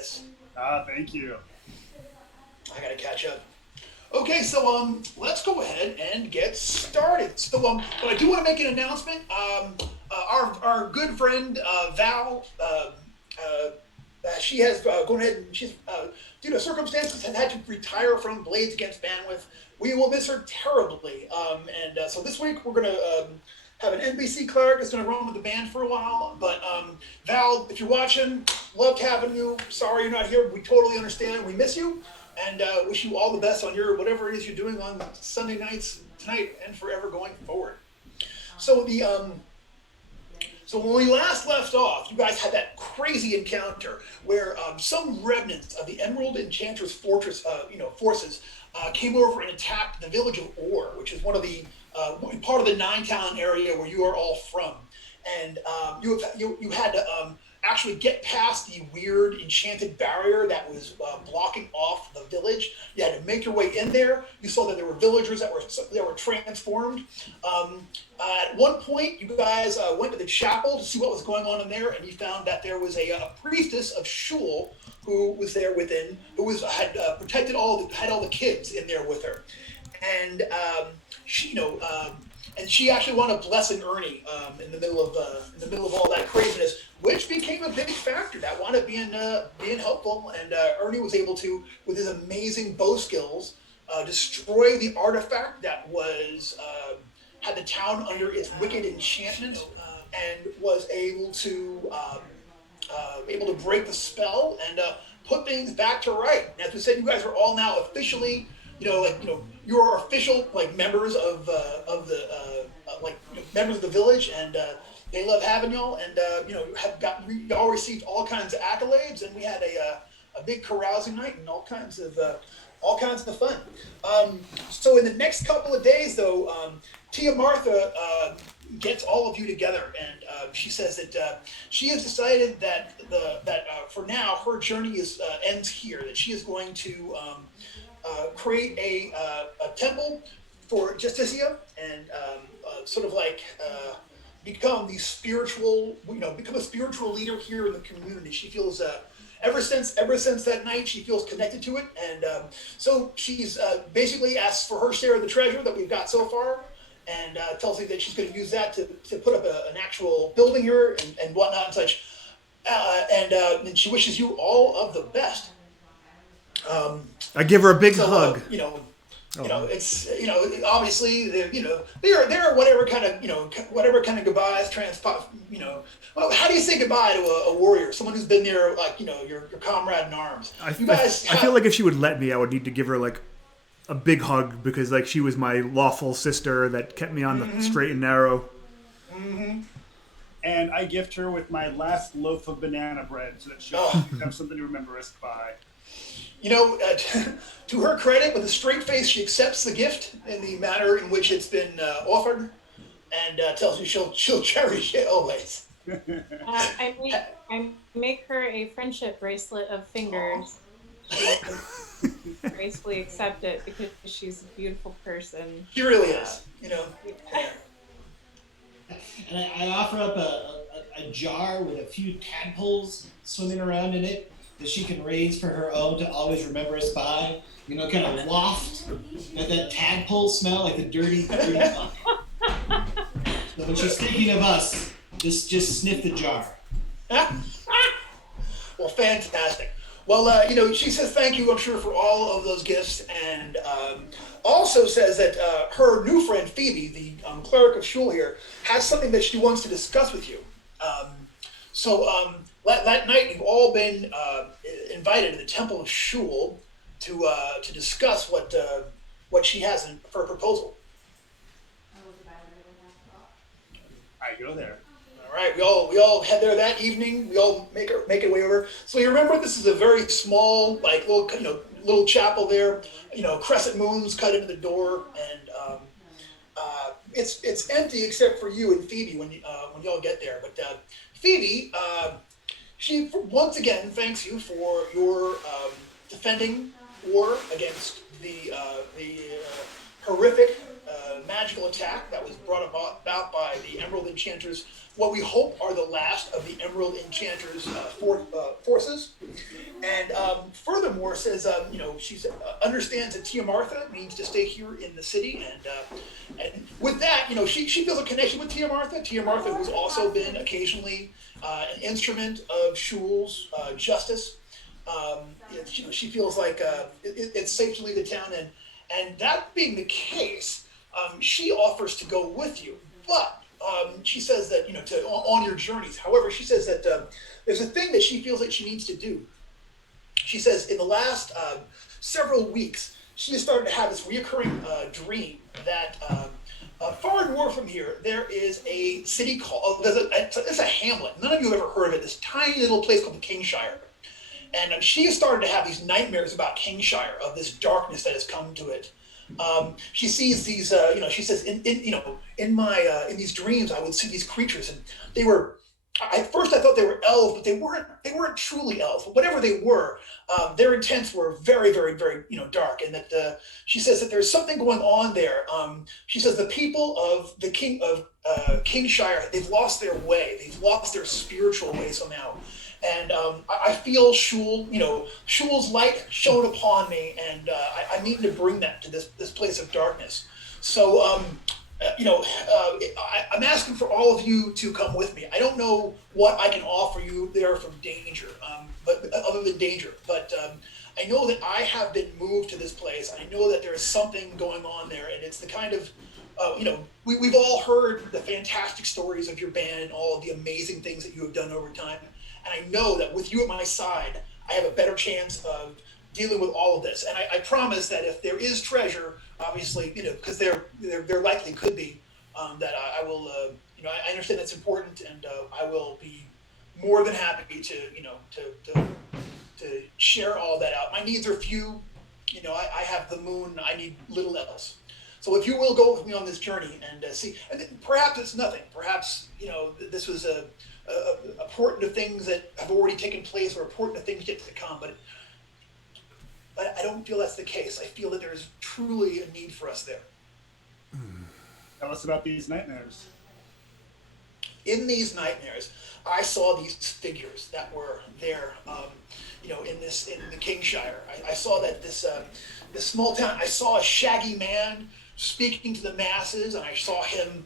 this. Thank you. I gotta catch up. Okay, so let's go ahead and get started. So but I do want to make an announcement. Our good friend Val, she has gone ahead and she's due to circumstances has had to retire from Blades Against Bandwidth. We will miss her terribly. So this week we're gonna have an NBC cleric that's gonna run with the band for a while. But Val, if you're watching, loved having you. Sorry you're not here. We totally understand. We miss you. And wish you all the best on your whatever it is you're doing on Sunday nights tonight and forever going forward. So so when we last left off, you guys had that crazy encounter where some remnants of the Emerald Enchantress forces came over and attacked the village of Or, which is one of the part of the Nine Talent area where you are all from, and you had to actually get past the weird enchanted barrier that was blocking off the village. You had to make your way in there. You saw that there were villagers that were transformed. At one point, you guys went to the chapel to see what was going on in there, and you found that there was a priestess of Shul who was there within, who had protected had all the kids in there with her, and she actually wound up blessing Ernie in the middle of all that craziness, which became a big factor that wound up being helpful. And Ernie was able to, with his amazing bow skills, destroy the artifact that was had the town under its wicked enchantment, and was able to break the spell and put things back to right. And as we said, you guys are all now officially, you're official members of members of the village, and they love having y'all. And y'all received all kinds of accolades, and we had a big carousing night and all kinds of fun. So in the next couple of days, though, Tia Martha gets all of you together, and she says that she has decided that for now her journey ends here. That she is going to create a temple for Justicia and become a spiritual leader here in the community. She feels ever since that night she feels connected to it, and so she's basically asked for her share of the treasure that we've got so far, and tells me that she's going to use that to put up an actual building here and whatnot and such, and she wishes you all of the best. I give her a big hug. It's obviously there are whatever kind of goodbyes Well, how do you say goodbye to a warrior, someone who's been there, your comrade in arms? I feel like if she would let me, I would need to give her a big hug, because she was my lawful sister that kept me on the straight and narrow. Mm-hmm. And I gift her with my last loaf of banana bread so that she'll have something to remember us by. To her credit, with a straight face, she accepts the gift in the manner in which it's been offered, and tells you she'll cherish it always. I make her a friendship bracelet of fingers. She gracefully accept it because she's a beautiful person. She really is, And I offer up a jar with a few tadpoles swimming around in it that she can raise for her own to always remember us by. Kind of waft that tadpole smell, like the dirty muck. So when she's thinking of us, just sniff the jar. Well, fantastic. Well, she says thank you, I'm sure, for all of those gifts, and also says that her new friend Phoebe, the cleric of Shul here, has something that she wants to discuss with you. That night, you've all been invited to the Temple of Shul to discuss what she has for a proposal. I go there. All right, we all head there that evening. We all make our way over. So you remember, this is a very small, little chapel there. Crescent moons cut into the door, and it's empty except for you and Phoebe when y'all get there. But Phoebe, she once again thanks you for your defending war against the horrific magical attack that was brought about by the Emerald Enchanters, what we hope are the last of the Emerald Enchanter's forces. And furthermore, says, she understands that Tia Martha means to stay here in the city. And with that, she feels a connection with Tia Martha. Tia Martha, who's also been occasionally an instrument of Shul's justice. She feels like it's safe to leave the town. And that being the case, she offers to go with you. But she says that, on your journeys. However, she says that there's a thing that she feels that she needs to do. She says in the last several weeks, she has started to have this reoccurring dream that far north from here, there is a city called, it's a hamlet. None of you have ever heard of it, this tiny little place called the Kingspire. And she has started to have these nightmares about Kingspire, of this darkness that has come to it. She sees these, she says, in these dreams, I would see these creatures, and they were, at first I thought they were elves, but they weren't truly elves. But whatever they were, their intents were very, very, very, dark. And that she says that there's something going on there. She says the people of the Kingspire, they've lost their way. They've lost their spiritual way somehow. And I feel Shul's light shone upon me, and I need to bring that to this place of darkness. So, I'm asking for all of you to come with me. I don't know what I can offer you there from danger, but other than danger. But I know that I have been moved to this place. I know that there is something going on there, and it's the kind of we've all heard the fantastic stories of your band and all of the amazing things that you have done over time. And I know that with you at my side, I have a better chance of dealing with all of this. And I promise that if there is treasure, obviously, because there likely could be, that I will, I understand that's important, and I will be more than happy to share all that out. My needs are few. I have the moon. I need little else. So if you will go with me on this journey and see, and perhaps it's nothing. Perhaps this was a important to things that have already taken place, or important to things yet to come. But I don't feel that's the case. I feel that there is truly a need for us there. Tell us about these nightmares. In these nightmares, I saw these figures that were there, in the Kingspire. I saw that this small town. I saw a shaggy man speaking to the masses, and I saw him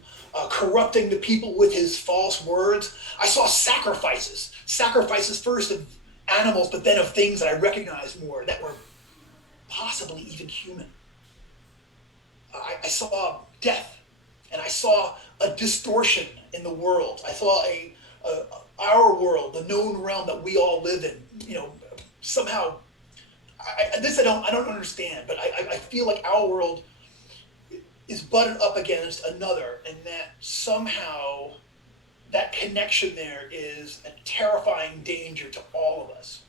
corrupting the people with his false words. I saw sacrifices first of animals, but then of things that I recognized more, that were possibly even human. I saw death, and I saw a distortion in the world. I saw our world, the known realm that we all live in. Somehow, I don't understand, but I feel like our world is butted up against another, and that somehow that connection there is a terrifying danger to all of us.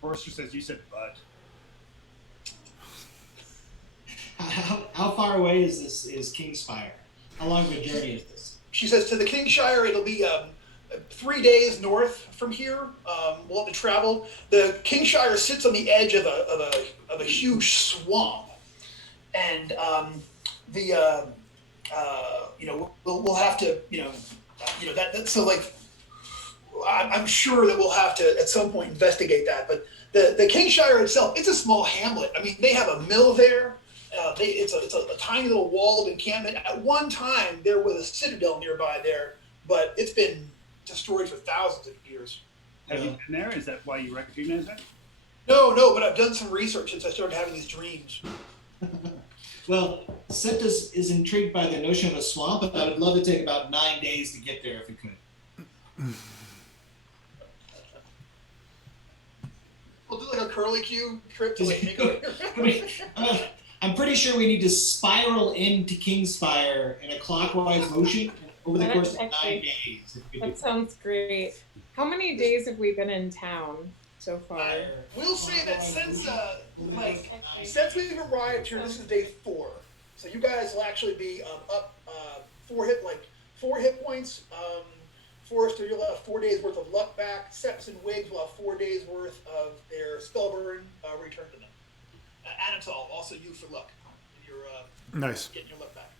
Forrester says you said bud. How far away is Kingspire? How long of a journey is this? She says to the Kingspire, it'll be 3 days north from here. We'll have to travel. The Kingspire sits on the edge of a huge swamp. And we'll have to, so like, I'm sure that we'll have to at some point investigate that. But the Kingspire itself, it's a small hamlet. I mean, they have a mill there. It's a tiny little walled encampment. At one time, there was a citadel nearby there, but it's been destroyed for thousands of years. Have you been there? Is that why you recognize it? No, but I've done some research since I started having these dreams. Well, Septus is intrigued by the notion of a swamp, but I would love to take about 9 days to get there if we could. We'll do like a curly Q trip to I'm pretty sure we need to spiral into Kingspire in a clockwise motion over the course of 9 days. That sounds great. How many days have we been in town so far? We'll say that since we've arrived here, this is day 4. So you guys will actually be up 4 hit points. Forrester, you'll have 4 days worth of luck back. Seps and Wiggs will have 4 days worth of their spell burn returned to them. Anatol, also you for luck. You're nice. Getting your luck back.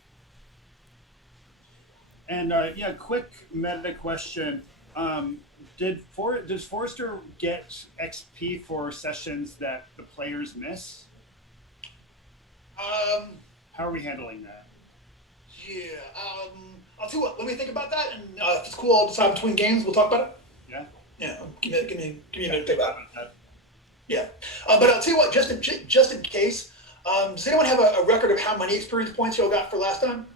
And quick meta question. Does Forrester get XP for sessions that the players miss? How are we handling that? Yeah. I'll tell you what. Let me think about that, and if it's cool, I'll decide between games. We'll talk about it. Yeah. Yeah. Give me a minute to think about it. Yeah. But I'll tell you what. Just in case, does anyone have a record of how many experience points y'all got for last time?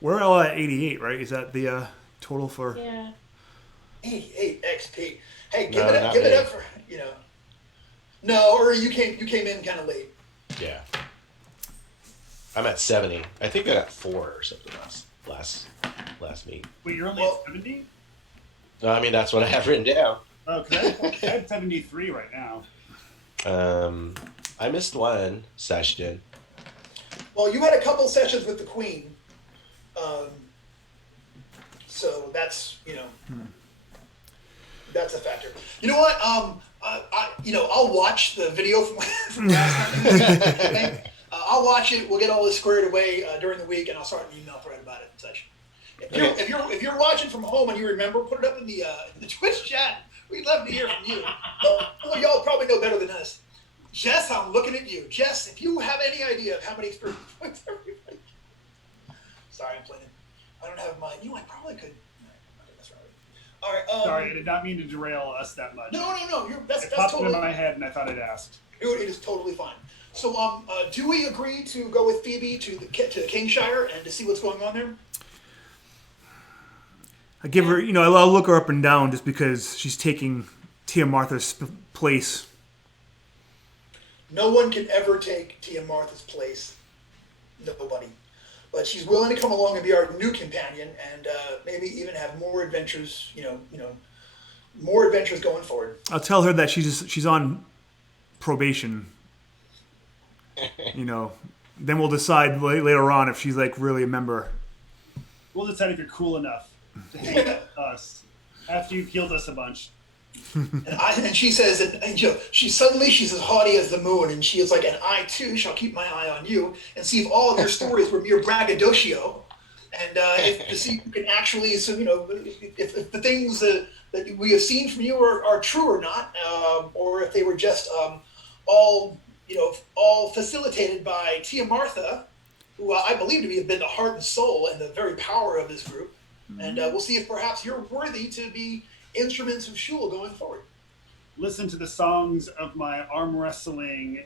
We're all at 88, right? Is that the total for? Yeah. 88 XP. Hey, No, not give it me. up for No, or you came in kind of late. Yeah. I'm at 70. I think I got 4 or something last meet. Wait, you're only at 70? No, I mean, that's what I have written down. Okay. I have 73 right now. I missed one session. Well, you had a couple sessions with the Queen, so that's that's a factor. You know what? I'll watch the video from last time. I'll watch it. We'll get all this squared away during the week, and I'll start an email thread about it and such. If you're watching from home and you remember, put it up in the Twitch chat. We'd love to hear from you. Well, y'all probably know better than us. Jess, I'm looking at you. Jess, if you have any idea of how many experience points everybody. Sorry, I'm playing. I don't have mine. I probably could. That's right. All right. Sorry, I did not mean to derail us that much. No. That's It popped totally. into my head, and I thought I'd asked. Dude, it is totally fine. So, do we agree to go with Phoebe to Kingspire and to see what's going on there? I give her, I'll look her up and down just because she's taking Tia Martha's place. No one can ever take Tia Martha's place. Nobody. But she's willing to come along and be our new companion, and maybe even have more adventures. More adventures going forward. I'll tell her that she's on probation. Then we'll decide later on if she's like really a member. We'll decide if you're cool enough to hang out with us after you've healed us a bunch. And she says, and she's as haughty as the moon, and she is like, and I too shall keep my eye on you and see if all of your stories were mere braggadocio, and to see if you can actually, if the things that we have seen from you are true or not, or if they were just all facilitated by Tia Martha, who I believe to have been the heart and soul and the very power of this group, and we'll see if perhaps you're worthy to be instruments of Shul going forward. Listen to the songs of my arm wrestling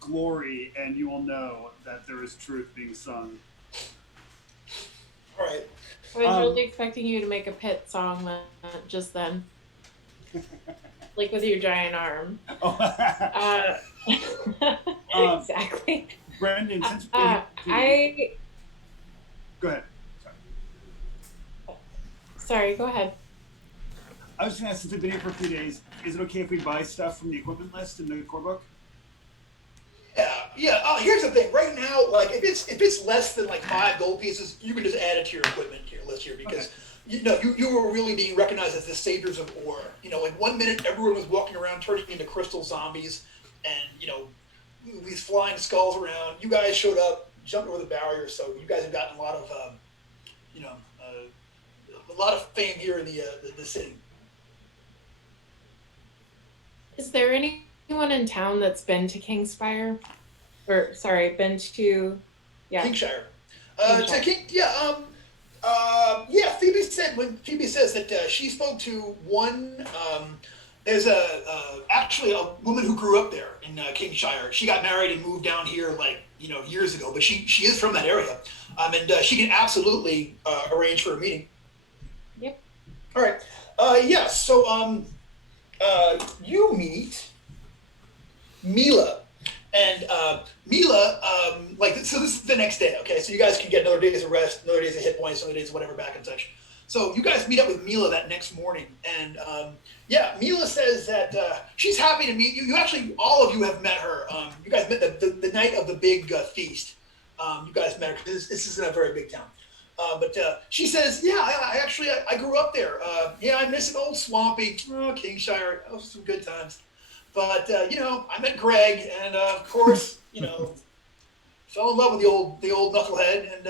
glory, and you will know that there is truth being sung. All right. I was really expecting you to make a pit song just then. Like with your giant arm. Exactly. Brendan, since Go ahead. Sorry, go ahead. I was going to ask, since I've been here for a few days, is it okay if we buy stuff from the equipment list in the core book? Yeah. Here's the thing. Right now, like if it's less than like 5 gold pieces, you can just add it to your equipment to your list here because you were really being recognized as the saviors of ore. Like 1 minute everyone was walking around turning into crystal zombies, and these flying skulls around. You guys showed up, jumped over the barrier, so you guys have gotten a lot of fame here in the city. Is there anyone in town that's been to Kingspire? Been to... Yeah. Kingspire. Phoebe says that she spoke to one... there's actually a woman who grew up there in Kingspire. She got married and moved down here years ago, but she is from that area. And she can absolutely arrange for a meeting. Yep. All right. So you meet Mila, and Mila, so this is the next day, okay? So you guys can get another day's of rest, another day's of hit points, another day's of whatever back and such. So you guys meet up with Mila that next morning, and Mila says that she's happy to meet you. You actually, all of you have met her. You guys met the night of the big feast. You guys met her because this isn't a very big town. But she says, I grew up there. I miss an old swampy Kingspire. Those were some good times. But I met Greg, and of course, fell in love with the old knucklehead, and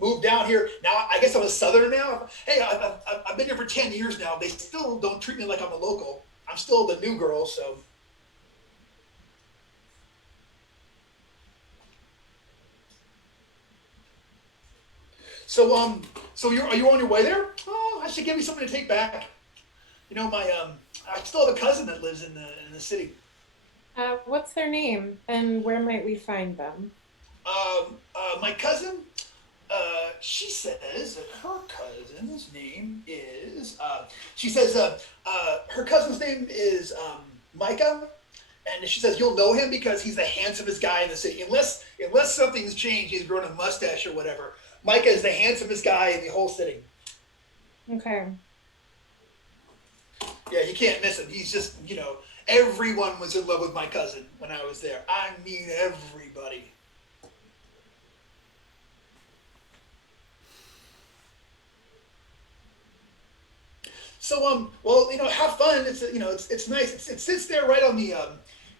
moved down here. Now I guess I'm a Southerner now. Hey, I've been here for 10 years now. They still don't treat me like I'm a local. I'm still the new girl, so. So are you on your way there? Oh, I should give you something to take back. You know, I still have a cousin that lives in the city. What's their name, and where might we find them? My cousin, she says that her cousin's name is, her cousin's name is Micah, and she says you'll know him because he's the handsomest guy in the city. Unless something's changed, he's grown a mustache or whatever. Micah is the handsomest guy in the whole city. Okay. Yeah, you can't miss him. He's just, everyone was in love with my cousin when I was there. I mean, everybody. So, well, have fun. It's nice. It sits there right on the,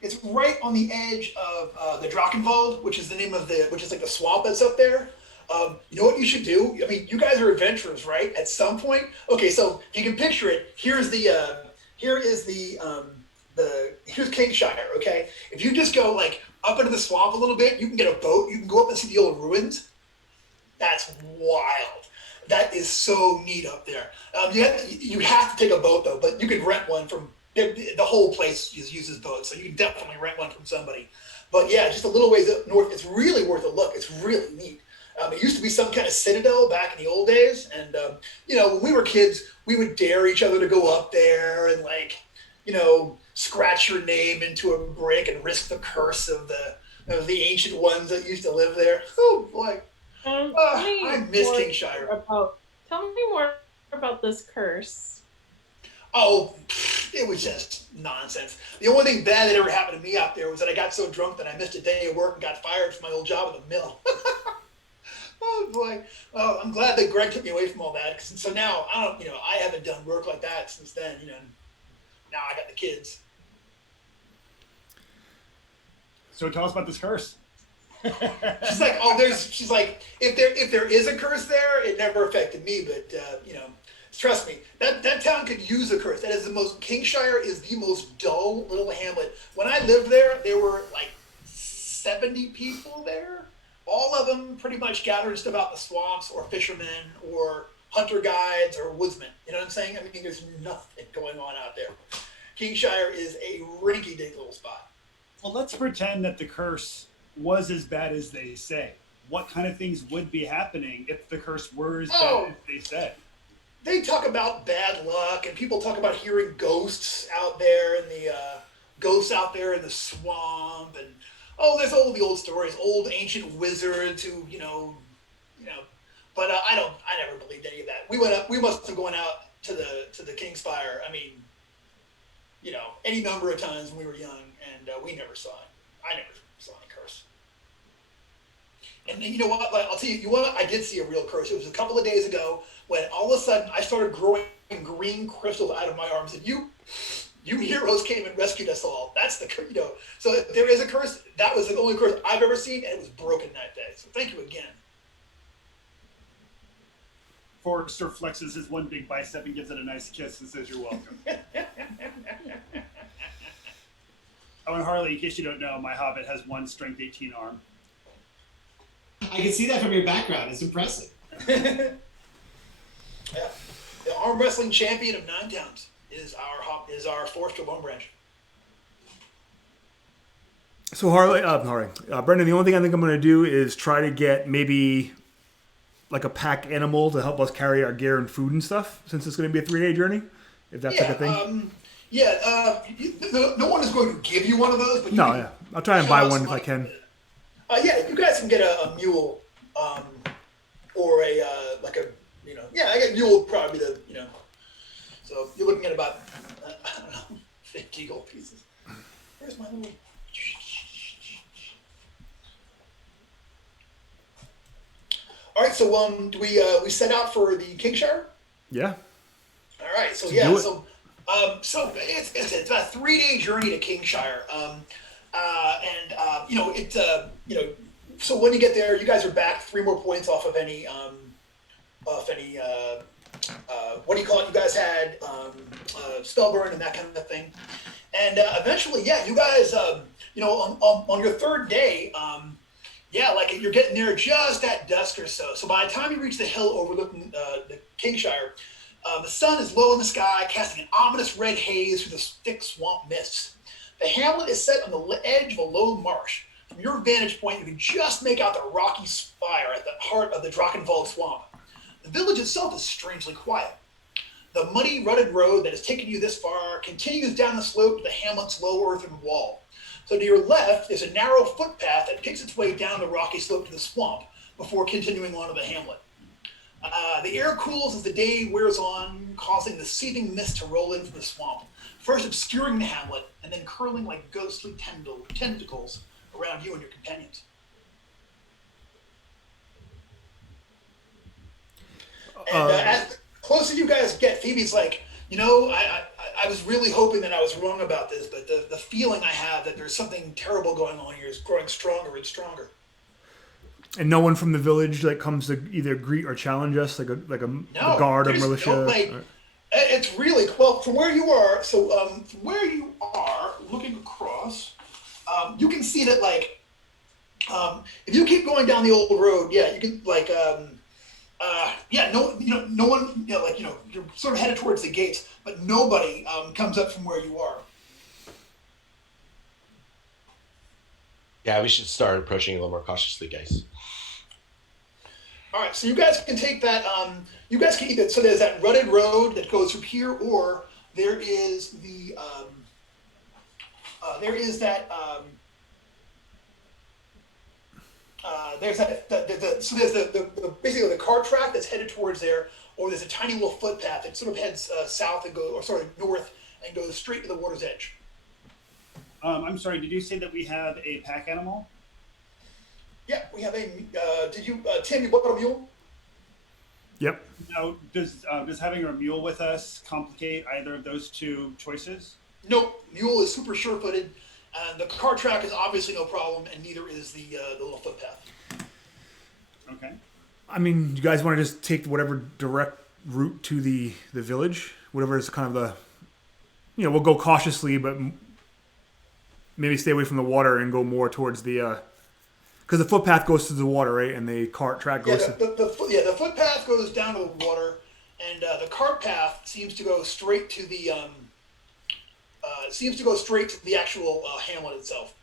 it's right on the edge of the Drachenwald, which is the name of which is like the swamp that's up there. You know what you should do? I mean, you guys are adventurers, right? At some point, okay. So if you can picture it, here's Kingspire. Okay, if you just go like up into the swamp a little bit, you can get a boat. You can go up and see the old ruins. That's wild. That is so neat up there. You have to take a boat though, but you could rent one from the whole place uses boats, so you can definitely rent one from somebody. But yeah, just a little ways up north. It's really worth a look. It's really neat. It used to be some kind of citadel back in the old days, and when we were kids, we would dare each other to go up there and scratch your name into a brick and risk the curse of the ancient ones that used to live there. Oh boy, I miss Kingspire. Tell me more about this curse. Oh, it was just nonsense. The only thing bad that ever happened to me out there was that I got so drunk that I missed a day of work and got fired from my old job at the mill. Oh boy! Well, I'm glad that Greg took me away from all that. So now I haven't done work like that since then. Now I got the kids. So tell us about this curse. She's like, if there is a curse there, it never affected me, but trust me, that town could use a curse. Kingspire is the most dull little hamlet. When I lived there were like 70 people there. All of them pretty much gathered just about the swamps or fishermen or hunter guides or woodsmen. You know what I'm saying? I mean, there's nothing going on out there. Kingspire is a rinky-dink little spot. Well, let's pretend that the curse was as bad as they say. What kind of things would be happening if the curse were as bad as they said? They talk about bad luck, and people talk about hearing ghosts out there in the swamp, and there's all the old stories, old ancient wizards who, but I never believed any of that. We must have gone out to the Kingspire. I mean, any number of times when we were young, and we never saw it. I never saw any curse. And you know what? I'll tell you, I did see a real curse. It was a couple of days ago when all of a sudden I started growing green crystals out of my arms, and you heroes came and rescued us all. That's the, so if there is a curse, that was the only curse I've ever seen, and it was broken that day. So thank you again. Forrester flexes his one big bicep and gives it a nice kiss and says, "You're welcome." Oh, and Harley, in case you don't know, my Hobbit has one strength 18 arm. I can see that from your background. It's impressive. Yeah. The arm wrestling champion of 9 towns is our Forrester Bone Branch. So Brendan, the only thing I think I'm going to do is try to get maybe like a pack animal to help us carry our gear and food and stuff, since it's going to be a 3-day journey, if that's like a thing. No one is going to give you one of those, but I'll try and buy one if I can. You guys can get a mule, or I get mule would probably be the, so you're looking at about, 50 gold pieces. Where's my little... All right, so do we set out for the Kingspire? Yeah. All right, so it's about a 3-day journey to Kingspire, so when you get there, you guys are back 3 more points off of any what do you call it? You guys had spell burn and that kind of thing, and eventually, yeah, you guys, on your 3rd day, like you're getting there just at dusk or so. So by the time you reach the hill overlooking the Kingspire, the sun is low in the sky, casting an ominous red haze through the thick swamp mists. The hamlet is set on the edge of a low marsh. From your vantage point, you can just make out the rocky spire at the heart of the Drachenwald swamp. The village itself is strangely quiet. The muddy, rutted road that has taken you this far continues down the slope to the hamlet's low earthen wall. So to your left, there's a narrow footpath that picks its way down the rocky slope to the swamp before continuing on to the hamlet. The air cools as the day wears on, causing the seething mist to roll in from the swamp, first obscuring the hamlet and then curling like ghostly tentacles around you and your companions. And as close as you guys get, Phoebe's like, I was really hoping that I was wrong about this, but the feeling I have that there's something terrible going on here is growing stronger and stronger. And no one from the village comes to either greet or challenge us, a guard or militia. It's really well from where you are. So from where you are, looking across, you can see that if you keep going down the old road, you can no one, you're sort of headed towards the gates, but nobody comes up from where you are. Yeah, we should start approaching a little more cautiously, guys. All right, so you guys can take that. You guys can either, so there's that rutted road that goes from here, or there is the basically the cart track that's headed towards there, or there's a tiny little footpath that sort of heads south and north and goes straight to the water's edge. I'm sorry, did you say that we have a pack animal? Yeah, we have a. Tim, you bought a mule? Yep. Now, does having a mule with us complicate either of those 2 choices? Nope. Mule is super sure-footed. The cart track is obviously no problem, and neither is the little footpath. Okay. I mean, you guys want to just take whatever direct route to the village? Whatever is kind of the... we'll go cautiously, but maybe stay away from the water and go more towards the... Because the footpath goes to the water, right? And the cart track goes the footpath goes down to the water, and the cart path seems to go straight to the... actual hamlet itself.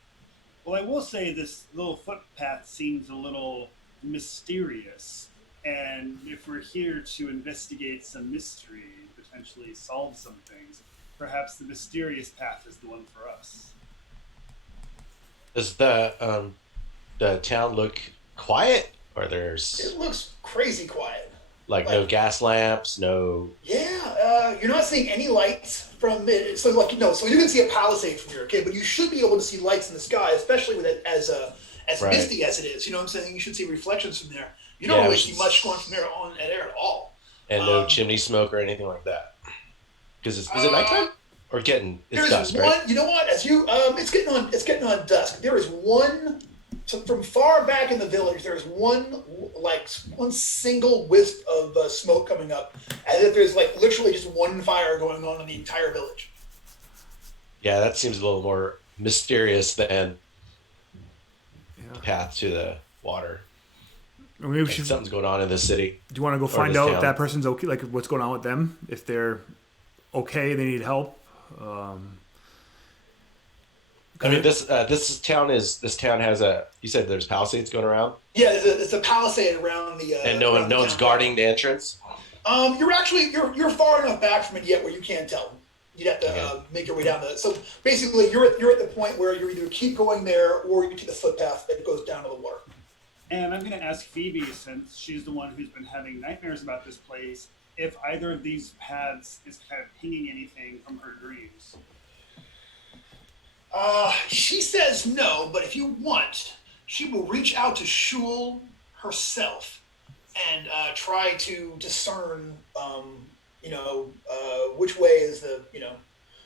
Well, I will say this little footpath seems a little mysterious, and if we're here to investigate some mystery, potentially solve some things, perhaps the mysterious path is the one for us. Does the town look quiet, or there's... It looks crazy quiet. No gas lamps, no... Yeah, you're not seeing any lights from it. So so you can see a palisade from here, okay? But you should be able to see lights in the sky, especially with it as misty as it is. You know what I'm saying? You should see reflections from there. You don't really see much going from there on at air at all. And no chimney smoke or anything like that. Because is it nighttime? Or it's dusk, right? You know what? As you it's getting on dusk. There is one. So from far back in the village, there's one single wisp of smoke coming up, as if there's literally just one fire going on in the entire village. Yeah, that seems a little more mysterious than the path to the water. Or maybe something's going on in this city. Do you want to go find out if that person's okay? What's going on with them? If they're okay, they need help. I mean, this town has a. You said there's palisades going around. Yeah, it's a palisade around the. And no one's guarding the entrance. You're far enough back from it yet where you can't tell. You'd have to make your way down so basically, you're at the point where you either keep going there or you take the footpath that goes down to the water. And I'm going to ask Phoebe, since she's the one who's been having nightmares about this place, if either of these paths is kind of pinging anything from her dreams. She says no, but if you want, she will reach out to Shul herself and try to discern, which way is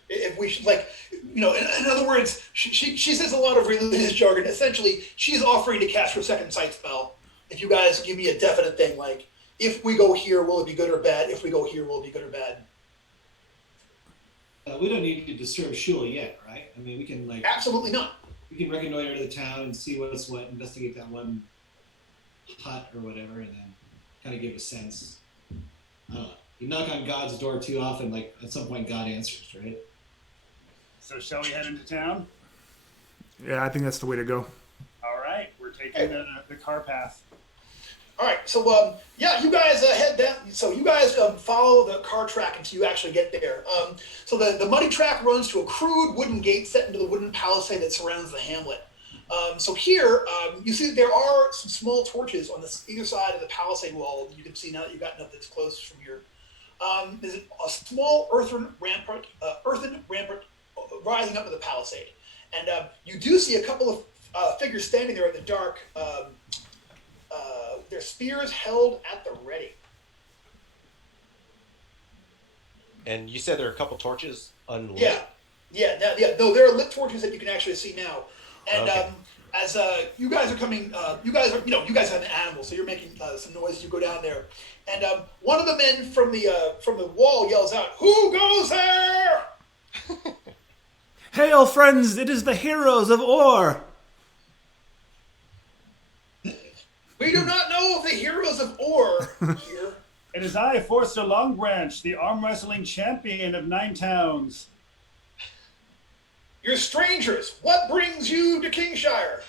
If we should, like, in other words, she says a lot of religious jargon. Essentially, she's offering to cast her second sight spell. If you guys give me a definite thing, like, if we go here, will it be good or bad? If we go here, will it be good or bad? We don't need to disturb Shul yet, right? I mean, we can Absolutely not. We can reconnoiter the town and see what's what, investigate that one hut or whatever, and then kind of give a sense. I don't know. You knock on God's door too often, at some point God answers, right? So shall we head into town? Yeah, I think that's the way to go. All right, we're taking the car path. All right, so you guys head down. So you guys follow the car track until you actually get there. So the muddy track runs to a crude wooden gate set into the wooden palisade that surrounds the hamlet. So here you see that there are some small torches on either side of the palisade wall. You can see now that you've gotten up that's close from here. There's a small earthen rampart rising up to the palisade, and you do see a couple of figures standing there in the dark. Their spears held at the ready. And you said there are a couple torches unlit? Yeah. No, there are lit torches that you can actually see now. And okay. As you guys are coming, you guys have an animal, so you're making some noise as you go down there. And one of the men from the wall yells out, "Who goes there?" Hail, friends! It is the heroes of Or. We do not know of the heroes of Or here. It is I, Forster Longbranch, the arm wrestling champion of 9 towns. You're strangers. What brings you to Kingspire?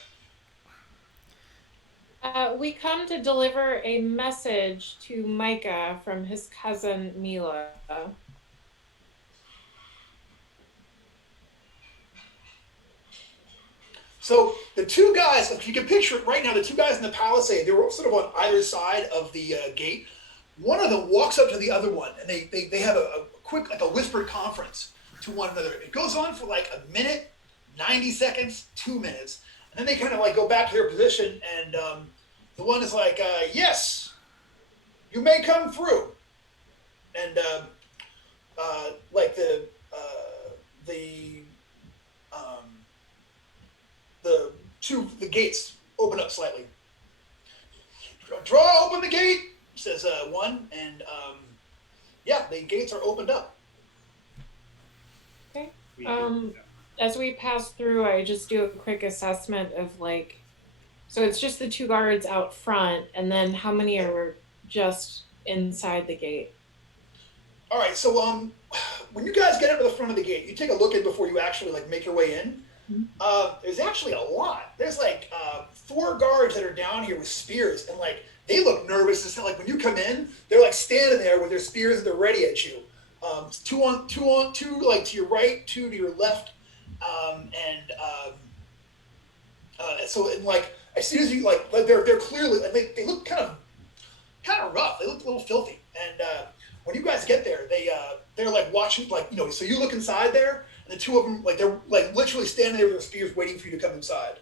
We come to deliver a message to Micah from his cousin Mila. So the two guys, if you can picture it right now, the two guys in the palisade, they were sort of on either side of the gate. One of them walks up to the other one, and they have a quick, a whispered conference to one another. It goes on for a minute, 90 seconds, 2 minutes, and then they kind of go back to their position, and the one is like, yes, you may come through. And the gates open up slightly. Draw open the gate, says one, and the gates are opened up. Okay. As we pass through, I just do a quick assessment of so it's just the 2 guards out front, and then how many are just inside the gate? All right, so when you guys get up to the front of the gate, you take a look in before you actually make your way in. There's actually a lot. There's 4 guards that are down here with spears, and they look nervous. It's when you come in, they're standing there with their spears and they're ready at you. 2 on 2 to your right, 2 to your left, as soon as you they're clearly they look kind of rough. They look a little filthy, and when you guys get there, they're watching so you look inside there. The 2 of them, they're literally standing there with their spears, waiting for you to come inside.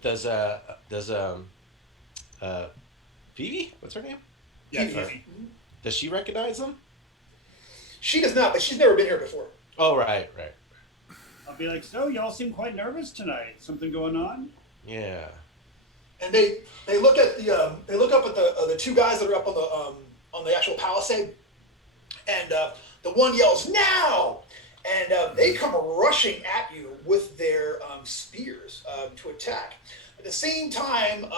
Does Phoebe? What's her name? Yeah, Phoebe. Does she recognize them? She does not, but she's never been here before. Oh, right. I'll be like, so y'all seem quite nervous tonight. Something going on? Yeah. And they look at they look up at the 2 guys that are up on the actual palisade, and the one yells now, and they come rushing at you with their spears to attack. At the same time,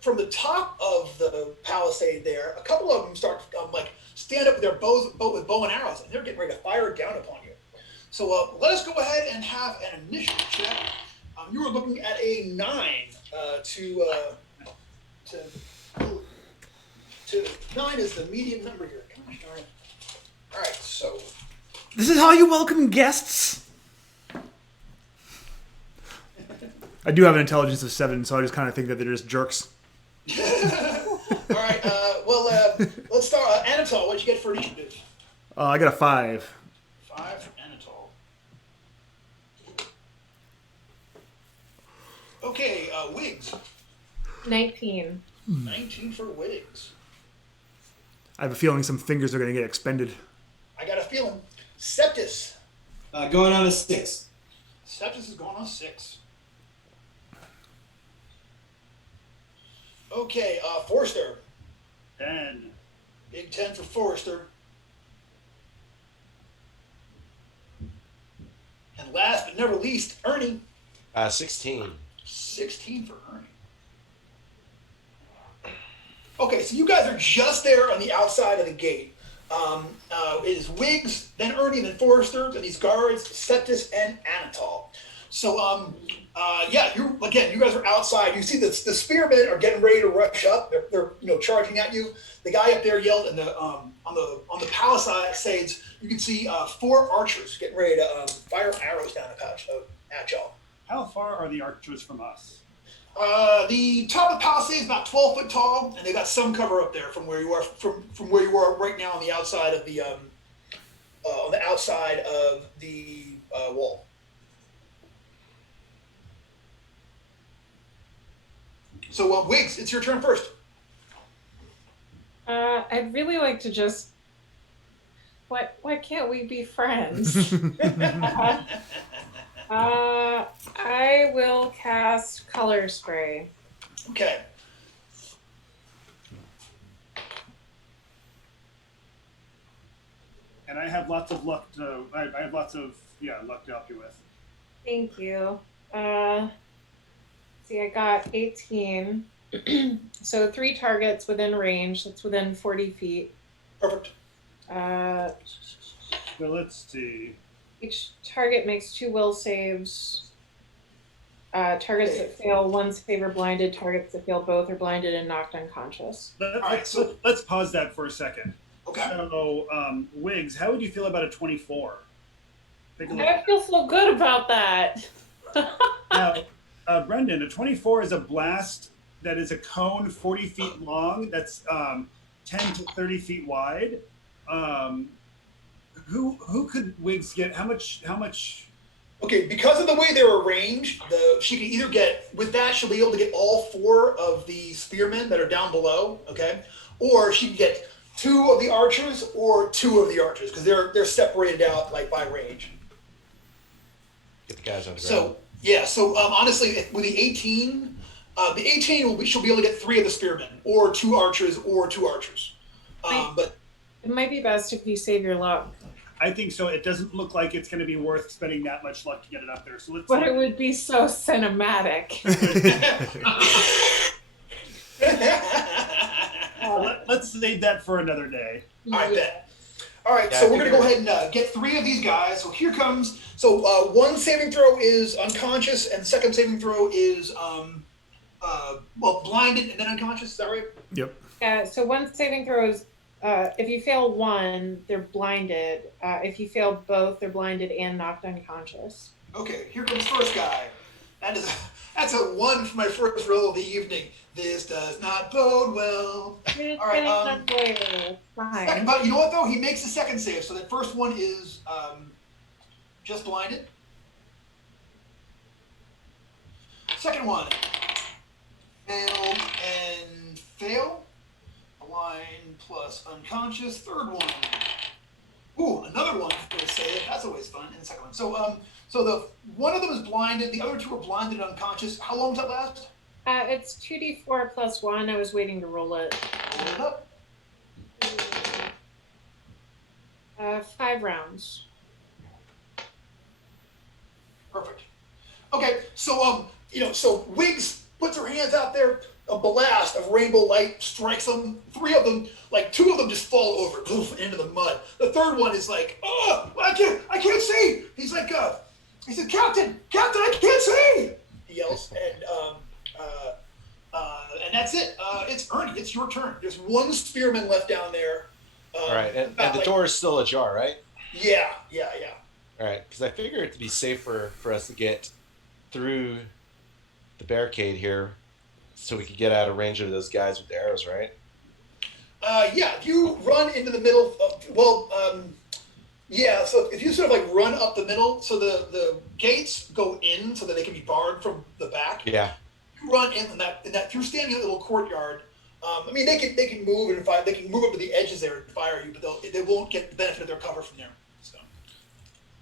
from the top of the palisade there, a couple of them start stand up with their bows with bow and arrows, and they're getting ready to fire down upon you. So let us go ahead and have an initiative check. You were looking at a 9 to 9 is the median number here. Gosh darn it. All right, so This is how you welcome guests. I do have an intelligence of 7, so I just kind of think that they're just jerks. all right. Let's start. Anatol, what'd you get for initiative? I got a 5. 5 for Anatol. Okay, Wiggs. 19. 19 for Wiggs. I have a feeling some fingers are going to get expended. I got a feeling. Septus. Going on a 6. Septus is going on 6. Okay, Forrester. 10. Big 10 for Forrester. And last but never least, Ernie. 16. 16 for Ernie. Okay, so you guys are just there on the outside of the gate. It is Wiggs, then Ernie, then Forrester, then these guards, Septus, and Anatol. So, you guys are outside. You see the spearmen are getting ready to rush up. They're charging at you. The guy up there yelled, and on the palisades, you can see 4 archers getting ready to fire arrows down at y'all. How far are the archers from us? The top of the palisade is about 12 foot tall, and they got some cover up there from where you are from where you are right now on the outside of the wall. So, Wiggs, it's your turn first. I'd really like to just. Why can't we be friends? I will cast Color Spray. Okay. And I have lots of luck to. I have lots of luck to help you with. Thank you. See, I got 18. So 3 targets within range. That's within 40 feet. Perfect. So let's see. Each target makes 2 will saves. Targets that fail one save are blinded. Targets that fail both are blinded and knocked unconscious. Let's pause that for a second. Okay. So, Wiggs, how would you feel about a 24? I feel so good about that. Now, Brendan, a 24 is a blast that is a cone 40 feet long. That's 10 to 30 feet wide. Who could Wiggs get? How much? Okay, because of the way they're arranged, she can either get, with that, she'll be able to get all 4 of the spearmen that are down below, okay? Or she can get 2 of the archers or 2 of the archers, because they're separated out like by range. Get the guys on the ground. So honestly, with the 18, she'll be able to get 3 of the spearmen, or 2 archers, or 2 archers. But it might be best if you save your luck. I think so. It doesn't look like it's going to be worth spending that much luck to get it up there. So let's. But it would be so cinematic. Let's save that for another day. All right, then. All right, so we're going to go ahead and get 3 of these guys. So here comes. So one saving throw is unconscious, and second saving throw is blinded and then unconscious. Is that right? Yep. Yeah. So one saving throw is. If you fail one, they're blinded. If you fail both, they're blinded and knocked unconscious. Okay, here comes the first guy. That's a 1 for my first roll of the evening. This does not bode well. All right, fine. But you know what though? He makes the second save, so that first one is just blinded. Second one, fail and fail. Blind plus unconscious. Third one. Ooh, another one for the save. That's always fun. And the second one. So the one of them is blinded. The other 2 are blinded and unconscious. How long does that last? It's 2d4 plus 1. I was waiting to roll it. Roll it up. 5 rounds. Perfect. Okay, so so Wiggs puts her hands out there. A blast of rainbow light strikes them. 3 of them, 2 of them just fall over, poof, into the mud. The third one is like, oh, I can't see. He's like, he said, Captain, I can't see. He yells, and that's it. It's Ernie. It's your turn. There's 1 spearman left down there. All right, and the door is still ajar, right? Yeah. All right, because I figure it to be safer for us to get through the barricade here, so we could get out of range of those guys with the arrows, right? If you run into the middle of, so if you sort of run up the middle, so the gates go in so that they can be barred from the back. Yeah. You run in that if you're standing in a little courtyard, I mean, they can move and fire. They can move up to the edges there and fire you, but they won't get the benefit of their cover from there. So.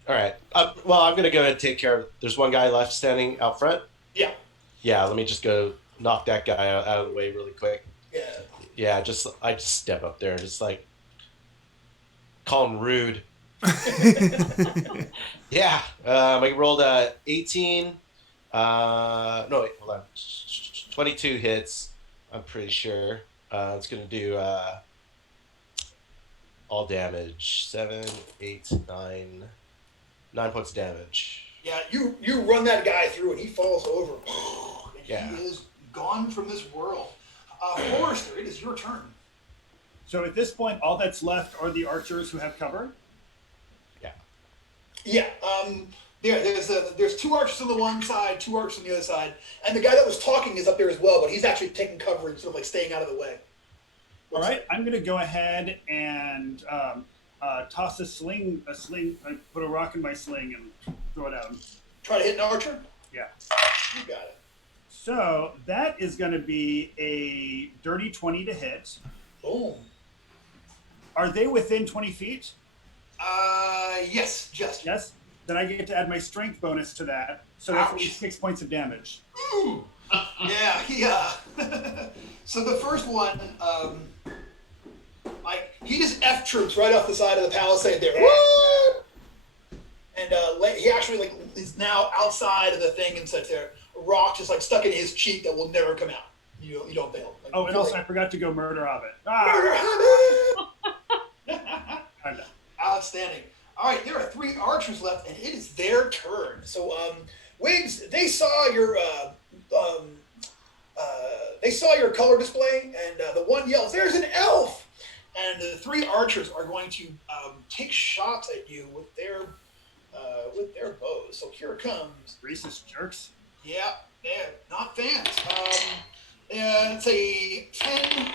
All right. Well, I'm gonna go ahead and take care of. There's one guy left standing out front. Yeah. Yeah. Let me just go knock that guy out of the way really quick. Yeah. Yeah. I just step up there and just like call him rude. Yeah. I rolled 18. No, wait, hold on. 22 hits. I'm pretty sure. It's gonna do all damage. 7, 8, 9. 9 points of damage. Yeah, you run that guy through and he falls over. And Yeah. he is gone from this world. Forrester, it is your turn. So at this point, all that's left are the archers who have cover. Yeah. There's 2 archers on the one side, 2 archers on the other side, and the guy that was talking is up there as well, but he's actually taking cover and sort of like staying out of the way. All right, I'm going to go ahead and toss a sling, put a rock in my sling and throw it at him. Try to hit an archer? Yeah. You got it. So that is going to be a dirty 20 to hit. Boom. Are they within 20 feet? Yes, just. Yes. Then I get to add my strength bonus to that. So that's Ouch. 6 points of damage. Ooh. Yeah, So the first one, he just F-troops right off the side of the palisade there. What? And he actually is now outside of the thing and such there. A rock just stuck in his cheek that will never come out. You don't fail. Oh, and also I forgot to go murder Hobbit. Murder Ah! Hobbit! Outstanding. All right, there are 3 archers left, and it is their turn. So, Wiggs, they saw your color display, and the one yells, "There's an elf!" And the 3 archers are going to take shots at you with their bows. So here it comes. Racist jerks. Yeah, not fans. It's a 10,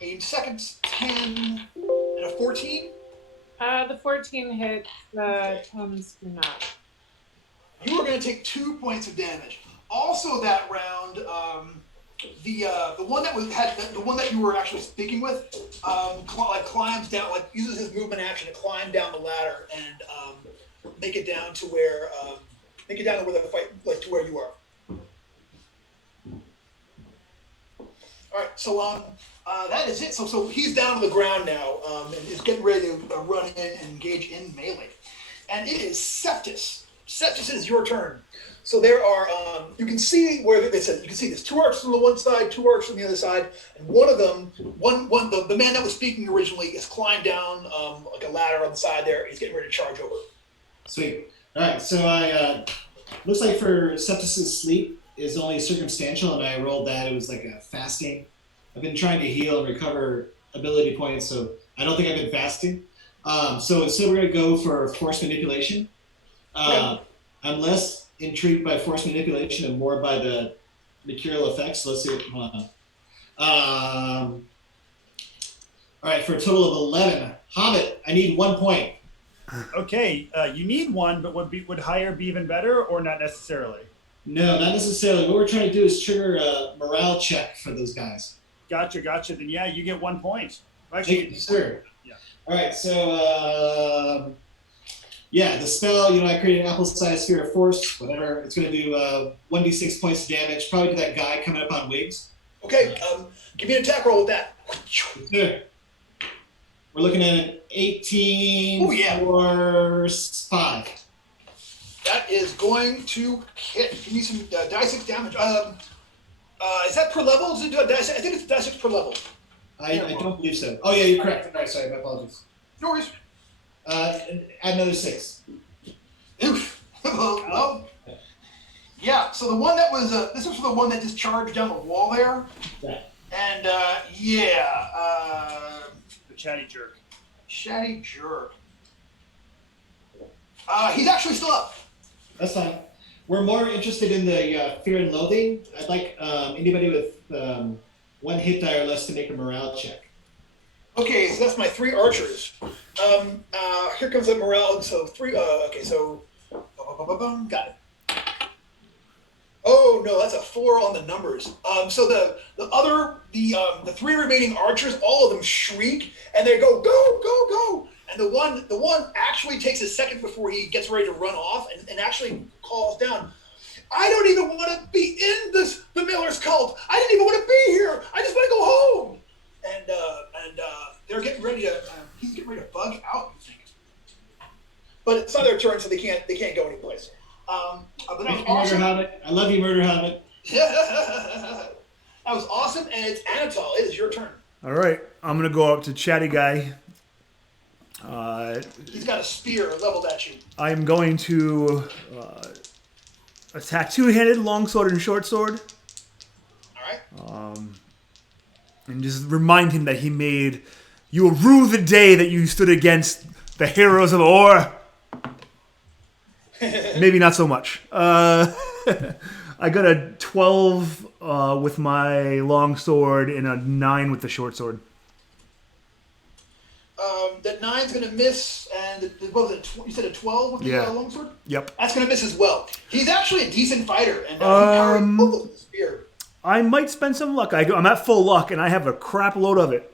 a second 10, and a 14. The 14 hits, the 10s do not. You are going to take 2 points of damage. Also, that round, the one that the one that you were actually speaking with, climbs down, uses his movement action to climb down the ladder and make it down to where the fight, to where you are. All right, so that is it. So he's down to the ground now and is getting ready to run in and engage in melee. And it is Septus. Septus, it is your turn. So there are, you can see where they said, you can see there's 2 archers on the one side, 2 archers on the other side, and one of them, the man that was speaking originally is climbed down like a ladder on the side there. He's getting ready to charge over. Sweet. All right, so I looks like for Septus's sleep is only circumstantial, and I rolled that. It was like a fasting. I've been trying to heal and recover ability points, so I don't think I've been fasting. So instead we're going to go for force manipulation. I'm less intrigued by force manipulation and more by the mercurial effects. So let's see. Hold on. All right, for a total of 11. Hobbit, I need 1 point. Okay, you need 1, but would higher be even better, or not necessarily? No, not necessarily. What we're trying to do is trigger a morale check for those guys. Gotcha. Then yeah, you get 1 point. Thank you, sir. Yeah. All right, so the spell, I created an apple-sized sphere of force, whatever. It's going to do 1d6 points of damage, probably to that guy coming up on Wiggs. Okay, give me an attack roll with that. Sure. We're looking at an 18 Ooh, yeah. for 5. That is going to hit. Give me some die 6 damage. Is that per level? Is it die 6? I think it's die 6 per level. I don't believe so. Oh, yeah, you're correct. All right, sorry, my apologies. No worries. Add another 6. Oof. Well, yeah, so the one that was, this was for the one that just charged down the wall there. Yeah. And, The chatty jerk. Chatty jerk. He's actually still up. That's fine. We're more interested in the fear and loathing. I'd like anybody with 1 hit die or less to make a morale check. Okay, so that's my 3 archers. Here comes the morale. So 3. Okay, so got it. Oh no, that's a 4 on the numbers. So the 3 remaining archers, all of them shriek and they go go go go, and the one actually takes a second before he gets ready to run off and actually calls down, I don't even want to be in the Miller's cult. I didn't even want to be here. I just want to go home. And they're getting ready to he's getting ready to bug out, you think. But it's not their turn, so they can't go anyplace. But that was awesome. Murder Hobbit. I love you, Murder Hobbit. That was awesome, and it's Anatol. It is your turn. All right, I'm gonna go up to Chatty Guy. He's got a spear leveled at you. I'm going to attack two-handed, longsword and short sword. All right. And just remind him that he made you will rue the day that you stood against the heroes of Or. Maybe not so much. I got a 12 with my long sword and a 9 with the short sword. That 9's going to miss, and what was it? You said a 12 with the longsword? Yep. That's going to miss as well. He's actually a decent fighter, and he powers both of the spear. I might spend some luck. I'm at full luck, and I have a crap load of it.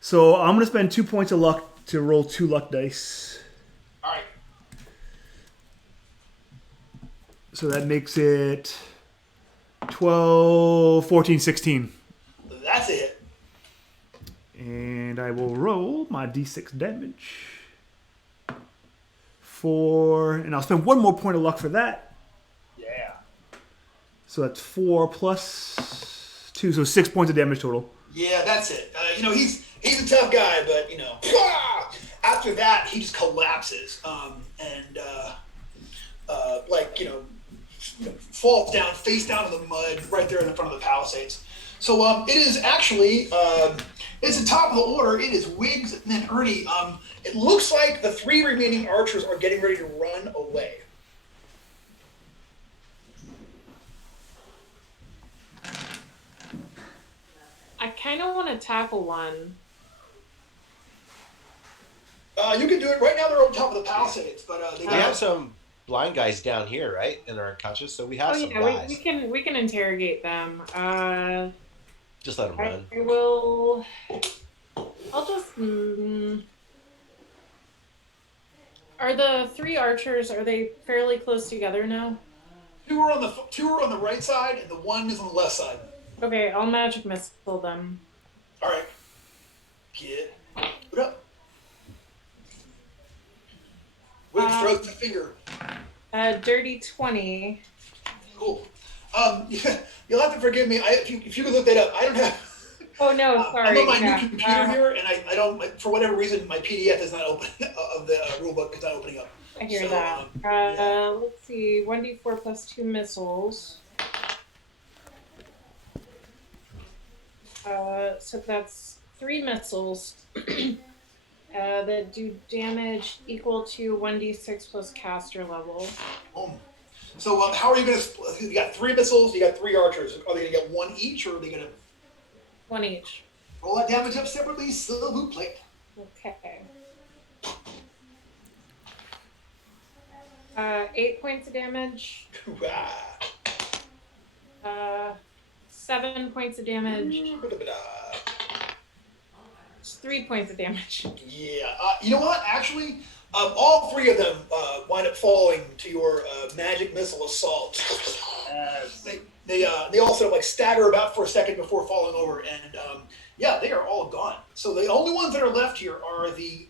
So I'm going to spend 2 points of luck to roll 2 luck dice. All right. So that makes it 12, 14, 16. That's a hit. And I will roll my d6 damage. 4, and I'll spend 1 more point of luck for that. Yeah. So that's 4 plus 2, so 6 points of damage total. Yeah, that's it. He's a tough guy, but after that he just collapses falls down, face down in the mud right there in the front of the Palisades. So it is actually it's the top of the order. It is Wiggs and then Ernie. It looks like the 3 remaining archers are getting ready to run away. I kind of want to tackle one. You can do it right now. They're on top of the Palisades, but We have some blind guys down here, right, and they're unconscious, so we have some guys. we can interrogate them. Just let them run. I will. I'll just. Are the 3 archers? Are they fairly close together now? 2 are on the right side, and the 1 is on the left side. Okay, I'll magic missile them. All right. Get it up. Wiggs throws the finger. Dirty 20. Cool. You'll have to forgive me. If you could look that up, I don't have. Oh no, sorry. I'm on my new computer here, and I don't. For whatever reason, my PDF is not open of the rulebook is not opening up. I hear that. Let's see. 1d4 plus 2 missiles. So that's 3 missiles that do damage equal to 1d6 plus caster level. Boom. So how are you going to? You got 3 missiles. You got 3 archers. Are they going to get 1 each, or are they going to? 1 each. Roll that damage up separately. Silver plate. Okay. 8 points of damage. 7 points of damage. It's 3 points of damage. Yeah. You know what? Actually, all 3 of them wind up falling to your magic missile assault. They all sort of stagger about for a second before falling over, and they are all gone. So the only ones that are left here are the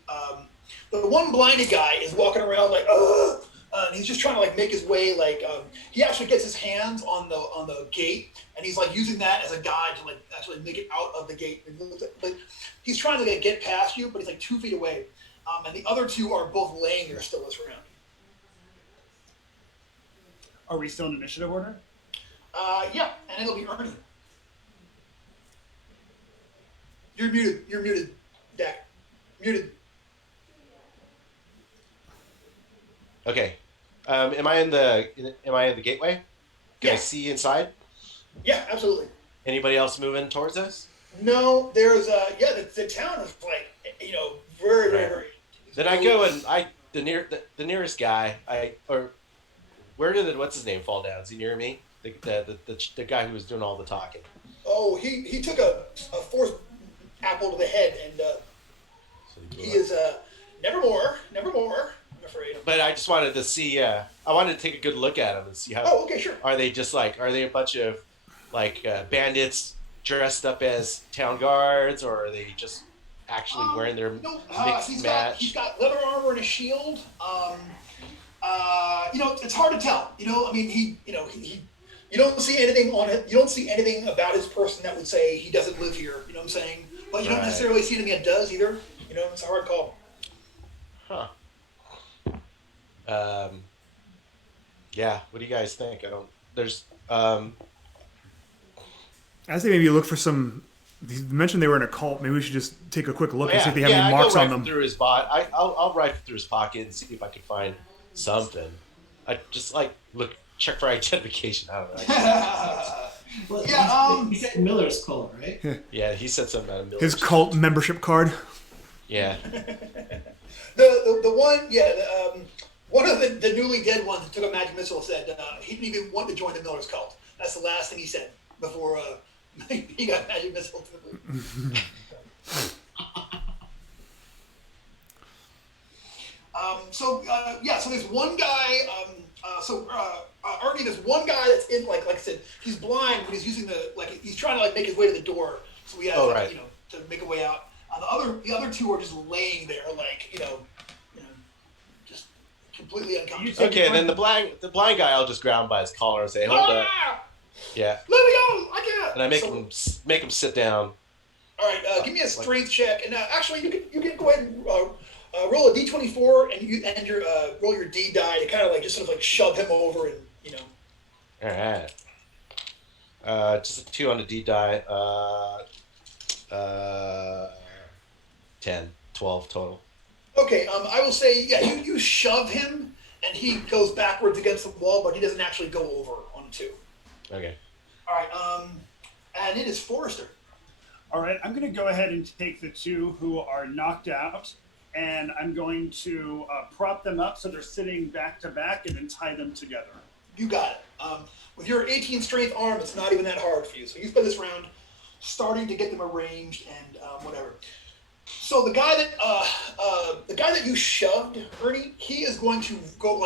one blinded guy is walking around like, ugh! And he's just trying to make his way. He actually gets his hands on the gate, and he's using that as a guide to actually make it out of the gate. He's trying to get past you, but he's 2 feet away. And the other 2 are both laying there still this round. Are we still in initiative order? Yeah, and it'll be Ernie. You're muted, Dak. Muted. Okay. Am I in the gateway? Can I see inside? Yeah, absolutely. Anybody else moving towards us? No, there's the town is very very very. Then I go and the nearest guy where did what's his name fall down? Is he near me? The guy who was doing all the talking. Oh, he took a force apple to the head, and So he is nevermore. I'm afraid. But I just wanted to see. I wanted to take a good look at him and see how. Oh, okay, sure. Are they just like? Are they a bunch of like bandits dressed up as town guards, or are they just actually wearing their mixed match? He's got leather armor and a shield. It's hard to tell. I mean, he you don't see anything on it. You don't see anything about his person that would say he doesn't live here. You know what I'm saying? But you don't necessarily see anything that does either. It's a hard call. Huh. Yeah. What do you guys think? There's. I say maybe look for some. You mentioned they were in a cult. Maybe we should just take a quick look and see if they have any marks on them. Through his bot. I'll rifle through his pocket and see if I can find something. I just check for identification. I don't know. Well, he said Miller's cult, right? Yeah, he said something about a Miller's His cult membership card. Yeah. The one, one of the newly dead ones that took a magic missile said he didn't even want to join the Miller's cult. That's the last thing he said before he got magic missile. So there's one guy. Ernie, there's one guy that's in like I said, he's blind, but he's using he's trying to make his way to the door. So we have to make a way out. The other two are just laying there, just completely unconscious. Okay, then the blind guy, I'll just grab him by his collar and say, "Hold up." Yeah. Let me go! I can't. And I make him sit down. All right, give me a strength check, and actually you can go ahead and roll a d24 and roll your D die to kind of just sort of shove him over and All right. Just a 2 on the D die. 10, 12 total. Okay, I will say, you shove him, and he goes backwards against the wall, but he doesn't actually go over on 2. Okay. All right, and it is Forrester. All right, I'm going to go ahead and take the 2 who are knocked out, and I'm going to prop them up so they're sitting back to back and then tie them together. You got it. With your 18 strength arm, it's not even that hard for you. So you spend this round starting to get them arranged and whatever. So the guy that you shoved, Ernie, he is going to go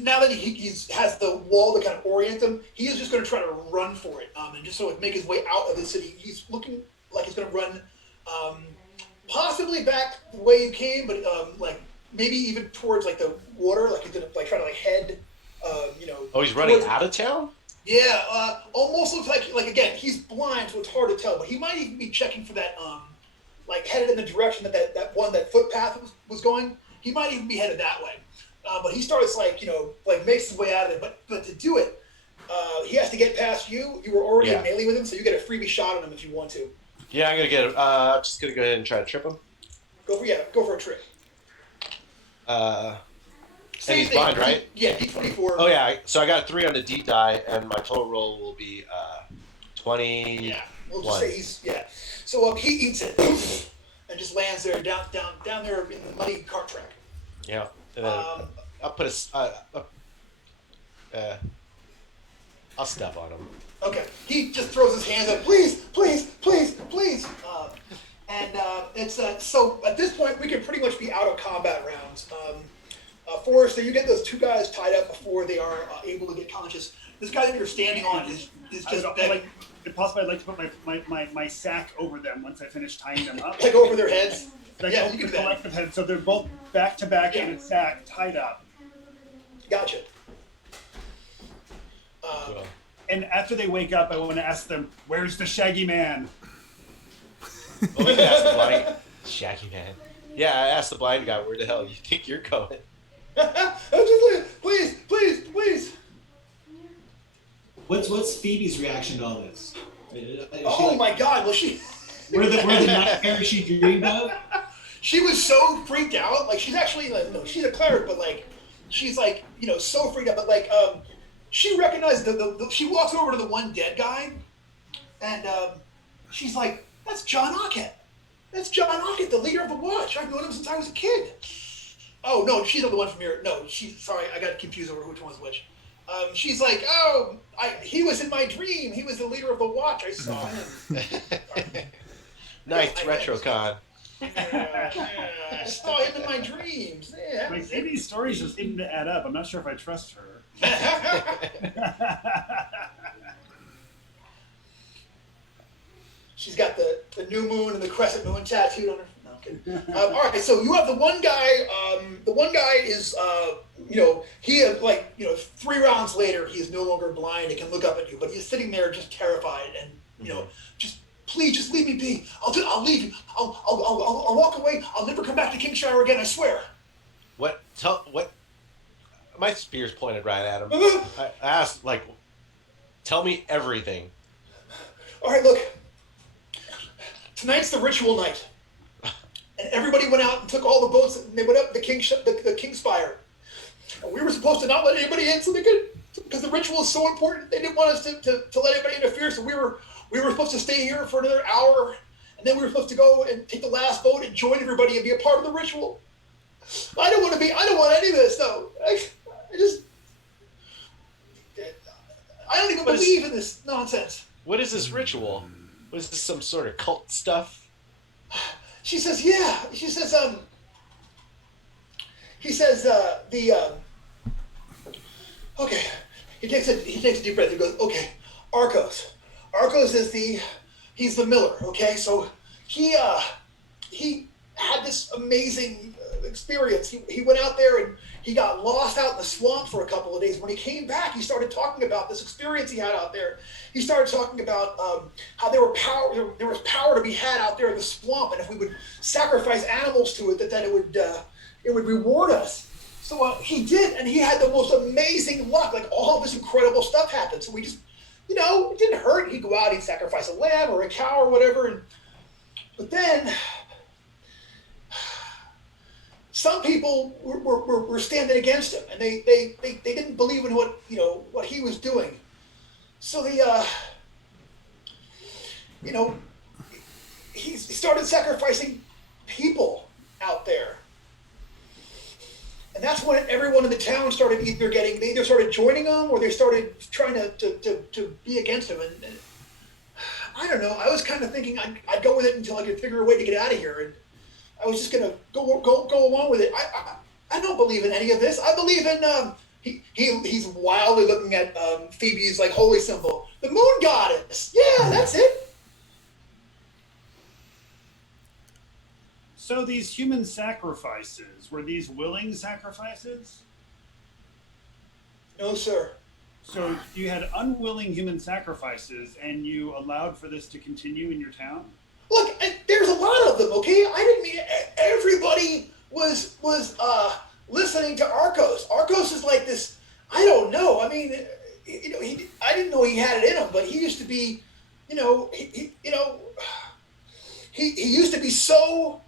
now that he has the wall to kind of orient him, he is just going to try to run for it and just sort of make his way out of the city. He's looking like he's going to run possibly back the way you came, but maybe even towards the water, he's going to try to head. Oh, he's running out of town? Yeah, almost looks like again, he's blind, so it's hard to tell, but he might even be checking for that headed in the direction that footpath was going. He might even be headed that way. But he starts makes his way out of it. But to do it, he has to get past you. You were already in melee with him, so you get a freebie shot on him if you want to. Yeah, I'm gonna get him. I'm just gonna go ahead and try to trip him. Go for a trip. And he's blind, right? Yeah, D24. Oh yeah, so I got a 3 on the D die, and my total roll will be 20. Yeah, we'll just say So he eats it and just lands there down there in the muddy cart track. Yeah, and then I'll put I'll step on him. Okay, he just throws his hands up. Please. It's so at this point we can pretty much be out of combat rounds. Forrester, you get those 2 guys tied up before they are able to get conscious. This guy that you're standing on is just if possible, I'd like to put my sack over them once I finish tying them up. Over their heads. You can do that. Collective head, so they're both back to back in a sack, tied up. Gotcha. Cool. And after they wake up, I want to ask them, "Where's the Shaggy Man?" Well, we can ask the blind Shaggy Man. Yeah, I asked the blind guy, "Where the hell you think you're going?" Please. What's Phoebe's reaction to all this? My God! Well, were the nightmares she dreamed of? She was so freaked out. She's actually she's a cleric, but she's so freaked out. But she recognized she walks over to the one dead guy, and she's like, "That's John Ockett. That's John Ockett, the leader of the Watch. I've known him since I was a kid." Oh no, she's not the one from here. No, sorry, I got confused over which one's which. She's like, oh, he was in my dream. He was the leader of the watch. I saw him. Nice RetroCon. I saw him in my dreams. Yeah, Like, these stories just seem to add up. I'm not sure if I trust her. She's got the new moon and the crescent moon tattooed on her. No, I'm kidding. All right, so you have the one guy. The one guy is, he 3 rounds later, he is no longer blind and can look up at you, but he's sitting there just terrified and just please, just leave me be. I'll leave you. I'll walk away. I'll never come back to Kingspire again. I swear. What? My spear's pointed right at him. I asked, tell me everything. All right, look. Tonight's the ritual night, and everybody went out and took all the boats, and they went up the Kingspire. And we were supposed to not let anybody in, so they could, because the ritual is so important. They didn't want us to let anybody interfere, so we were supposed to stay here for another hour, and then we were supposed to go and take the last boat and join everybody and be a part of the ritual. I don't want any of this, though. I don't even believe in this nonsense. What is this ritual? Was this some sort of cult stuff? She says, yeah. She says, he says, okay. He takes a deep breath. He goes, okay, Arcos. Arcos is he's the miller, okay? So he had this amazing experience. He went out there and he got lost out in the swamp for a couple of days. When he came back, he started talking about this experience he had out there. He started talking about how there was power to be had out there in the swamp, and if we would sacrifice animals to it, that it would reward us. So he did, and he had the most amazing luck. Like, all of this incredible stuff happened. So we just, it didn't hurt. He'd go out, he'd sacrifice a lamb or a cow or whatever. But then some people were standing against him, and they didn't believe in what he was doing. So he started sacrificing people out there. And that's when everyone in the town started they either started joining him or they started trying to be against him. And I don't know. I was kind of thinking I'd go with it until I could figure a way to get out of here. And I was just gonna go along with it. I don't believe in any of this. I believe in he's wildly looking at Phoebe's holy symbol, the moon goddess. Yeah, that's it. So these human sacrifices, were these willing sacrifices? No, sir. So you had unwilling human sacrifices, and you allowed for this to continue in your town? Look, there's a lot of them, okay? I didn't mean everybody was listening to Arcos. Arcos is like this, I don't know. I mean, I didn't know he had it in him, but he used to be, he used to be so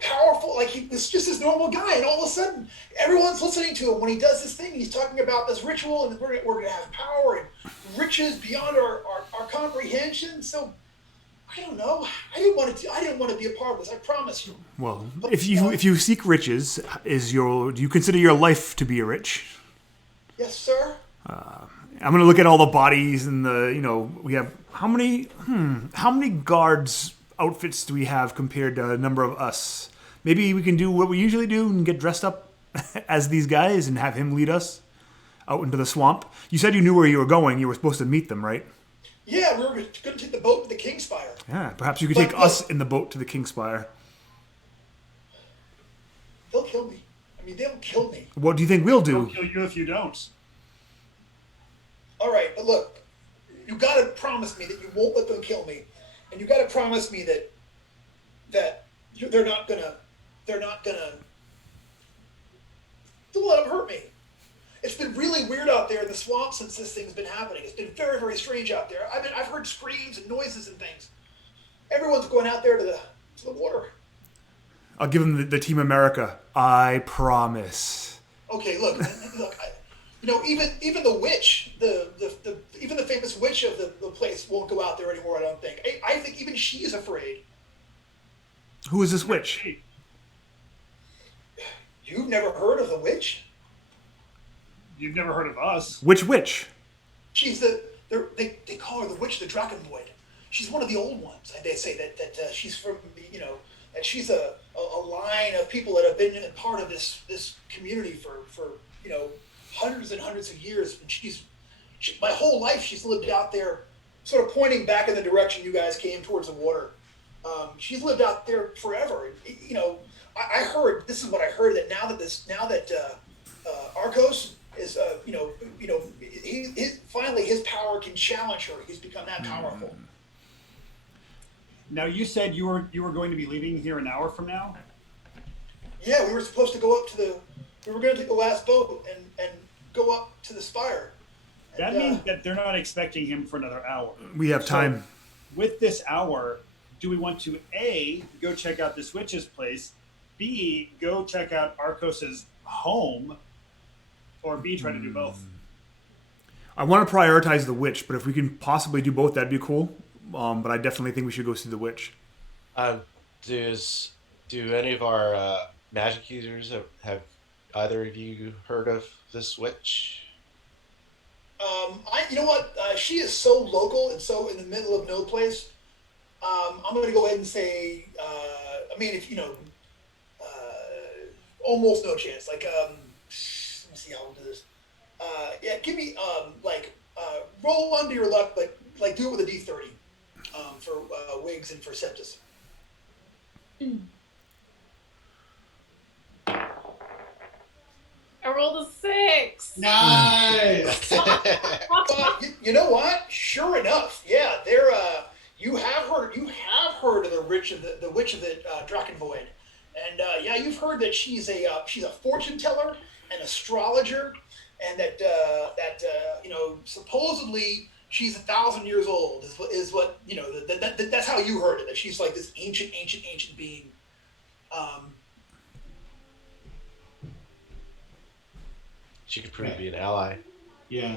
powerful. Like, he was just this normal guy, and all of a sudden everyone's listening to him when he does this thing. He's talking about this ritual, and we're going to have power and riches beyond our comprehension. So I don't know. I didn't want to be a part of this. I promise you. Well, if you seek riches, do you consider your life to be rich? Yes, sir. I'm gonna look at all the bodies and we have how many guards outfits do we have compared to the number of us? Maybe we can do what we usually do and get dressed up as these guys and have him lead us out into the swamp. You said you knew where you were going. You were supposed to meet them, right? Yeah, we were going to take the boat to the Kingspire. Yeah, perhaps you could take us in the boat to the Kingspire. They'll kill me. I mean, they'll kill me. What do you think we'll do? They'll kill you if you don't. All right, but look, you got to promise me that you won't let them kill me, and you got to promise me that they're not gonna don't let them hurt me. It's been really weird out there in the swamp since this thing's been happening. It's been very, very strange out there. I've heard screams and noises and things. Everyone's going out there to the water. I'll give them the Team America. I promise. Okay, look. Even the witch, even the famous witch of the place won't go out there anymore. I don't think. I think even she's afraid. Who is this witch? You've never heard of the witch? You've never heard of us. Which witch? She's they call her the Witch of the Drakenvoid. She's one of the old ones. They say that she's from, that she's a line of people that have been a part of this community for hundreds and hundreds of years. And my whole life she's lived out there, sort of pointing back in the direction you guys came towards the water. She's lived out there forever. I heard, this is what I heard, that now that Arcos is finally his power can challenge her. He's become that powerful. Now you said you were going to be leaving here an hour from now? Yeah, we were supposed to go up we were going to take the last boat and go up to the spire. That means that they're not expecting him for another hour. We have time. With this hour, do we want to A, go check out this witch's place, B, go check out Arcos's home, or B, try to do both? I want to prioritize the witch, but if we can possibly do both, that'd be cool. But I definitely think we should go see the witch. Do any of our magic users have either of you heard of this witch? You know what? She is so local and so in the middle of no place. I'm going to go ahead and say, almost no chance. Like, let me see how we'll do this. Give me roll under your luck, but like do it with a D30 for wigs and for septus. I rolled a 6. Nice. You know what? Sure enough, yeah, they're you have heard of the witch of the Drakenvoid, and yeah, you've heard that she's a fortune teller, an astrologer, and that supposedly she's 1,000 years old is what that's how you heard it, that she's like this ancient being. She could prove to be an ally. Yeah,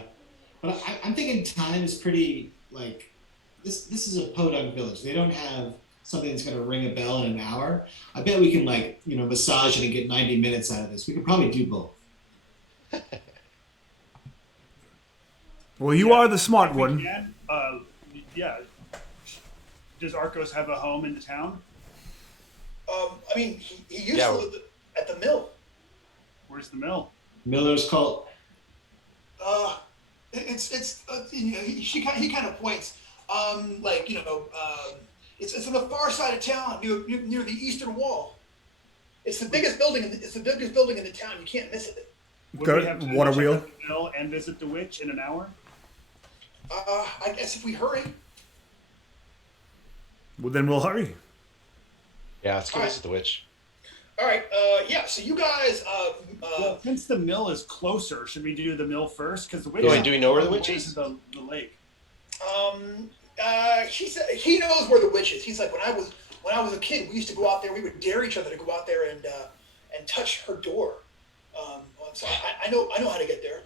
but I'm thinking time is pretty like this. This is a podunk village. They don't have something that's going to ring a bell in an hour. I bet we can massage it and get 90 minutes out of this. We could probably do both. Well, you are the smart one. Yeah. Does Arcos have a home in the town? He used to live at the mill. Where's the mill? Miller's Cult. He kind of points. It's on the far side of town, near the eastern wall. It's the biggest building. It's the biggest building in the town. You can't miss it. Would we have to water check wheel out the mill and visit the witch in an hour? I guess if we hurry. Well, then we'll hurry. Yeah, let's go visit the witch. All right. So you guys. Well, since the mill is closer, should we do the mill first? Because the witch. Do we know where the witch is? The lake. He said he knows where the witch is. He's like, when I was a kid, we used to go out there. We would dare each other to go out there and touch her door. So I know how to get there.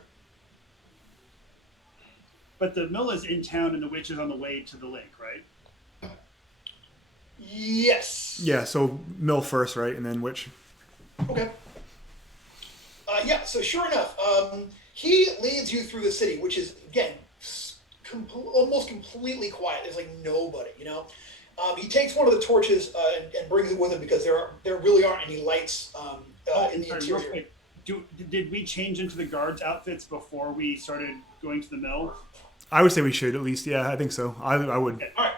But the mill is in town, and the witch is on the way to the lake, right? Yes. Yeah. So mill first, right, and then witch. Okay. So sure enough, he leads you through the city, which is again almost completely quiet. There's like nobody, He takes one of the torches and brings it with him because there really aren't any lights in the interior. Real quick, did we change into the guards' outfits before we started going to the mill? I would say we should at least. Yeah, I think so. I would. Okay. All right.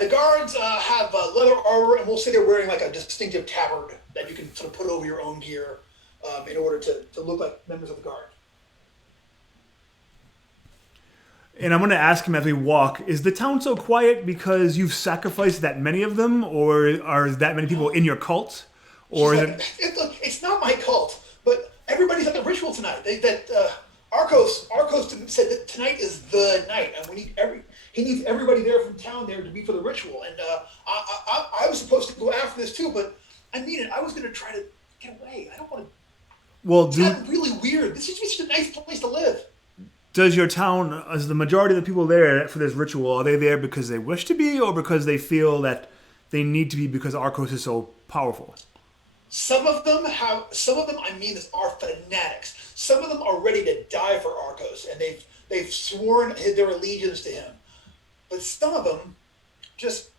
The guards have leather armor, and we'll say they're wearing like a distinctive tabard that you can sort of put over your own gear in order to look like members of the guard. And I'm going to ask him as we walk, is the town so quiet because you've sacrificed that many of them, or are that many people in your cult? Or it's not my cult, but everybody's at the ritual tonight. Arcos said that tonight is the night, and he needs everybody there from town there to be for the ritual. And I was supposed to go after this too, but I mean it. I was going to try to get away. I don't want to. Well, it's gotten really weird. This used to be such a nice place to live. Does your town, as the majority of the people there for this ritual, are they there because they wish to be, or because they feel that they need to be because Arcos is so powerful? Some of them, I mean this, are fanatics. Some of them are ready to die for Arcos, and they've sworn their allegiance to him. But some of them just,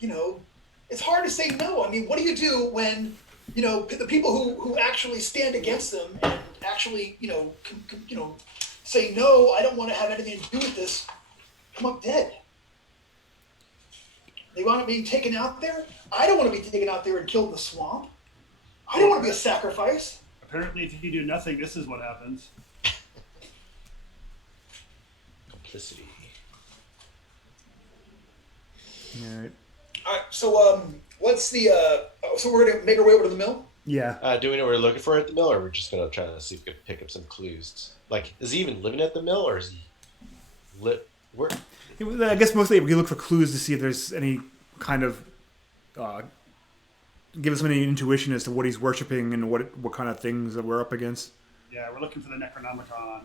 it's hard to say no. I mean, what do you do when, the people who actually stand against them and actually, say, no, I don't want to have anything to do with this, come up dead. They want to be taken out there. I don't want to be taken out there and killed in the swamp. I don't want to be a sacrifice. Apparently, if you do nothing, this is what happens. Complicity. All right. All right. So, what's the? So we're gonna make our way over to the mill. Yeah. Do we know what we're looking for at the mill, or we're just gonna try to see if we can pick up some clues? Like, is he even living at the mill, or is he where? I guess mostly we look for clues to see if there's any kind of give us any intuition as to what he's worshiping and what kind of things that we're up against. Yeah, we're looking for the Necronomicon.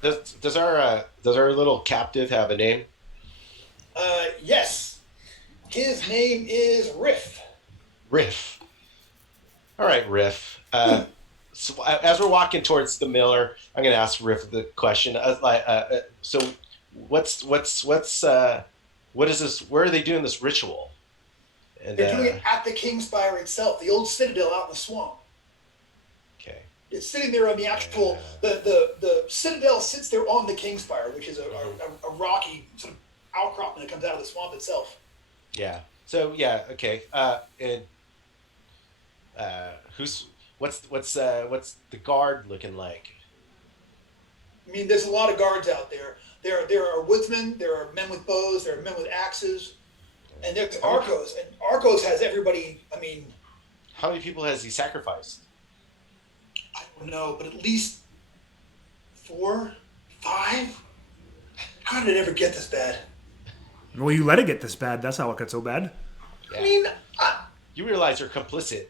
Does our little captive have a name? Yes. His name is Riff. Riff. All right, Riff. So as we're walking towards the miller, I'm going to ask Riff the question. So what is this? Where are they doing this ritual? And, They're doing it at the Kingspire itself, the old citadel out in the swamp. Okay. It's sitting there on the actual the citadel sits there on the Kingspire, which is a rocky sort of outcropping that comes out of the swamp itself. Yeah. So yeah. Okay. And what's the guard looking like? I mean, there's a lot of guards out there. There are woodsmen, there are men with bows, there are men with axes, and there's Arcos. And Arcos has everybody. I mean, how many people has he sacrificed? I don't know, but at least 4, 5. How did it ever get this bad? Well, you let it get this bad. That's how it got so bad. Yeah. I mean, you realize you're complicit.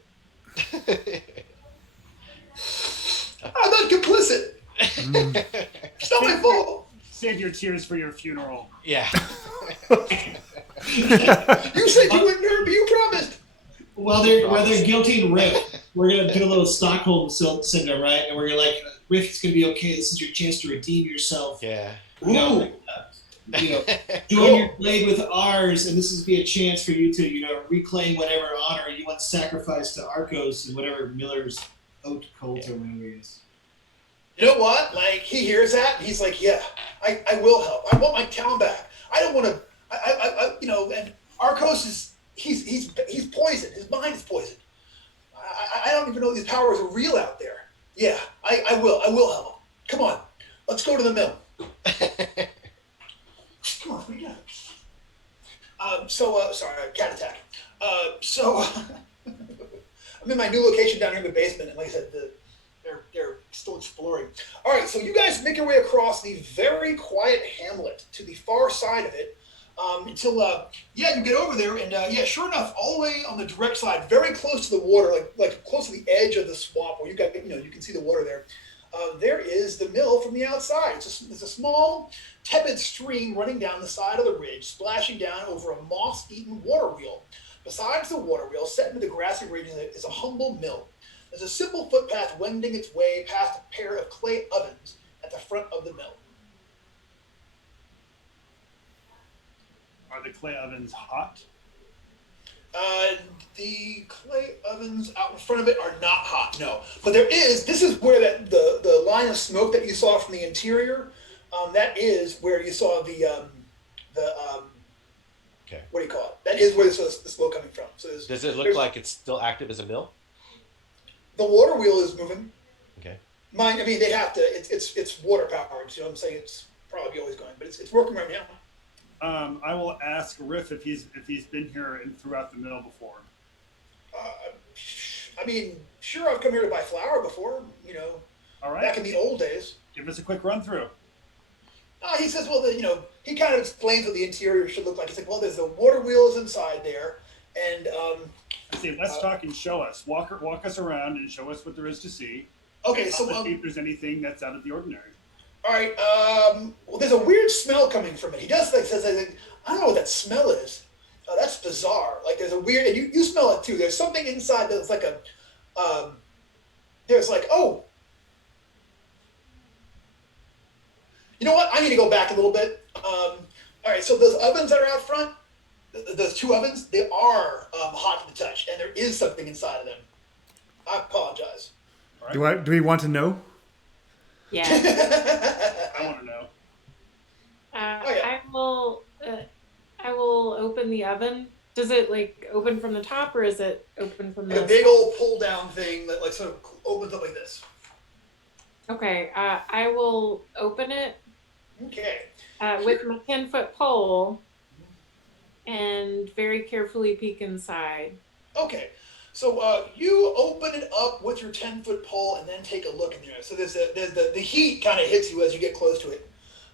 I'm not complicit. It's not my fault. Save your tears for your funeral. Yeah. You said you wouldn't hurt me. You promised. While they're guilting Riff, we're gonna do a little Stockholm syndrome, right? And we're gonna Riff, it's gonna be okay. This is your chance to redeem yourself. Yeah. Join your blade with ours, and this is be a chance for you to, reclaim whatever honor you once sacrificed to Arcos and whatever Miller's oat cult or whatever it is. You know what? Like, he hears that, and he's like, yeah, I will help. I want my town back. I don't want to, and Arcos is, he's poisoned. His mind is poisoned. I don't even know these powers are real out there. Yeah, I will help. Come on, let's go to the mill. Come on, what do you got? Sorry, cat attack. I'm in my new location down here in the basement, and like I said, they're still exploring. All right, so you guys make your way across the very quiet hamlet to the far side of it until you get over there, and sure enough, all the way on the direct side, very close to the water, like close to the edge of the swamp where you can see the water there. There is the mill from the outside. It's a small, tepid stream running down the side of the ridge, splashing down over a moss-eaten water wheel. Besides the water wheel, set into the grassy region is a humble mill. There's a simple footpath wending its way past a pair of clay ovens at the front of the mill. Are the clay ovens hot? The clay ovens out in front of it are not hot, no. But this is where the line of smoke that you saw from the interior, that is where you saw Okay. What do you call it? That is where the smoke coming from. So does it look like it's still active as a mill? The water wheel is moving. Okay. They have to. It's water powered. You know what I'm saying? It's probably always going, but it's working right now. I will ask Riff if he's been here and throughout the mill before. Sure, I've come here to buy flour before. All right. Back in the old days. Give us a quick run through. He says, well, he kind of explains what the interior should look like. He's like, well, there's the water wheels inside there, and I say, let's talk and show us. Walk us around and show us what there is to see. Okay, so see if there's anything that's out of the ordinary. All right. Well, there's a weird smell coming from it. He does says, I don't know what that smell is. That's bizarre. Like there's a weird, and you smell it too. There's something inside that's like a, there's like, oh, you know what? I need to go back a little bit. All right, so those ovens that are out front, those 2 ovens, they are hot to the touch, and there is something inside of them. I apologize. Do we want to know? Yeah. I want to know. I will open the oven. Does it like open from the top or is it open from Like the a big old pull down thing that like sort of opens up like this. Okay, I will open it Okay. with my 10-foot pole and very carefully peek inside. Okay. So you open it up with your 10-foot pole and then take a look in there. So there's the heat kind of hits you as you get close to it.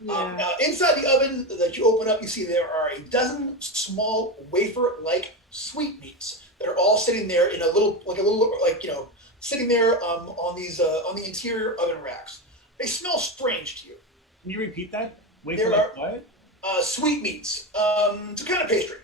Yeah. Now inside the oven that you open up, you see there are a dozen small wafer-like sweetmeats that are all sitting there in a little sitting there on the interior oven racks. They smell strange to you. Can you repeat that? Wait There for are- what? Sweetmeats. It's a kind of pastry.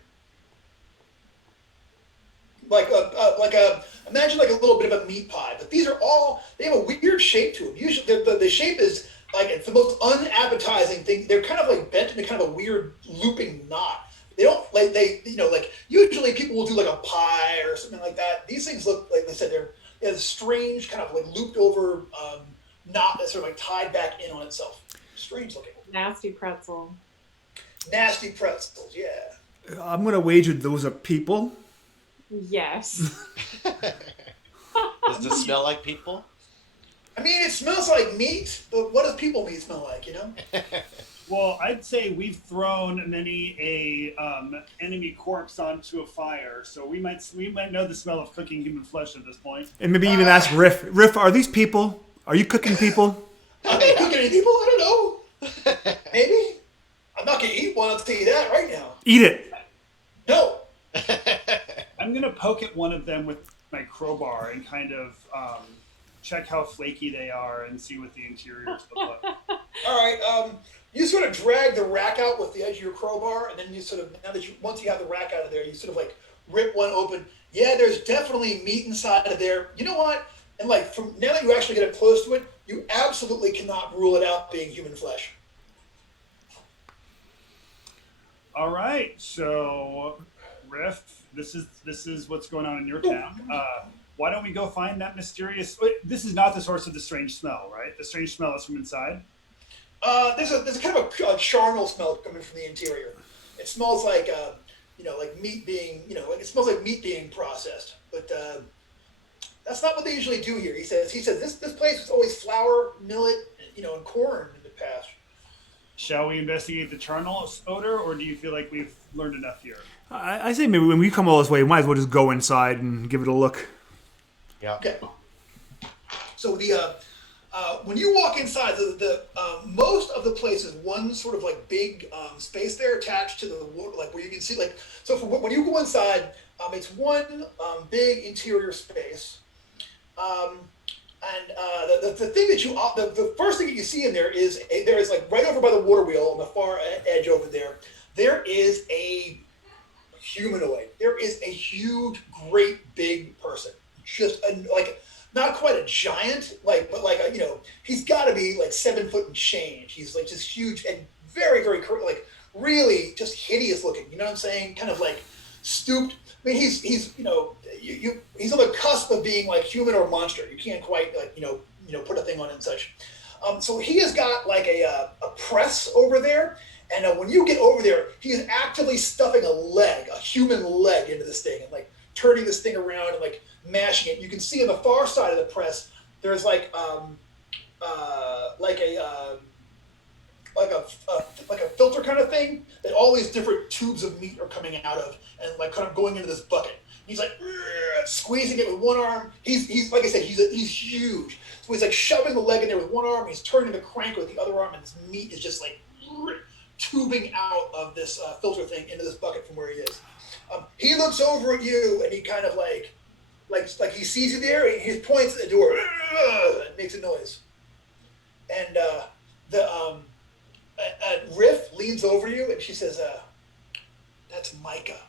Imagine like a little bit of a meat pie, but these are all, they have a weird shape to them. Usually the shape is like, it's the most unappetizing thing. They're kind of like bent in a kind of a weird looping knot. They don't like, usually people will do like a pie or something like that. These things look, like I said, they have a strange kind of like looped over knot that's sort of like tied back in on itself. Strange looking. Nasty pretzel. Nasty pretzels, yeah. I'm going to wager those are people. Yes. Does this smell like people? I mean, it smells like meat, but what does people meat smell like, you know? Well, I'd say we've thrown many a enemy corpse onto a fire, so we might know the smell of cooking human flesh at this point. And maybe even ask Riff. Riff, are these people? Are you cooking people? Are they cooking any people? I don't know. Maybe. I'm not going to eat one, I'll tell you that right now. Eat it. No. I'm going to poke at one of them with my crowbar and kind of check how flaky they are and see what the interiors look like. All right. You sort of drag the rack out with the edge of your crowbar, and then you sort of, once you have the rack out of there, you sort of like rip one open. Yeah, there's definitely meat inside of there. You know what? And like from now that you actually get up close to it, you absolutely cannot rule it out being human flesh. All right, so Riff, this is what's going on in your town. Why don't we go find that mysterious? This is not the source of the strange smell, right? The strange smell is from inside. There's a kind of a charnel smell coming from the interior. It smells like like meat being, it smells like meat being processed. But that's not what they usually do here. He says this place was always flour, millet, and corn in the past. Shall we investigate the charnel odor, or do you feel like we've learned enough here? I say maybe when we come all this way, we might as well just go inside and give it a look. Yeah. Okay. So when you walk inside, the most of the place is one sort of like big space there attached to the like where you can see like when you go inside, it's one big interior space. The thing that the first thing that you see in there is there is like right over by the water wheel on the far edge over there is a humanoid. There is a huge, great big person, just like not quite a giant, but he's got to be like 7 foot and change. He's like just huge and very, very like really just hideous looking. You know what I'm saying? Kind of like stooped. I mean, he's he's on the cusp of being like human or monster. You can't quite put a thing on him and such. So he has got like a press over there, and when you get over there, he is actively stuffing a human leg into this thing and like turning this thing around and like mashing it. You can see on the far side of the press there's like a filter kind of thing that all these different tubes of meat are coming out of and like kind of going into this bucket. He's like squeezing it with one arm. He's like I said, he's huge. So he's like shoving the leg in there with one arm. He's turning the crank with the other arm, and this meat is just like tubing out of this filter thing into this bucket from where he is. He looks over at you and he kind of like he sees you there. And he points at the door and makes a noise. And Riff leans over you and she says, "That's Micah,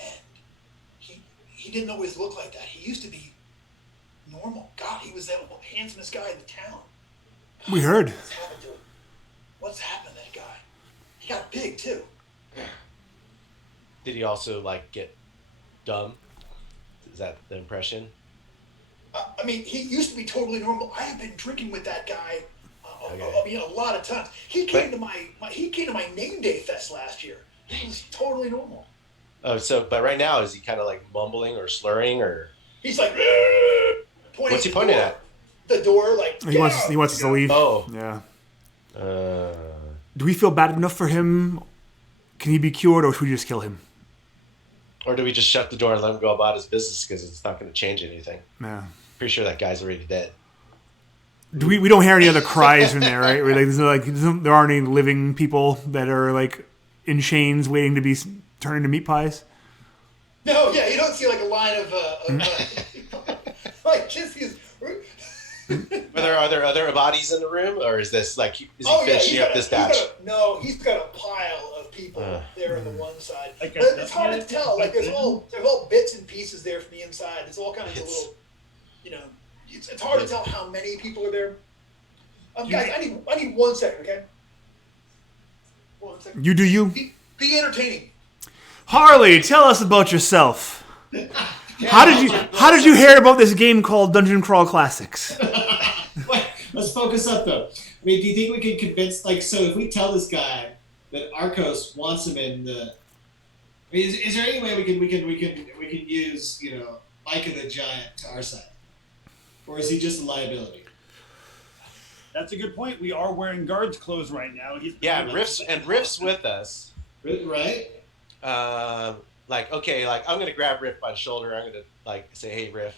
and didn't always look like that. He used to be normal. God, he was the handsomest guy in the town. We heard. What's happened to him? What's happened to that guy? He got big too. Did he also like get dumb? Is that the impression? I mean, he used to be totally normal. I have been drinking with that guy. Okay. I mean, a lot of times. He came to my name day fest last year. He was totally normal. Oh, but right now is he kind of like mumbling or slurring or? He's like, pointing. What's he pointing at? The door, like. He wants us to leave. Oh. Yeah. Uh, Do we feel bad enough for him? Can he be cured, or should we just kill him? or do we just shut the door and let him go about his business because it's not going to change anything? Yeah. Pretty sure that guy's already dead. Do we don't hear any other cries in there, right? There aren't any living people that are like in chains waiting to be turned into meat pies. No, yeah, you don't see like a line of like just these. Are there other bodies in the room, or is this like is he finishing up this batch? He's got a pile of people there on the one side. Like But it's hard to tell. Like there's all bits and pieces there from the inside. It's all kinds of little, it's hard to tell how many people are there. Guys, I need 1 second, okay? 1 second. You do you. Be entertaining. Harley, tell us about yourself. How did you hear about this game called Dungeon Crawl Classics? Wait, let's focus up though. I mean, do you think we can convince? Like, so if we tell this guy that Arcos wants him in the, I mean, is there any way we can use Micah the Giant to our side, or is he just a liability? That's a good point. We are wearing guards' clothes right now. Riff's with us. Right. I'm gonna grab Riff by the shoulder. I'm gonna say, "Hey, Riff,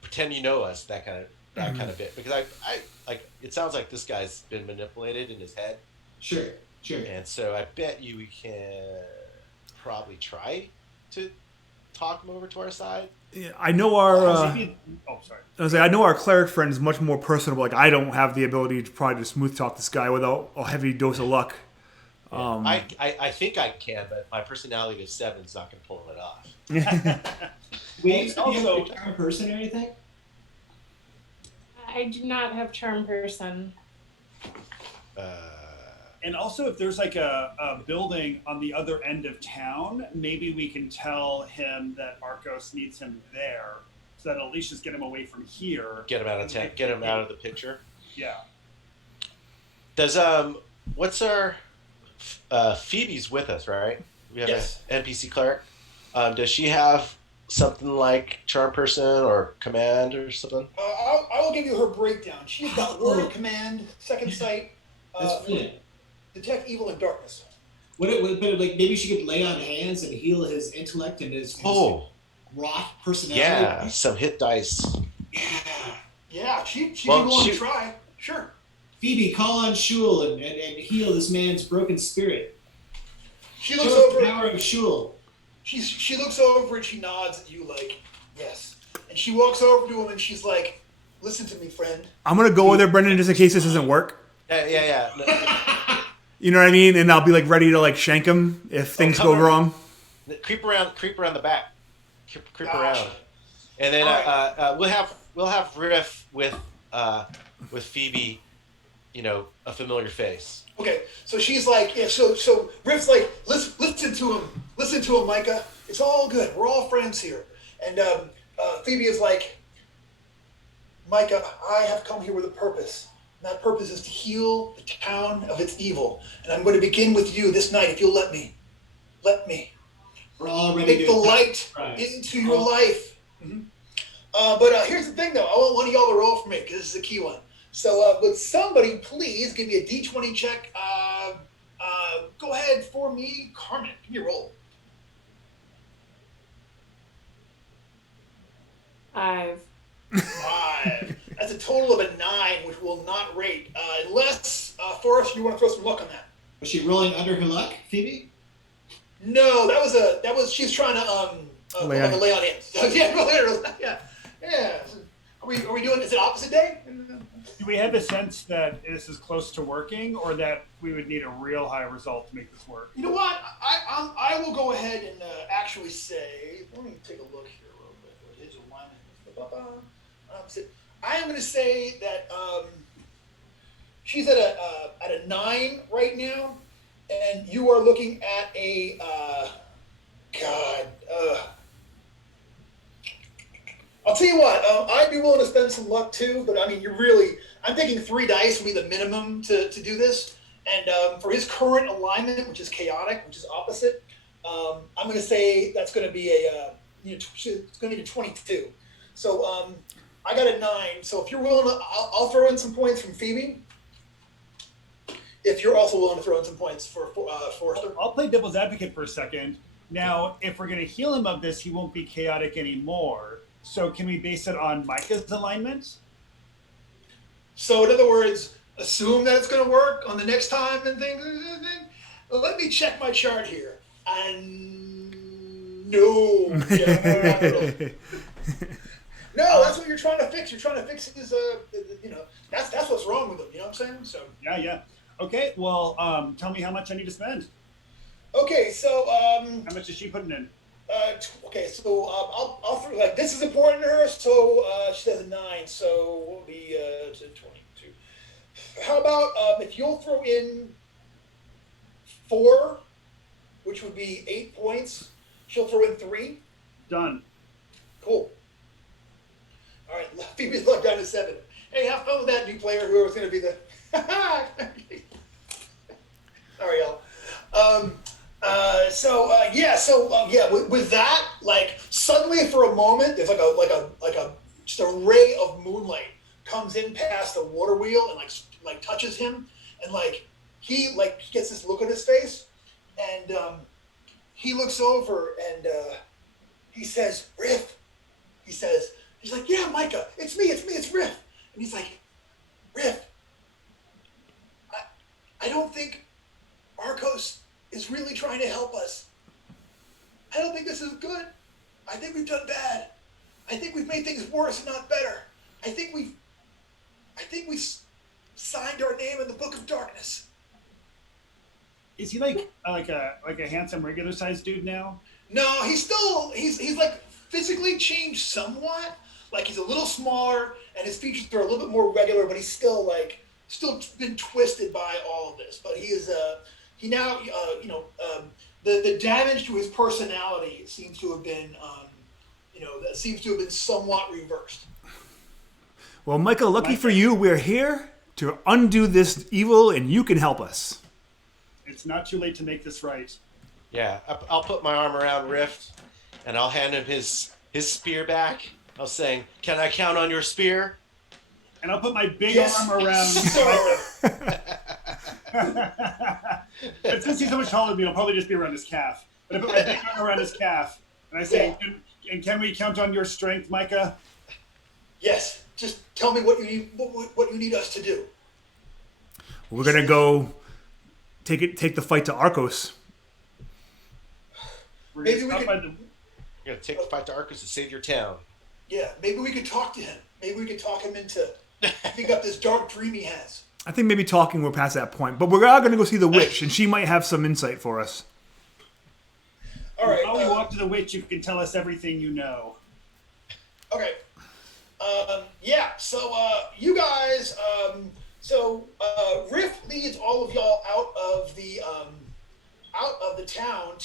pretend you know us." That kind of bit, because I it sounds like this guy's been manipulated in his head. Sure. And so I bet you we can probably try to talk him over to our side. Yeah, I know our. Sorry. I know our cleric friend is much more personable. Like I don't have the ability to probably just smooth talk this guy without a heavy dose of luck. I think I can, but my personality of 7 is not going to pull it off. Wait, also a charm person or anything? I do not have charm person. And also, if there's like a building on the other end of town, maybe we can tell him that Arcos needs him there, so that at least just get him away from here. Get him out of town. Get him out of the picture. Yeah. Does what's our Phoebe's with us, right? We have an NPC cleric. Does she have something like charm person or command or something? I will give you her breakdown. She's got word of command, second sight. That's brilliant. Detect evil and darkness. But maybe she could lay on hands and heal his intellect and his wrought personality. Yeah, some hit dice. Yeah, she'd be willing to try. Sure. Phoebe, call on Shul and heal this man's broken spirit. She looks over. The power of Shul. She looks over and she nods at you like, yes. And she walks over to him and she's like, listen to me, friend. I'm gonna go with her, Brendan, just in case this doesn't work. Yeah. You know what I mean? And I'll be like ready to like shank him if things go wrong. Creep around the back. Creep around, and then we'll have Riff with Phoebe. A familiar face. Okay, so she's like, yeah. So Riff's like, listen to him, Micah. It's all good. We're all friends here. And Phoebe is like, Micah, I have come here with a purpose. And that purpose is to heal the town of its evil. And I'm going to begin with you this night, if you'll let me. Let me. We're all ready Take to the light into your life. Mm-hmm. But here's the thing, though. I want one of y'all to roll for me, because this is a key one. So would somebody please give me a D20 check? Go ahead for me, Carmen. Give me a roll. 5. 5. That's a total of a 9, which will not rate. Unless, Forrest, you want to throw some luck on that. Was she rolling under her luck, Phoebe? No, she's trying to lay on hands. Yeah. Are we doing? Is it opposite day? Do we have the sense that this is close to working, or that we would need a real high result to make this work? You know what? I will go ahead and actually say, let me take a look here real quick. What his alignment is. I am going to say that she's at a 9 right now, and you are looking at a I'll tell you what, I'd be willing to spend some luck too, but I mean, I'm thinking 3 dice would be the minimum to do this. And for his current alignment, which is chaotic, which is opposite, I'm going to say that's going to be it's going to be a 22. So I got a 9. So if you're willing to, I'll throw in some points from Phoebe. If you're also willing to throw in some points for Forrester. I'll play devil's advocate for a second. Now, if we're going to heal him of this, he won't be chaotic anymore. So can we base it on Micah's alignment? So in other words, assume that it's going to work on the next time and things. Let me check my chart here. And no. Yeah, not really. No, that's what you're trying to fix. You're trying to fix his, that's what's wrong with him. You know what I'm saying? So. Yeah. Okay, well, tell me how much I need to spend. Okay, so how much is she putting in? Okay, so I'll throw, like, this is important to her. So she has a 9, so we'll be 22. How about if you'll throw in 4, which would be 8 points. She'll throw in 3. Done. Cool. All right, Phoebe's luck down to 7. Hey, have fun with that, new player. Whoever's going to be the. Sorry, y'all. With that, like, suddenly for a moment, there's like a just a ray of moonlight comes in past the water wheel and like touches him, and he gets this look on his face, and he looks over and he says, "Riff." He's like, "Yeah, Micah, it's me, it's Riff." And he's like, "Riff, I don't think Arcos is really trying to help us. I don't think this is good. I think we've done bad. I think we've made things worse, not better. I think we've signed our name in the Book of Darkness." Is he like a handsome, regular sized dude now? No, he's like physically changed somewhat. Like, he's a little smaller and his features are a little bit more regular, but he's still been twisted by all of this. But he is he now the damage to his personality seems to have been somewhat reversed. Well, Michael, lucky for you, we're here to undo this evil, and you can help us. It's not too late to make this right. Yeah, I'll put my arm around Rift, and I'll hand him his spear back. I'll say, "Can I count on your spear?" And I'll put my big Yes, arm around. sir. But since he's so much taller than me, it'll probably just be around his calf. But I put my big arm around his calf, and I say, can we count on your strength, Micah? Yes. Just tell me what you need us to do. We're gonna go take the fight to Arcos. Maybe we could. You're gonna take the fight to Arcos to save your town. Yeah, maybe we could talk to him. Maybe we could talk him into picking up this dark dream he has. I think maybe talking we're past that point, but we're all gonna go see the witch, and she might have some insight for us. All right. While we walk to the witch, you can tell us everything you know. Okay. So you guys. Riff leads all of y'all out of the town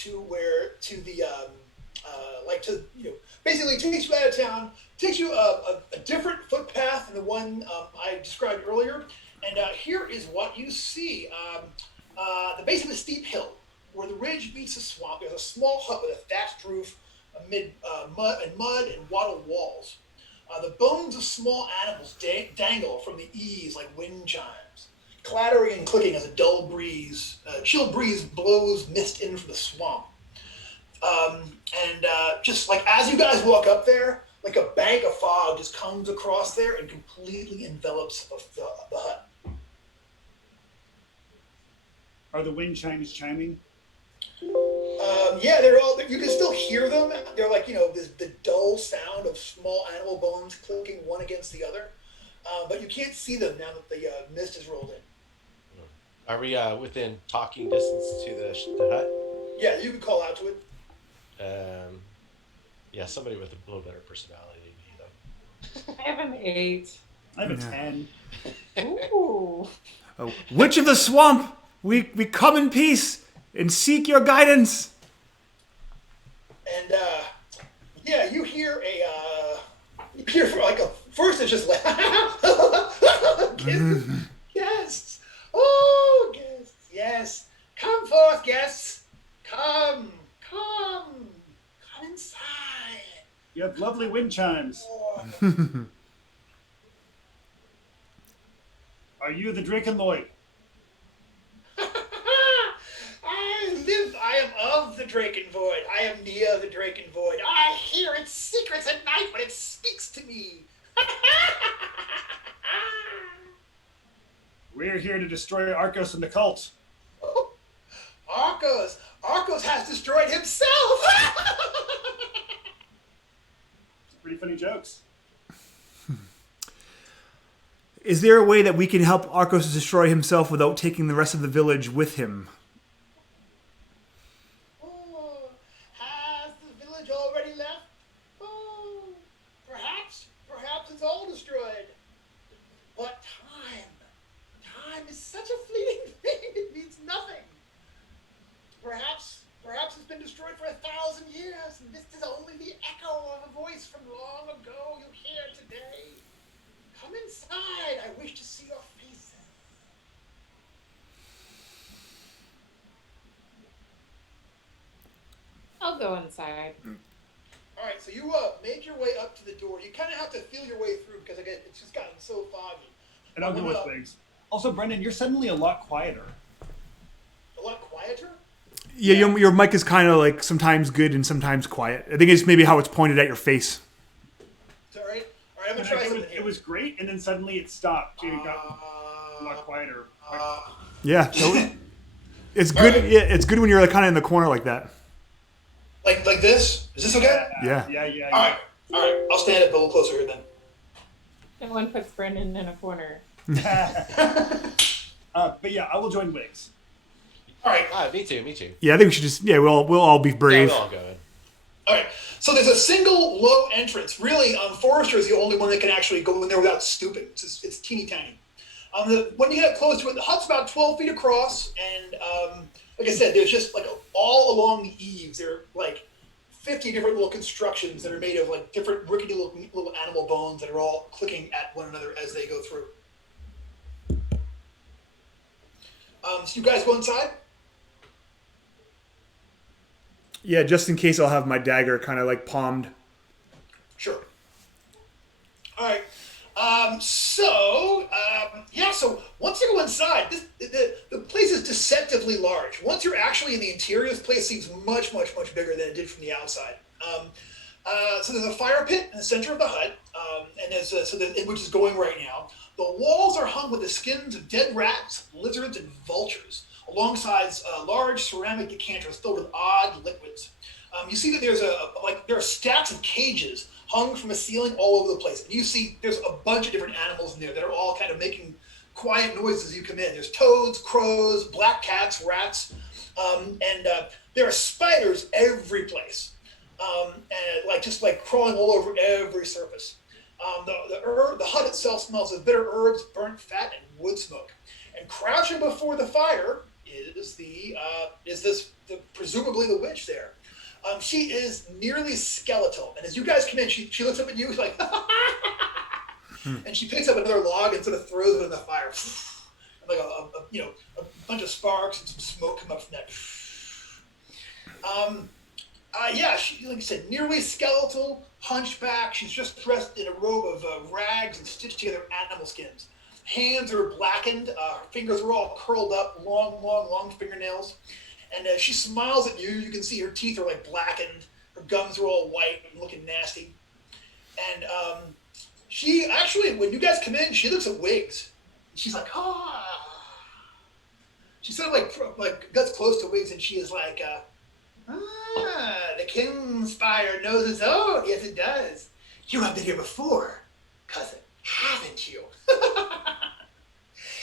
basically takes you out of town, takes you a different footpath than the one I described earlier. And here is what you see. The base of a steep hill where the ridge meets the swamp. There's a small hut with a thatched roof amid mud and wattled walls. The bones of small animals dangle from the eaves like wind chimes, clattering and clicking as a chill breeze blows mist in from the swamp. Just like as you guys walk up there, like a bank of fog just comes across there and completely envelops the hut. Are the wind chimes chiming? They're all. You can still hear them. They're like the dull sound of small animal bones clicking one against the other, but you can't see them now that the mist has rolled in. Are we within talking distance to the hut? Yeah, you can call out to it. Yeah, somebody with a little better personality than me, though. I have an 8. I have a Yeah. 10. Ooh. Oh, Witch of the Swamp, we come in peace and seek your guidance. And yeah, you hear first it's just like guests. Oh, guests. Yes. Come forth, guests. Come inside. You have lovely wind chimes. Oh. Are you the Drake and Lloyd? I am of the Draken Void. I am near the Draken Void. I hear its secrets at night when it speaks to me. We're here to destroy Arcos and the cult. Arcos has destroyed himself. Pretty funny jokes. Is there a way that we can help Arcos destroy himself without taking the rest of the village with him? Oh, has the village already left? Oh, perhaps it's all destroyed. But time is such a fleeting thing. It means nothing. Perhaps it's been destroyed for 1,000 years, and this is only the echo of a voice from long ago you hear today. Come inside. I wish to see your faces. I'll go inside. All right, so you made your way up to the door. You kind of have to feel your way through because again, it's just gotten so foggy. And I'll go with things. Also, Brendan, you're suddenly a lot quieter. A lot quieter. Yeah, your mic is kind of like sometimes good and sometimes quiet. I think it's maybe how it's pointed at your face. It's all right. All right, I'm gonna try something here. It was great, and then suddenly it stopped. And it got a lot quieter. Yeah, so it's good. Right. Yeah, it's good when you're like kind of in the corner like that. Like this? Is this okay? Yeah. Yeah. All right. I'll stand up a little closer here then. No one puts Brendan in a corner. But yeah, I will join Wiggs. All right. Me too. Yeah, I think we should just. Yeah, we'll all be brave. Yeah, we'll all go in. All right. So there's a single low entrance. Really, Forrester is the only one that can actually go in there without stooping. It's teeny tiny. When you get close to it, the hut's about 12 feet across, and like I said, there's just like all along the eaves, there are like 50 different little constructions that are made of like different rickety little animal bones that are all clicking at one another as they go through. So you guys go inside? Yeah, just in case I'll have my dagger kind of like palmed. Sure. All right. So once you go inside, the place is deceptively large. Once you're actually in the interior, this place seems much, much, much bigger than it did from the outside. So there's a fire pit in the center of the hut, and which is going right now. The walls are hung with the skins of dead rats, lizards, and vultures, alongside large ceramic decanters filled with odd liquids. You see that there are stacks of cages hung from a ceiling all over the place. And you see there's a bunch of different animals in there that are all kind of making quiet noises as you come in. There's toads, crows, black cats, rats, and there are spiders every place, and just crawling all over every surface. The hut itself smells of bitter herbs, burnt fat, and wood smoke. And crouching before the fire is presumably the witch there. She is nearly skeletal, and as you guys come in, she looks up at you like, and she picks up another log and sort of throws it in the fire. And like a bunch of sparks and some smoke come up from that. She, like I said, nearly skeletal, hunchback. She's just dressed in a robe of rags and stitched together animal skins. Hands are blackened. Her fingers are all curled up, long fingernails. And as she smiles at you, you can see her teeth are blackened. Her gums are all white and looking nasty. And she actually, when you guys come in, she looks at Wiggs. She's like, ah. She sort of gets close to Wiggs, and she is like, the Kingspire knows its own. Yes, it does. You have been here before, cousin, haven't you?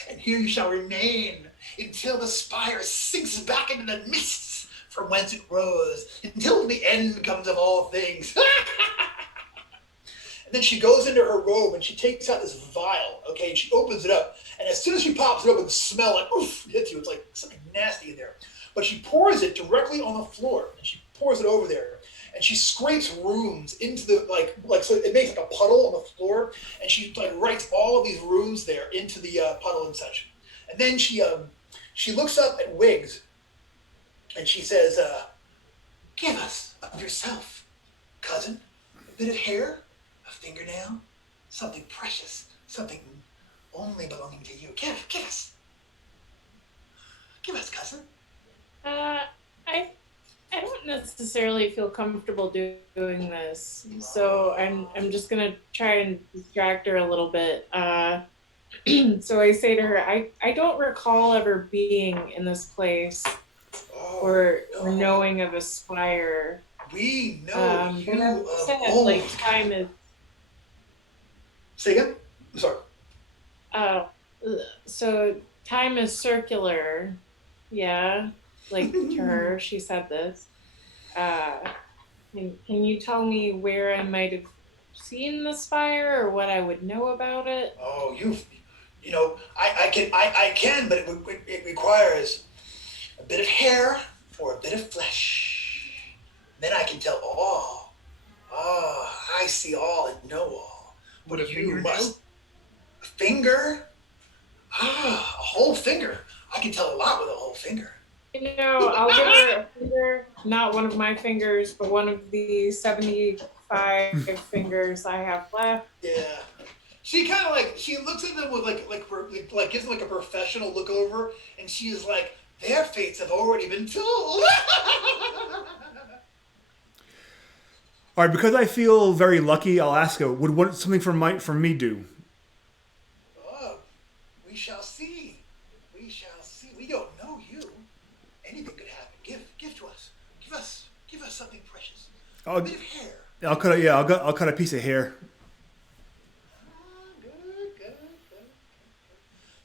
And here you shall remain until the spire sinks back into the mists from whence it rose, until the end comes of all things. And then she goes into her robe and she takes out this vial, okay, and she opens it up. And as soon as she pops it open, the smell like oof hits you. It's like something nasty in there. But she pours it directly on the floor, and she pours it over there, and she scrapes runes into the like so it makes like a puddle on the floor, and she like writes all of these runes there into the puddle and such. And then she looks up at Wiggs, and she says, "Give us of yourself, cousin, a bit of hair, a fingernail, something precious, something only belonging to you. Give us. Give us, cousin." I don't necessarily feel comfortable doing this, so I'm just gonna try and distract her a little bit. So I say to her, I don't recall ever being in this place or knowing of a spire. We know you but as I said, old. like time is. Say again? I'm sorry. So time is circular, yeah. Like to her, she said this. Can you tell me where I might have seen the spire or what I would know about it? Oh, you know, I can, but it requires a bit of hair or a bit of flesh. Then I can tell all. Oh, I see all and know all. What a You finger must. A finger? Ah, a whole finger. I can tell a lot with a whole finger. You know, I'll give her a finger, not one of my fingers, but one of the 75 fingers I have left. Yeah. She kind of like, she looks at them with like gives them like a professional look over, and she is like, their fates have already been told. All right, because I feel very lucky, I'll ask her, would something from me do? Oh, we shall see. We shall see. We don't know you. Anything could happen. Give to us. Give us something precious. A bit of hair. I'll cut a piece of hair. Good.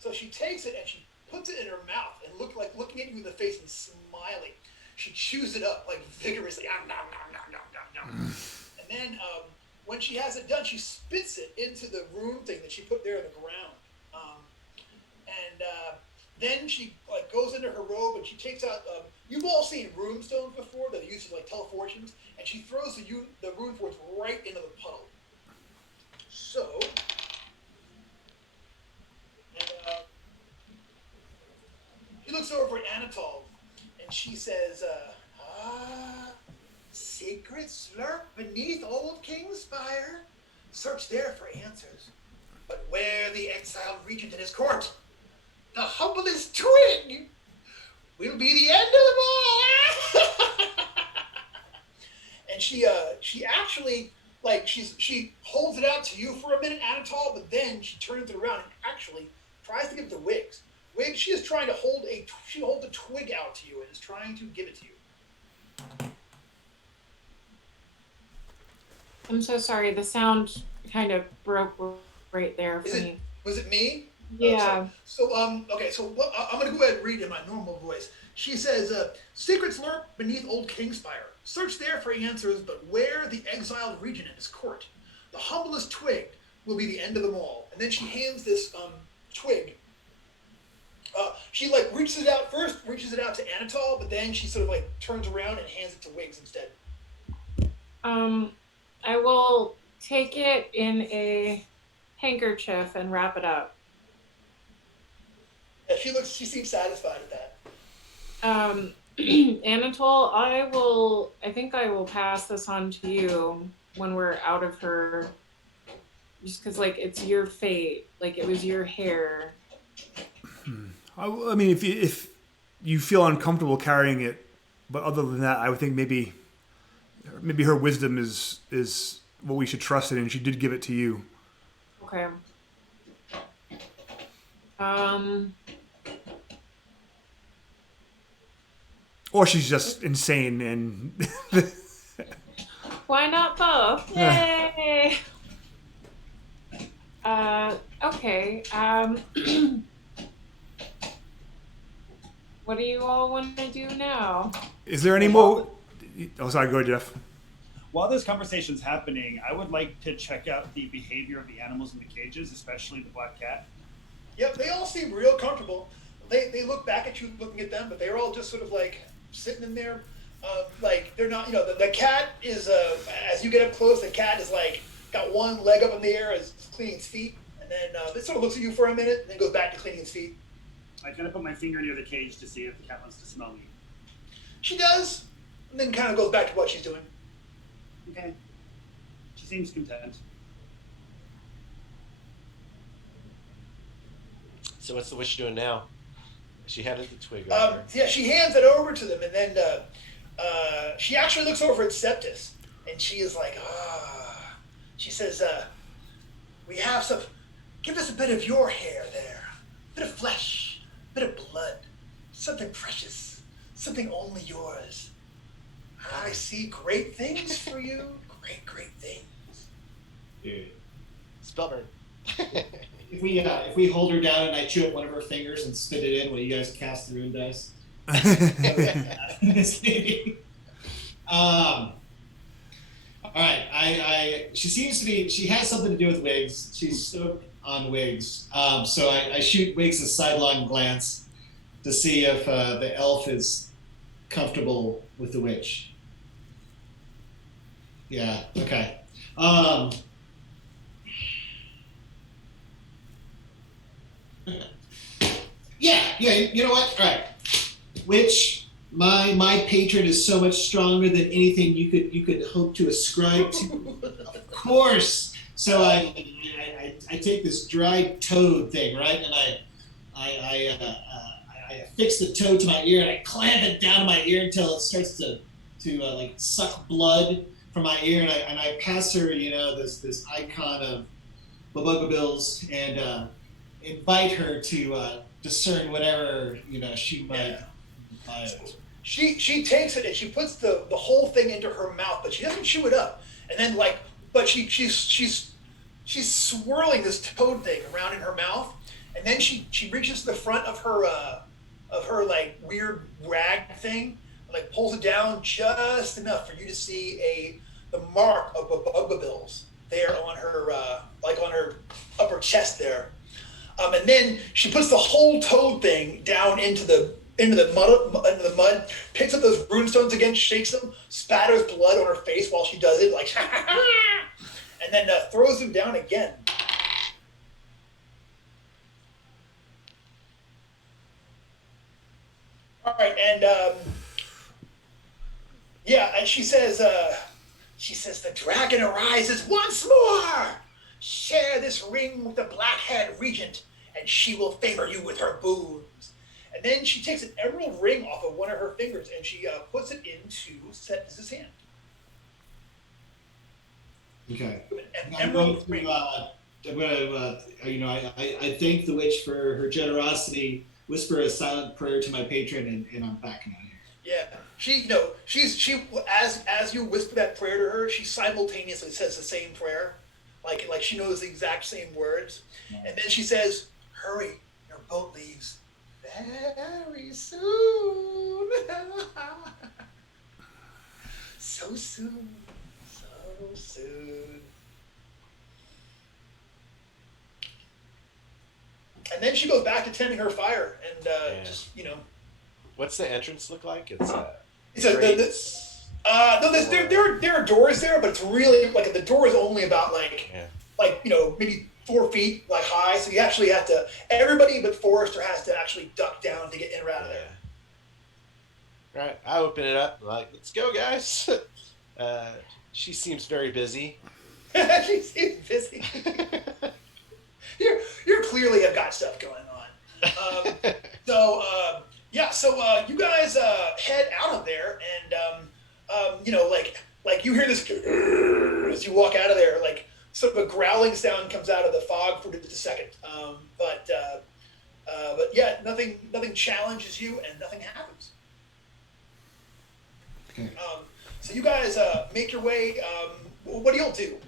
So she takes it and she puts it in her mouth and looking at you in the face and smiling. She chews it up like vigorously. Nom. And then when she has it done, she spits it into the rune thing that she put there in the ground. Then she like goes into her robe and she takes out. You've all seen rune stones before that are used to like tell fortunes, and she throws the rune forge right into the puddle. So. She looks over at Anatol, and she says, secret slurp beneath old Kingspire. Search there for answers. But where the exiled regent and his court? The humblest twig will be the end of them all. And she actually, like, she holds it out to you for a minute, Anatol, but then she turns it around and actually tries to give it to Wiggs. Wiggs, she is trying to she holds a twig out to you and is trying to give it to you. I'm so sorry, the sound kind of broke right there for me. Was it me? Yeah. Okay, so I'm going to go ahead and read in my normal voice. She says, secrets lurk beneath old Kingspire. Search there for answers, but where the exiled regent and his court? The humblest twig will be the end of them all. And then she hands this twig. She like reaches it out to Anatol, but then she sort of like turns around and hands it to Wiggs instead. I will take it in a handkerchief and wrap it up. Yeah, she seems satisfied at that. Anatol, I think I will pass this on to you when we're out of her, just because like it's your fate, like it was your hair. I mean, if you feel uncomfortable carrying it, but other than that, I would think maybe her wisdom is what we should trust in, and she did give it to you. Okay. Or she's just insane and. Why not both? Yay! Okay. What do you all want to do now? Is there any more? Oh, sorry. Go ahead, Jeff. While this conversation's happening, I would like to check out the behavior of the animals in the cages, especially the black cat. Yep, they all seem real comfortable. They look back at you looking at them, but they're all just sort of like sitting in there. Like they're not, the cat is, as you get up close, the cat is like got one leg up in the air as cleaning its feet. And then it sort of looks at you for a minute and then goes back to cleaning its feet. I kind of put my finger near the cage to see if the cat wants to smell me. She does, and then kind of goes back to what she's doing. Okay. She seems content. So what's the witch doing now? She handed the twig over. Yeah, she hands it over to them, and then she actually looks over at Septus, and she is like, She says, we have some, give us a bit of your hair there. A bit of flesh, a bit of blood, something precious, something only yours. I see great things for you, great things. Dude. Spellburn. If we hold her down and I chew up one of her fingers and spit it in, will you guys cast the rune dice? All right. She seems to be. She has something to do with Wiggs. She's stoked on Wiggs. So I shoot Wiggs a sidelong glance to see if the elf is comfortable with the witch. Yeah. Okay. Yeah. You know what? All right. Witch, my patron is so much stronger than anything you could hope to ascribe to. Of course. So I take this dried toad thing, right, and I affix the toad to my ear and I clamp it down to my ear until it starts to like suck blood from my ear, and I pass her, this icon of Babugabills and invite her to discern whatever she might. She takes it and she puts the whole thing into her mouth, but she doesn't chew it up. And then but she's swirling this toad thing around in her mouth, and then she reaches to the front of her like weird rag thing, like pulls it down just enough for you to see the mark of Babugabills there on her on her upper chest there. And then she puts the whole toad thing down into the mud, picks up those runestones again, shakes them, spatters blood on her face while she does it, like, and then throws them down again. All right, and and she says, the dragon arises once more. Share this ring with the black-haired regent, and she will favor you with her boons. And then she takes an emerald ring off of one of her fingers, and she puts it into Septus's hand. Okay. An emerald ring. I thank the witch for her generosity. Whisper a silent prayer to my patron, and I'm backing out here. Yeah, she as you whisper that prayer to her, she simultaneously says the same prayer, like she knows the exact same words, and then she says, "Hurry, your boat leaves very soon." So soon. And then she goes back to tending her fire and What's the entrance look like? It's there are doors there, but it's really like the door is only about maybe 4 feet high, so you actually have to. Everybody but Forrester has to actually duck down to get in or out of there. Right, I open it up. I'm like, let's go, guys. She seems very busy. She seems busy. You clearly have got stuff going on. So you guys head out of there, and you hear this as you walk out of there, like sort of a growling sound comes out of the fog for just a second. But nothing challenges you, and nothing happens. Okay. So you guys make your way. What do y'all do?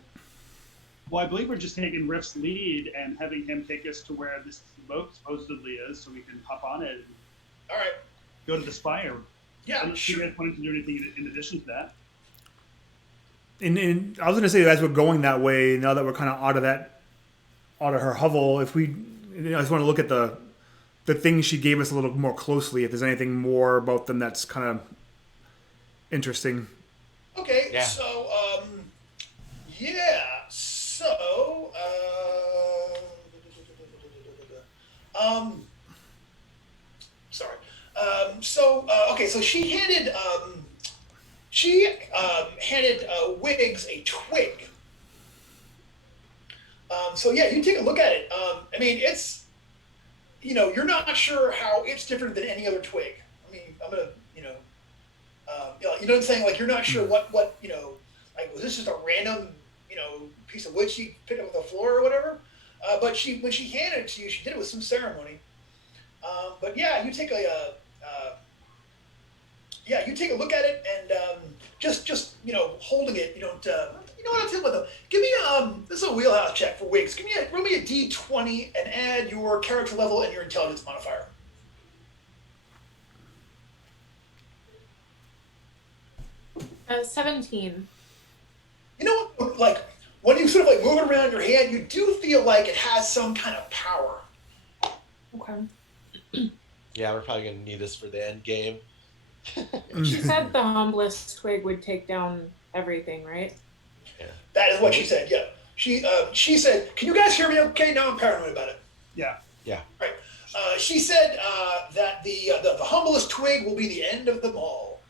Well, I believe we're just taking Riff's lead and having him take us to where this boat supposedly is, so we can hop on it and All right. go to the spire. Yeah, Unless you guys wanted to do anything in addition to that. And I was going to say, as we're going that way, now that we're kind of out of her hovel, if we, I just want to look at the things she gave us a little more closely. If there's anything more about them that's kind of interesting. Okay, Yeah. so, sorry. Okay, so she handed, Wiggs a twig. So yeah, you take a look at it. I mean, it's, you're not sure how it's different than any other twig. I mean, I'm gonna, you know what I'm saying? Like, you're not sure what, like, was this just a random, piece of wood she picked up off the floor or whatever? But when she handed it to you, she did it with some ceremony. But yeah, you take a look at it and just holding it. You don't. You know what I'll tell you what though? Give me this is a wheelhouse check for Wiggs. Roll me a D20 and add your character level and your intelligence modifier. 17. You know what? Like, when you sort of like move it around your hand, you do feel like it has some kind of power. Okay. Yeah, we're probably gonna need this for the end game. She said the humblest twig would take down everything, right? Yeah. That is what she said. Yeah. She said, "Can you guys hear me? Okay, now I'm paranoid about it." Yeah. Yeah. Right. She said that the humblest twig will be the end of them all.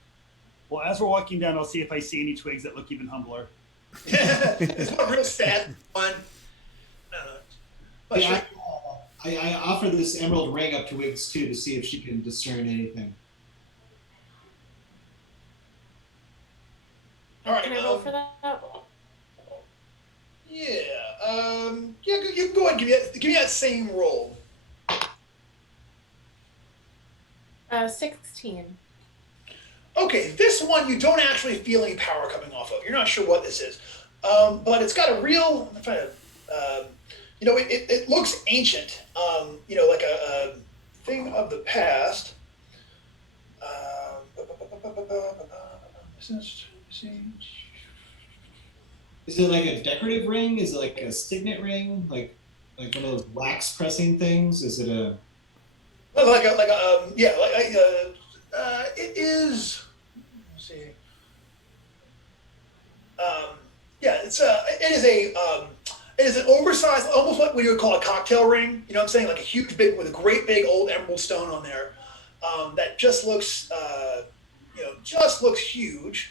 Well, as we're walking down, I'll see if I see any twigs that look even humbler. It's not a real sad one. But Yeah, I offer this emerald ring up to Wiggs too to see if she can discern anything. all right. Can I roll for that? Yeah. Yeah. You can go ahead and give me that same roll. 16. Okay, this one you don't actually feel any power coming off of. You're not sure what this is, but it's got a real. I'm trying to, it looks ancient. Like a thing of the past. Is it like a decorative ring? Is it like a signet ring? Like one of those wax pressing things? Is it a? It is. Let's see. It is an oversized, almost like what you would call a cocktail ring. You know what I'm saying? Like a huge, big, with a great big old emerald stone on there. That just looks, huge.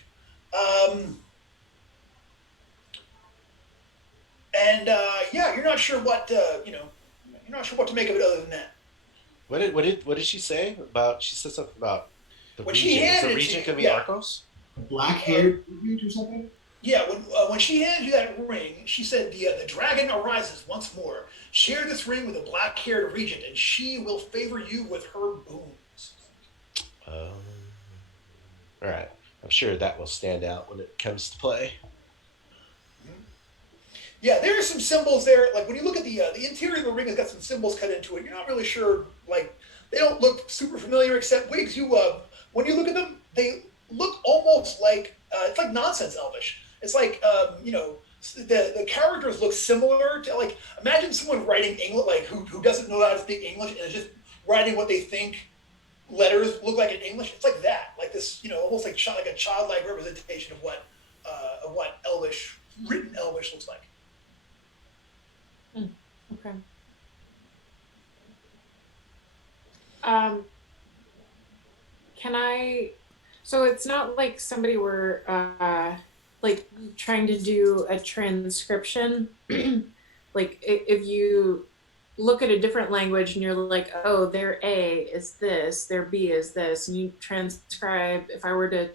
You're not sure what, you're not sure what to make of it other than that. What did she say about? She said something about the When region. she Is handed the it region to gonna be you, Arcos? A black-haired regent or something? Yeah, when she handed you that ring, she said, the dragon arises once more. Share this ring with a black-haired regent, and she will favor you with her boons. All right. I'm sure that will stand out when it comes to play. Yeah, there are some symbols there. Like when you look at the interior of the ring, has got some symbols cut into it. You're not really sure. Like they don't look super familiar. Except Wiggs, when you look at them, they look almost like it's like nonsense Elvish. It's like the characters look similar to like imagine someone writing English like who doesn't know how to speak English and is just writing what they think letters look like in English. It's like that, like this, almost like a childlike representation of what Elvish written Elvish looks like. Okay. Can I? So it's not like somebody were like trying to do a transcription. Like if you look at a different language and you're like, oh, their A is this, their B is this, and you transcribe. If I were to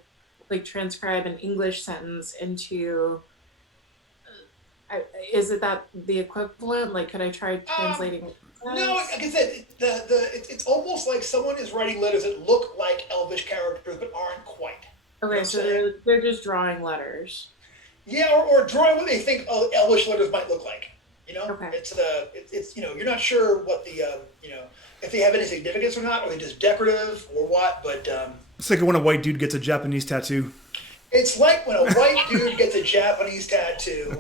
like transcribe an English sentence into is it that the equivalent? Like, could I try translating? No, like I said, it's almost like someone is writing letters that look like Elvish characters but aren't quite. Okay, so they're just drawing letters. Yeah, or drawing what they think Elvish letters might look like. Okay. It's you're not sure what the if they have any significance or not, or they're just decorative or what. But It's like when a white dude gets a Japanese tattoo. It's like when a white dude gets a Japanese tattoo,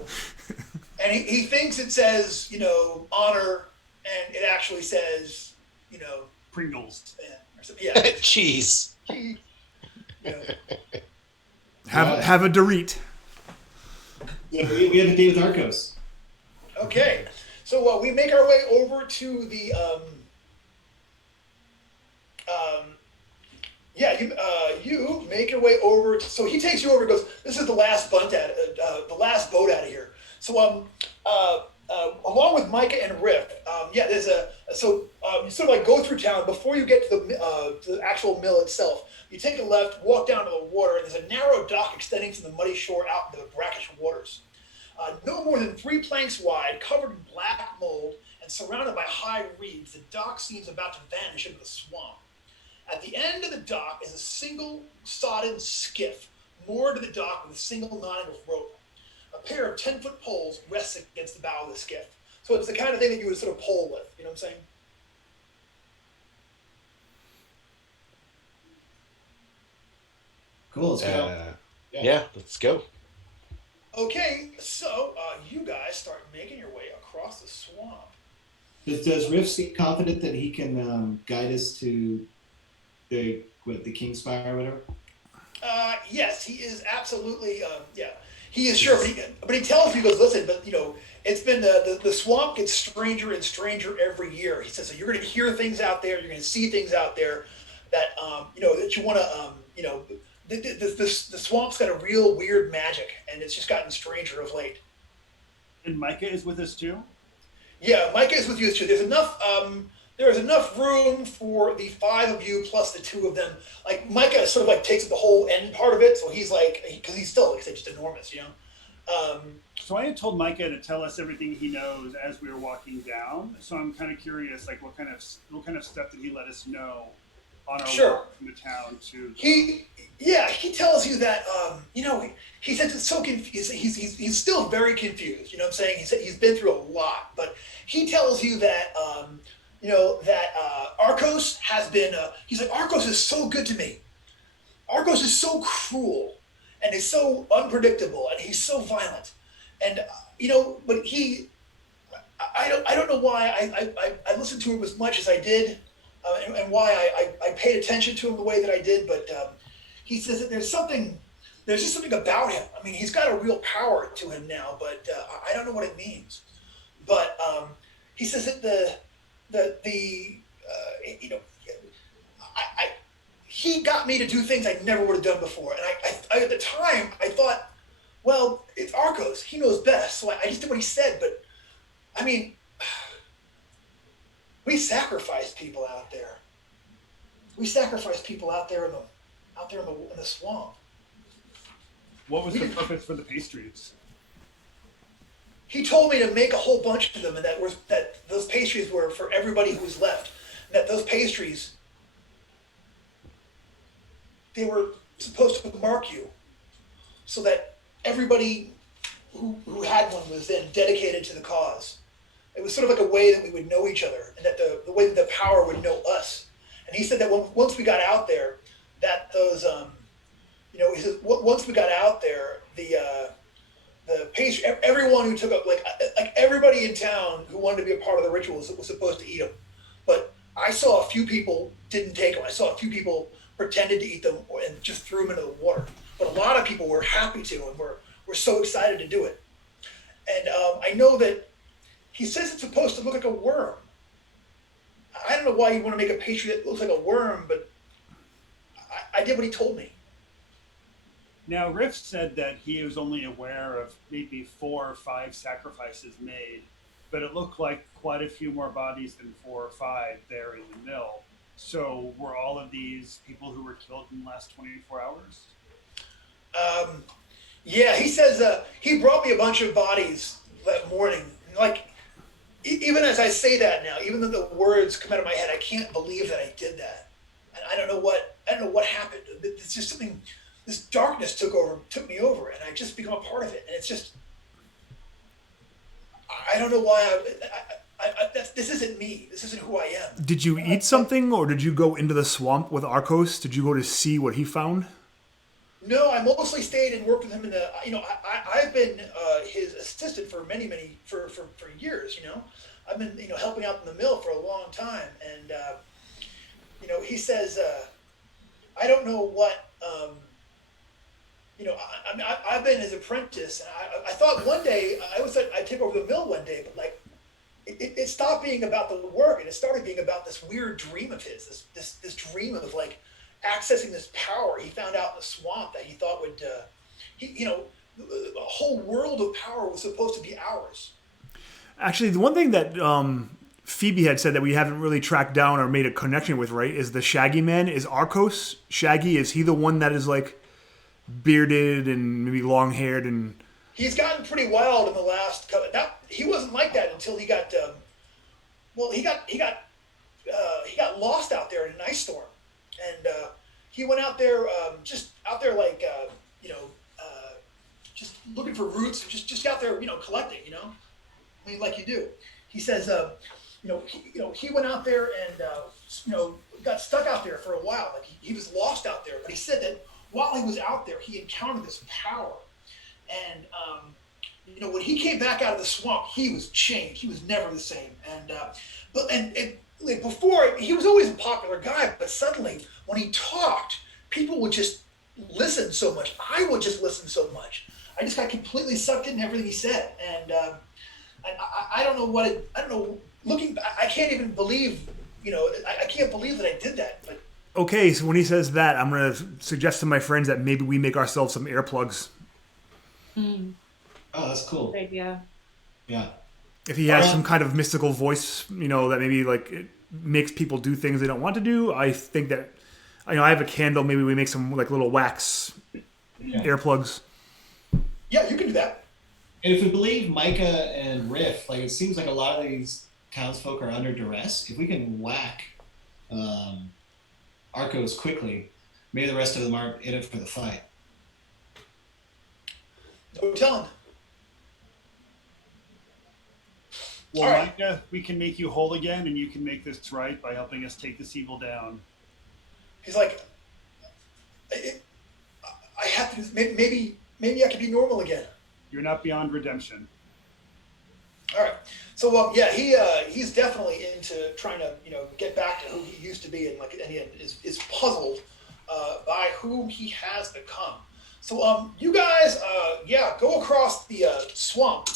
and he thinks it says, honor, and it actually says, Pringles. or something. Yeah. Cheese. You know. Have a Dorit. Yeah, we have a date with Arcos. Okay, so we make our way over to the you make your way over. So he takes you over. And goes, this is the last boat out of here. So along with Micah and Riff, there's you sort of like go through town before you get to the actual mill itself. You take a left, walk down to the water, and there's a narrow dock extending from the muddy shore out into the brackish waters. No more than 3 planks wide, covered in black mold, and surrounded by high reeds, the dock seems about to vanish into the swamp. At the end of the dock is a single sodden skiff, moored to the dock with a single knotting of rope. A pair of 10-foot poles rests against the bow of the skiff. So it's the kind of thing that you would sort of pole with, you know what I'm saying? Cool, let's go. Yeah, let's go. Okay, so you guys start making your way across the swamp. Does Riff seem confident that he can guide us to the Kingspire or whatever? Yes, he is absolutely. He is sure, but he tells you, he goes, listen, but it's been the swamp gets stranger and stranger every year. He says, so you're going to hear things out there, you're going to see things out there that that you want to the swamp's got a real weird magic, and it's just gotten stranger of late. And Micah is with us too? Yeah, Micah is with you too. There's enough room for the 5 of you plus the 2 of them. Like Micah sort of like takes the whole end part of it, so he's like, because he's still like just enormous, So I had told Micah to tell us everything he knows as we were walking down. So I'm kind of curious, like what kind of stuff did he let us know on our walk from the town to? He tells you that he says it's so confused. He's still very confused. You know what I'm saying? He's been through a lot, but he tells you that Arcos has been. He's like, Arcos is so good to me. Arcos is so cruel, and is so unpredictable, and he's so violent, and but I don't know why I listened to him as much as I did, and why I paid attention to him the way that I did, but he says that there's just something about him. I mean, he's got a real power to him now, but I don't know what it means. But he says that he got me to do things I never would have done before. And I at the time, I thought, well, it's Arcos. He knows best. So I just did what he said. But, I mean, we sacrificed people out there. We sacrificed people out there in the swamp. What was the purpose for the pastries? He told me to make a whole bunch of them, and that those pastries were for everybody who was left. And that those pastries, they were supposed to mark you, so that everybody who had one was then dedicated to the cause. It was sort of like a way that we would know each other, and that the way that the power would know us. And he said that once we got out there, that those, he said once we got out there, the pastry, everyone who took up, like everybody in town who wanted to be a part of the rituals was supposed to eat them. But I saw a few people didn't take them. I saw a few people pretended to eat them and just threw them into the water. But a lot of people were happy to and were so excited to do it. And I know that he says it's supposed to look like a worm. I don't know why you want to make a pastry that looks like a worm, but I did what he told me. Now, Riff said that he was only aware of maybe 4 or 5 sacrifices made, but it looked like quite a few more bodies than 4 or 5 there in the mill. So were all of these people who were killed in the last 24 hours? Yeah, he says he brought me a bunch of bodies that morning. Like, even as I say that now, even though the words come out of my head, I can't believe that I did that. And I don't know what happened. It's just something. This darkness took me over, and I just become a part of it. And it's just, I don't know why. this isn't me. This isn't who I am. Did you eat something, or did you go into the swamp with Arcos? Did you go to see what he found? No, I mostly stayed and worked with him in the. I've been his assistant for for years. I've been helping out in the mill for a long time, and he says, I don't know what. I've been his apprentice. And I thought one day I'd take over the mill one day, but like it stopped being about the work, and it started being about this weird dream of his. This dream of like accessing this power he found out in the swamp that he thought would, a whole world of power was supposed to be ours. Actually, the one thing that Phoebe had said that we haven't really tracked down or made a connection with, right, is the Shaggy Man. Is Arcos Shaggy? Is he the one that is like bearded and maybe long haired and? He's gotten pretty wild in the last couple. He wasn't like that until he got. He got lost out there in an ice storm, and he went out there, just out there like just looking for roots, just out there, collecting, I mean, like you do. He says, he went out there and got stuck out there for a while. Like he was lost out there, but he said that while he was out there, he encountered this power. And, when he came back out of the swamp, he was changed. He was never the same. And, like before, he was always a popular guy, but suddenly when he talked, people would just listen so much. I would just listen so much. I just got completely sucked into everything he said. And, I don't know I don't know, I can't even believe, I can't believe that I did that. But Okay, so when he says that, I'm going to suggest to my friends that maybe we make ourselves some earplugs. Oh, that's cool. Good idea. Yeah. If he has some kind of mystical voice, that maybe like it makes people do things they don't want to do, I think that, I have a candle. Maybe we make some like little wax earplugs. yeah, you can do that. And if we believe Micah and Riff, like it seems like a lot of these townsfolk are under duress. If we can whack Arcos quickly, maybe the rest of them aren't in it for the fight. No telling. Well, All right. Micah, we can make you whole again, and you can make this right by helping us take this evil down. He's like, I have to, maybe I can be normal again. You're not beyond redemption. All right. So he's definitely into trying to get back to who he used to be, and he is puzzled by who he has become. So you guys go across the swamp,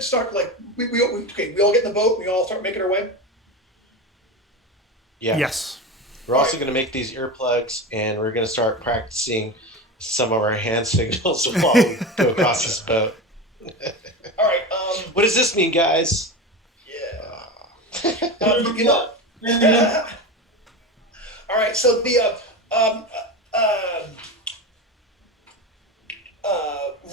start like we all get in the boat, we all start making our way. Yeah. Yes. We're also going to make these earplugs, and we're going to start practicing some of our hand signals while we go across this boat. All right. What does this mean, guys? Yeah. All right. So the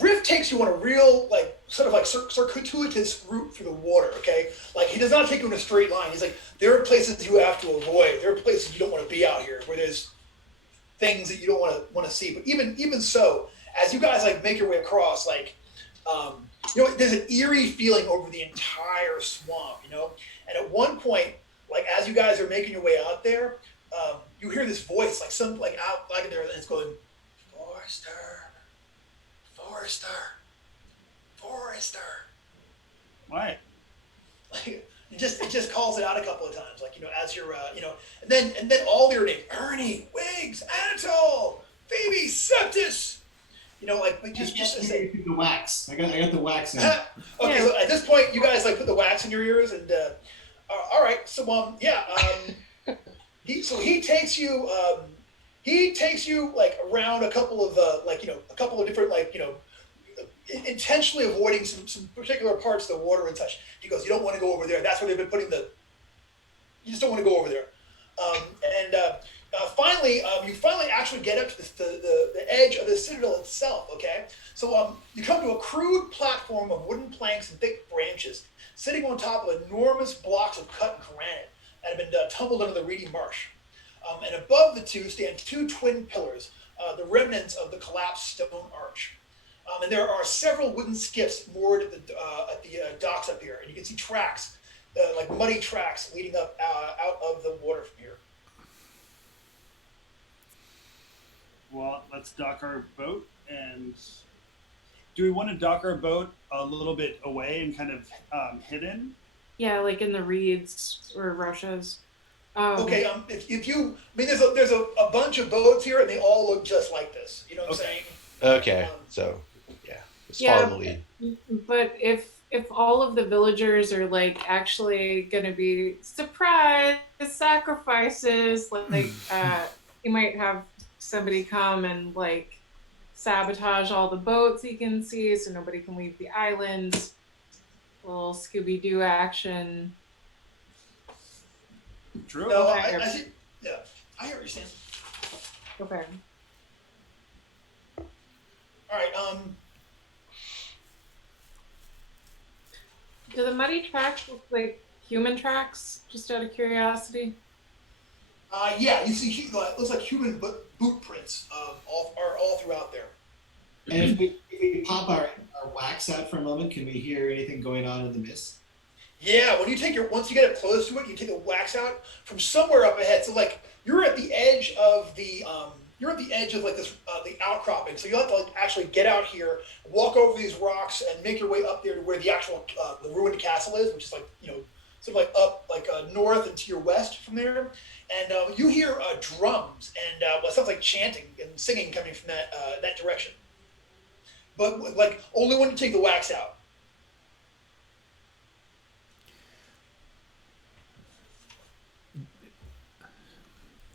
Riff takes you on a real sort of circuitous route through the water. Okay, like he does not take you in a straight line. He's like, there are places you have to avoid. There are places you don't want to be out here, where there's things that you don't want to see. But even so, as you guys make your way across, there's an eerie feeling over the entire swamp. And at one point, as you guys are making your way out there, you hear this voice out there, and it's going, Forrester. Why? It just calls it out a couple of times, as you're, and then all their names: Ernie, Wiggs, Anatole, Phoebe, Septus. Just say the wax. I got the wax in. Okay, so at this point, you guys put the wax in your ears, and all right. So he takes you around a couple of different intentionally avoiding some particular parts of the water and such. He goes, you don't want to go over there. That's where they've been putting you just don't want to go over there. Finally, you finally actually get up to the edge of the citadel itself, okay? So you come to a crude platform of wooden planks and thick branches, sitting on top of enormous blocks of cut granite that have been tumbled into the reedy marsh. And above the two stand two twin pillars, the remnants of the collapsed stone arch. And there are several wooden skiffs moored at the docks up here, and you can see tracks, like muddy tracks, leading up out of the water from here. Well, let's dock our boat. And do we want to dock our boat a little bit away and kind of hidden? Yeah, like in the reeds or rushes. Okay, if you, I mean, there's a bunch of boats here, and they all look just like this. You know what I'm saying? Okay, so yeah, just follow the lead. But if all of the villagers are like actually gonna be surprise sacrifices, like you might have somebody come and like sabotage all the boats you can see, so nobody can leave the island. A little Scooby-Doo action. True. No, I see. Yeah, I hear what you're saying. Okay. All right. Do the muddy tracks look like human tracks? Just out of curiosity. Yeah, you see, it looks like human boot prints are all throughout there. And if we pop our wax out for a moment, can we hear anything going on in the mist? Yeah, when you once you get up close to it, you take the wax out from somewhere up ahead. So like you're at the edge of like this the outcropping. So you have to like actually get out here, walk over these rocks, and make your way up there to where the actual the ruined castle is, which is like sort of like up like north and to your west from there. And you hear drums and what sounds like chanting and singing coming from that direction. But like only when you take the wax out.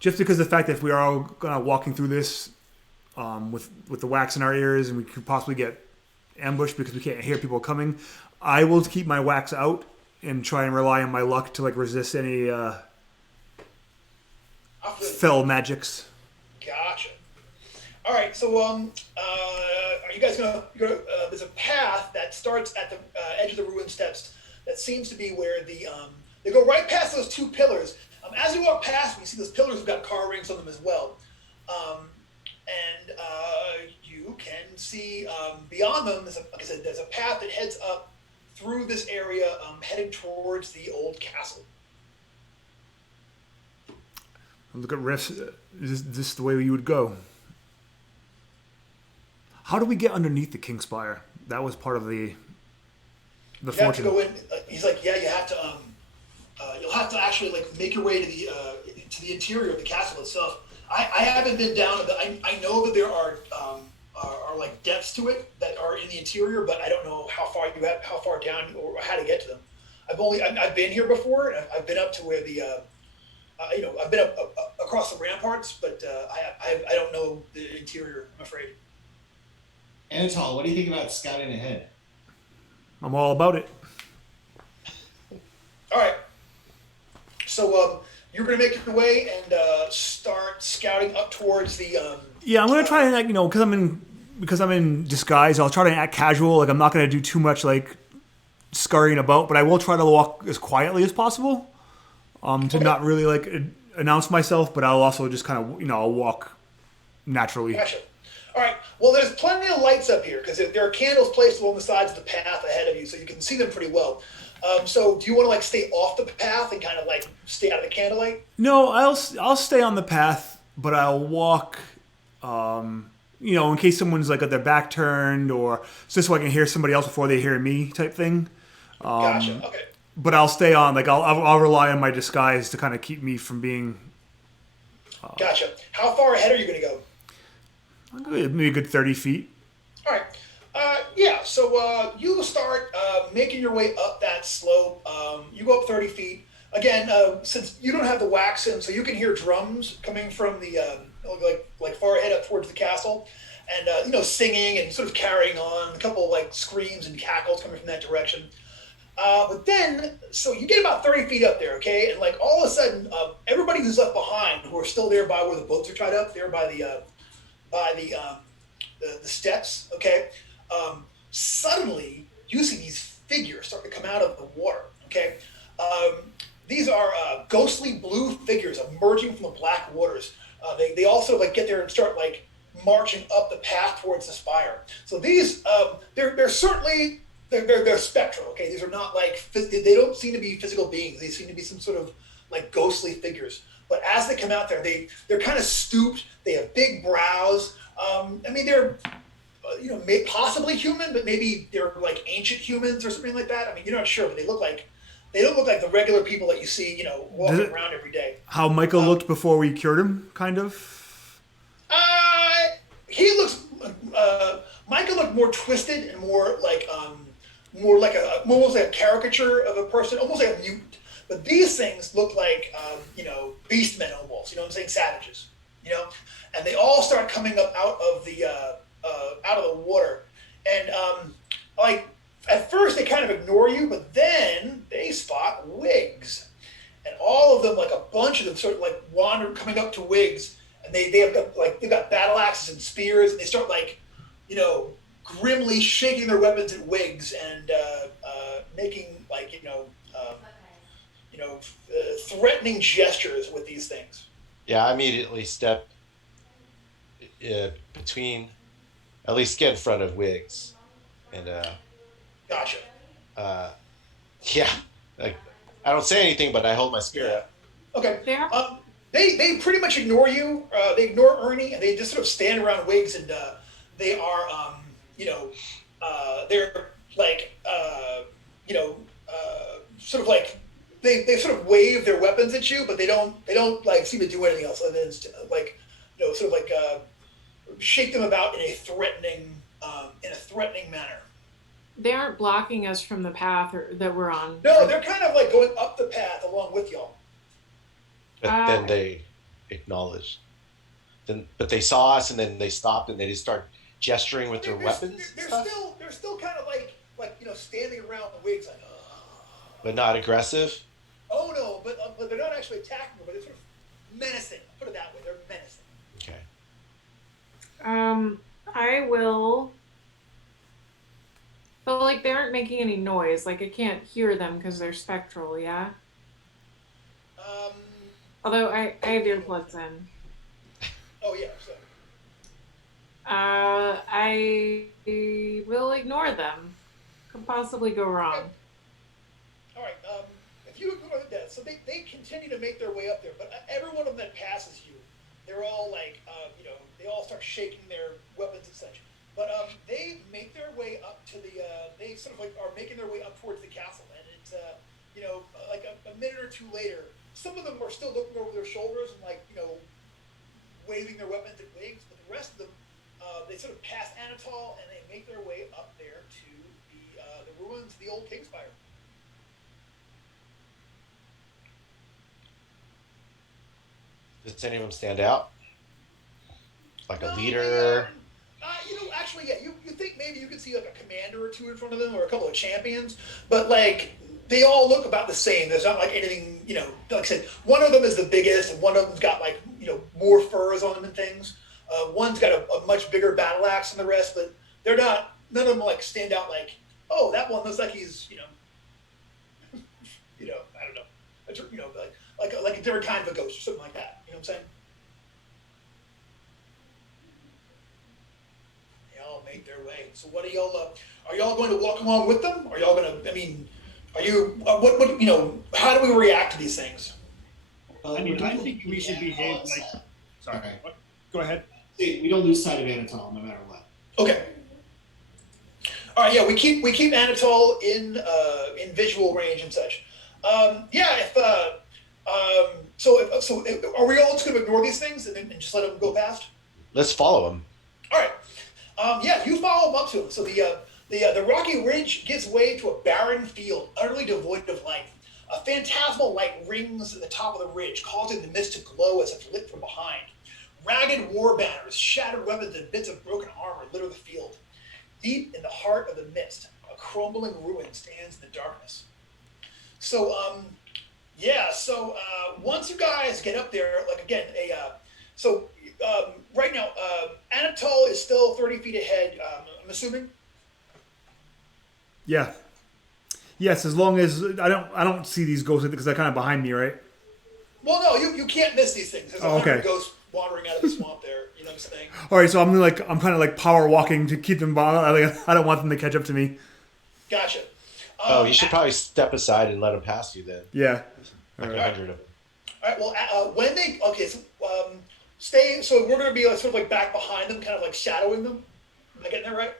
Just because of the fact that if we are all walking through this with the wax in our ears and we could possibly get ambushed because we can't hear people coming, I will keep my wax out and try and rely on my luck to like resist any fell magics. Gotcha. All right, so are you guys gonna there's a path that starts at the edge of the ruined steps that seems to be where they go right past those two pillars. As you walk past, you see those pillars have got carvings on them as well. And you can see beyond them, like I said, there's a path that heads up through this area, headed towards the old castle. Look at Riff's. Is this the way you would go? How do we get underneath the Kingspire? That was part of the You fortune. have to go in. He's like, yeah, you have to. You'll have to actually like make your way to the interior of the castle itself. I haven't been down to I know that there are like depths to it that are in the interior, but I don't know how far down or how to get to them. I've been here before, and I've been up to where the I've been up across the ramparts, but I don't know the interior, I'm afraid. Anatol, what do you think about scouting ahead? I'm all about it. All right. So you're going to make your way and start scouting up towards the. Yeah, I'm gonna try and because I'm in disguise. I'll try to act casual. Like I'm not gonna do too much like scurrying about, but I will try to walk as quietly as possible. To not really like announce myself, but I'll also just kind of I'll walk naturally. Gotcha. All right. Well, there's plenty of lights up here because there are candles placed along the sides of the path ahead of you, so you can see them pretty well. So do you want to like stay off the path and kind of like stay out of the candlelight? No, I'll stay on the path, but I'll walk. In case someone's like got their back turned, or just so I can hear somebody else before they hear me, type thing. Gotcha. Okay. But I'll stay on. Like I'll rely on my disguise to kind of keep me from being. Gotcha. How far ahead are you going to go? Maybe a good 30 feet. All right. Yeah, so you start making your way up that slope. You go up 30 feet. Again, since you don't have the wax in, so you can hear drums coming from the, like far ahead up towards the castle. And, singing and sort of carrying on. A couple of, like, screams and cackles coming from that direction. But then, so you get about 30 feet up there, okay? And, like, all of a sudden, everybody who's up behind, who are still there by where the boats are tied up, there by the steps, okay? Suddenly, you see these figures start to come out of the water, okay? These are ghostly blue figures emerging from the black waters. They also like get there and start like marching up the path towards the spire. So these, they're certainly they're spectral. Okay, these are not like they don't seem to be physical beings. They seem to be some sort of like ghostly figures. But as they come out there, they're kind of stooped. They have big brows. I mean, they're possibly human, but maybe they're like ancient humans or something like that. I mean, you're not sure, but they don't look like the regular people that you see, walking around every day. How Michael looked before we cured him, kind of? He looks, Michael looked more twisted and more like almost like a caricature of a person, almost like a mutant. But these things look like, beast men almost, you know what I'm saying? Savages, and they all start coming up out of the water. And, at first they kind of ignore you, but then they spot Wiggs. And all of them, like a bunch of them sort of like wander coming up to Wiggs, and they've got battle axes and spears, and they start grimly shaking their weapons at Wiggs and making threatening gestures with these things. Yeah, I immediately step between, at least get in front of Wiggs, and Gotcha. Yeah, like I don't say anything, but I hold my spear up. Okay. Yeah. They pretty much ignore you. They ignore Ernie, and they just sort of stand around Wiggs, and they are, they're like, sort of like they sort of wave their weapons at you, but they don't like seem to do anything else other than shake them about in a threatening manner. They aren't blocking us from the path that we're on. No, they're kind of like going up the path along with y'all. But then they acknowledged. But they saw us, and then they stopped, and they just start gesturing with their weapons. They're still kind of like standing around the Wiggs, like. But not aggressive. Oh no, but they're not actually attacking them, but they're sort of menacing. Put it that way, they're menacing. Okay. I will. But they aren't making any noise. I can't hear them because they're spectral. Yeah. Although I have earplugs in. Oh yeah. So. I will ignore them. Could possibly go wrong. Okay. All right. If you ignore the death, so they continue to make their way up there, but every one of them that passes you, they're all they all start shaking their weapons and such. But they make their way up to they sort of are making their way up towards the castle, and it's like a minute or two later, some of them are still looking over their shoulders and waving their weapons at Wiggs, but the rest of them they sort of pass Anatole and they make their way up there to the ruins of the old Kingspire. Does any of them stand out? Like a leader? Actually, yeah. You think maybe you could see a commander or two in front of them, or a couple of champions, but they all look about the same. There's not anything, like I said, one of them is the biggest, and one of them's got more furs on them and things. One's got a much bigger battle axe than the rest, but they're not. None of them stand out oh, that one looks like he's I don't know, like a different kind of a ghost or something like that. You know what I'm saying? They all make their way. So what are y'all going to walk along with them? Are y'all going to? I mean, are you? What? How do we react to these things? I think we should behave like. Sorry. Okay. What? Go ahead. We don't lose sight of Anatole no matter what. Okay. All right. Yeah, we keep Anatole in visual range and such. So are we all just going to ignore these things and just let them go past? Let's follow them. All right. You follow them up to them. So the rocky ridge gives way to a barren field, utterly devoid of life. A phantasmal light rings at the top of the ridge, causing the mist to glow as if lit from behind. Ragged war banners, shattered weapons, and bits of broken armor litter the field. Deep in the heart of the mist, a crumbling ruin stands in the darkness. So, once you guys get up there, right now, Anatole is still 30 feet ahead, I'm assuming? Yeah. Yes, as long as I don't see these ghosts because they're kind of behind me, right? Well, no, you can't miss these things. There's 100 okay. ghosts wandering out of the swamp there. You know what I'm saying? All right, so I'm kind of like power walking to keep them. I don't want them to catch up to me. Gotcha. You should probably step aside and let them pass you then. Yeah. Like 100 of them. All right. Well, when they stay. So we're gonna be sort of like back behind them, kind of like shadowing them. Am I getting that right?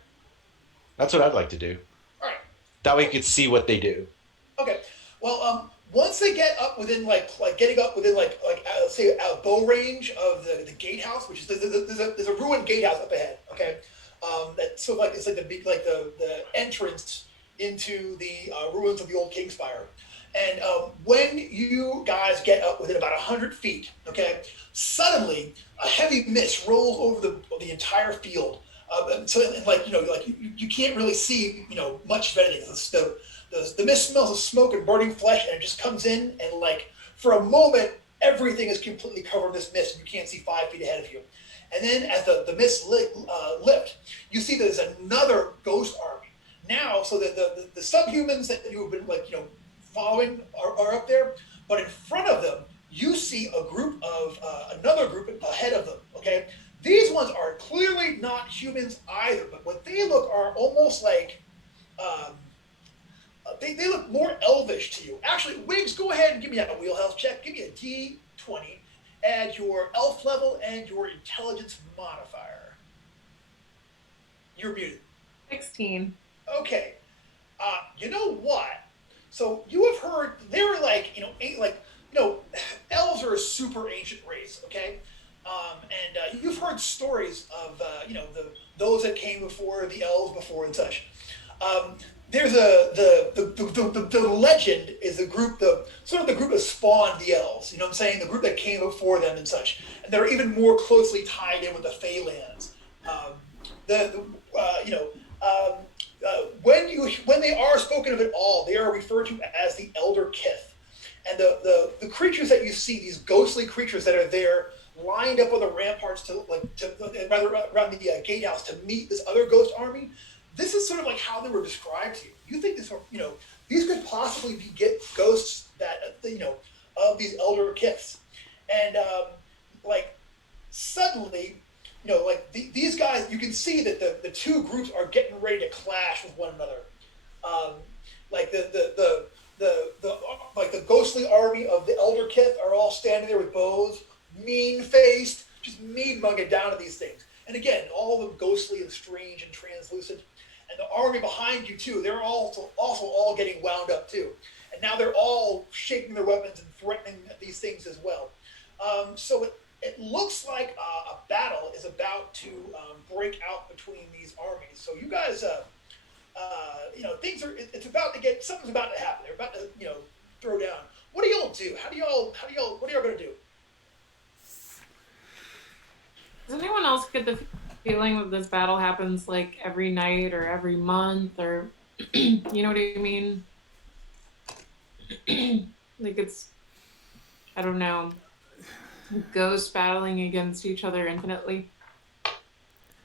That's what I'd like to do. All right. That way you could see what they do. Okay. Well, once they get up within getting up within say a bow range of the gatehouse, which is there's a ruined gatehouse up ahead. Okay. That's sort of like it's like the entrance into the ruins of the old Kingspire. And when you guys get up within about 100 feet, okay, suddenly a heavy mist rolls over the entire field. You can't really see much of anything. The mist smells of smoke and burning flesh, and it just comes in, and for a moment everything is completely covered in this mist, and you can't see 5 feet ahead of you. And then as the mist lift, you see there's another ghost army now. So the subhumans that you've been following are up there, but in front of them you see another group ahead of them. Okay, these ones are clearly not humans either, but what they look are almost like they look more elvish to you. Actually, Wiggs, go ahead and give me a wheelhouse check. Give me a D20, add your elf level and your intelligence modifier. You're muted. 16. Okay. You know what? So you have heard they were elves are a super ancient race, okay? And you've heard stories of those that came before the elves before and such. There's the legend is the group the group that spawned the elves. You know what I'm saying? The group that came before them and such, and they're even more closely tied in with the Feylands. When they are spoken of at all, they are referred to as the Elder Kith, and the creatures that you see, these ghostly creatures that are there, lined up on the ramparts around the gatehouse to meet this other ghost army. This is sort of like how they were described to you. You think these could possibly be ghosts that of these Elder Kiths, and suddenly. These guys, you can see that the two groups are getting ready to clash with one another. The ghostly army of the Elder Kith are all standing there with bows, mean-faced, just mean-mugging down at these things. And again, all of them ghostly and strange and translucent. And the army behind you too, they're also all getting wound up too. And now they're all shaking their weapons and threatening these things as well. It looks like a battle is about to break out between these armies. So you guys, something's about to happen. They're about to, throw down. What do y'all do? What are y'all going to do? Does anyone else get the feeling that this battle happens like every night or every month, or you know what I mean? Like it's, I don't know, ghosts battling against each other infinitely.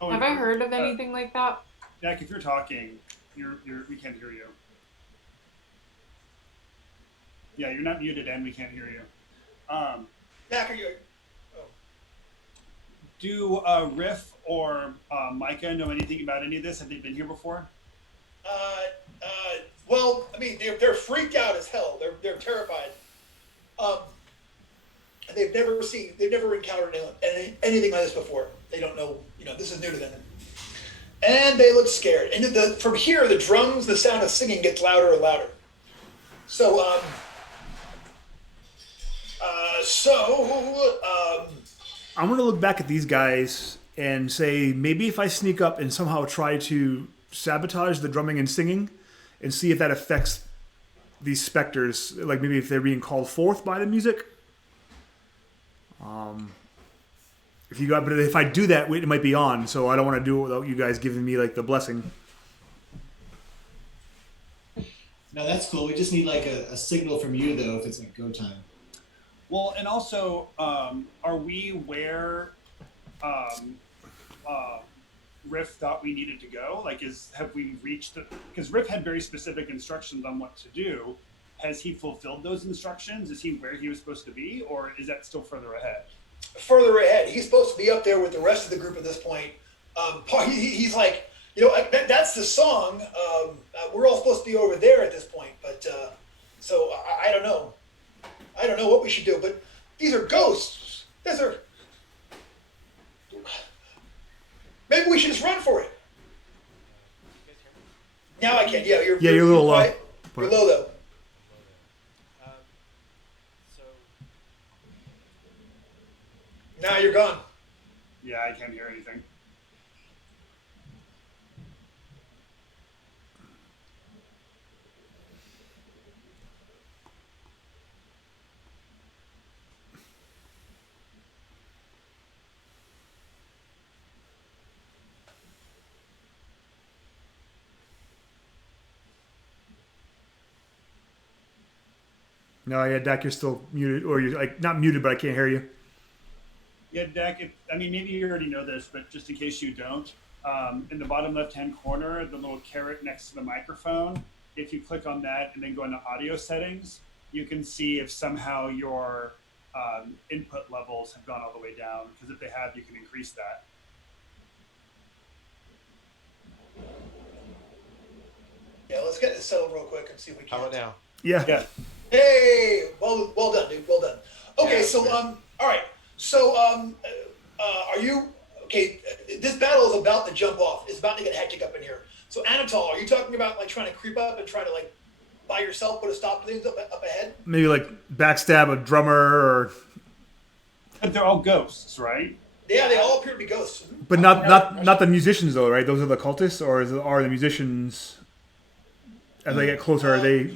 Oh, have I heard of anything like that? Dak, if you're talking, we can't hear you. Yeah, you're not muted and we can't hear you. Dak, are you? Do Riff or Micah know anything about any of this? Have they been here before? Well, I mean, they're freaked out as hell. They're terrified. They've never encountered anything like this before. They don't know, this is new to them. And they look scared. And from here, the drums, the sound of singing gets louder and louder. So, I'm going to look back at these guys and say, maybe if I sneak up and somehow try to sabotage the drumming and singing and see if that affects these specters, like maybe if they're being called forth by the music. But if I do that, it might be on, so I don't want to do it without you guys giving me like the blessing. No, that's cool. We just need like a signal from you though if it's like go time. Well, and also, are we where Riff thought we needed to go? Like, have we reached because Riff had very specific instructions on what to do. Has he fulfilled those instructions? Is he where he was supposed to be, or is that still further ahead? further ahead. He's supposed to be up there with the rest of the group at this point. He's like, that's the song. We're all supposed to be over there at this point, but so I don't know. I don't know what we should do, but these are ghosts. Maybe we should just run for it. Now I can. Yeah, you're a little low. Quiet. You're low though. Now you're gone. Yeah, I can't hear anything. No, yeah, Dak, you're still muted, or you're like not muted, but I can't hear you. Yeah, Dak, maybe you already know this, but just in case you don't, in the bottom left-hand corner, the little caret next to the microphone, if you click on that and then go into audio settings, you can see if somehow your input levels have gone all the way down, because if they have, you can increase that. Yeah, let's get this settled real quick and see if we can. How about now? Yeah. Hey, well done, dude. Well done. Okay, Yeah, so good. all right. So are you okay? This battle is about to jump off. It's about to get hectic up in here. So Anatol, are you talking about like trying to creep up and try to like by yourself put a stop to things up ahead? Maybe like backstab a drummer, or But they're all ghosts, right? Yeah, they all appear to be ghosts. but not the musicians though, right? Those are the cultists, or are the musicians? As they get closer, are they?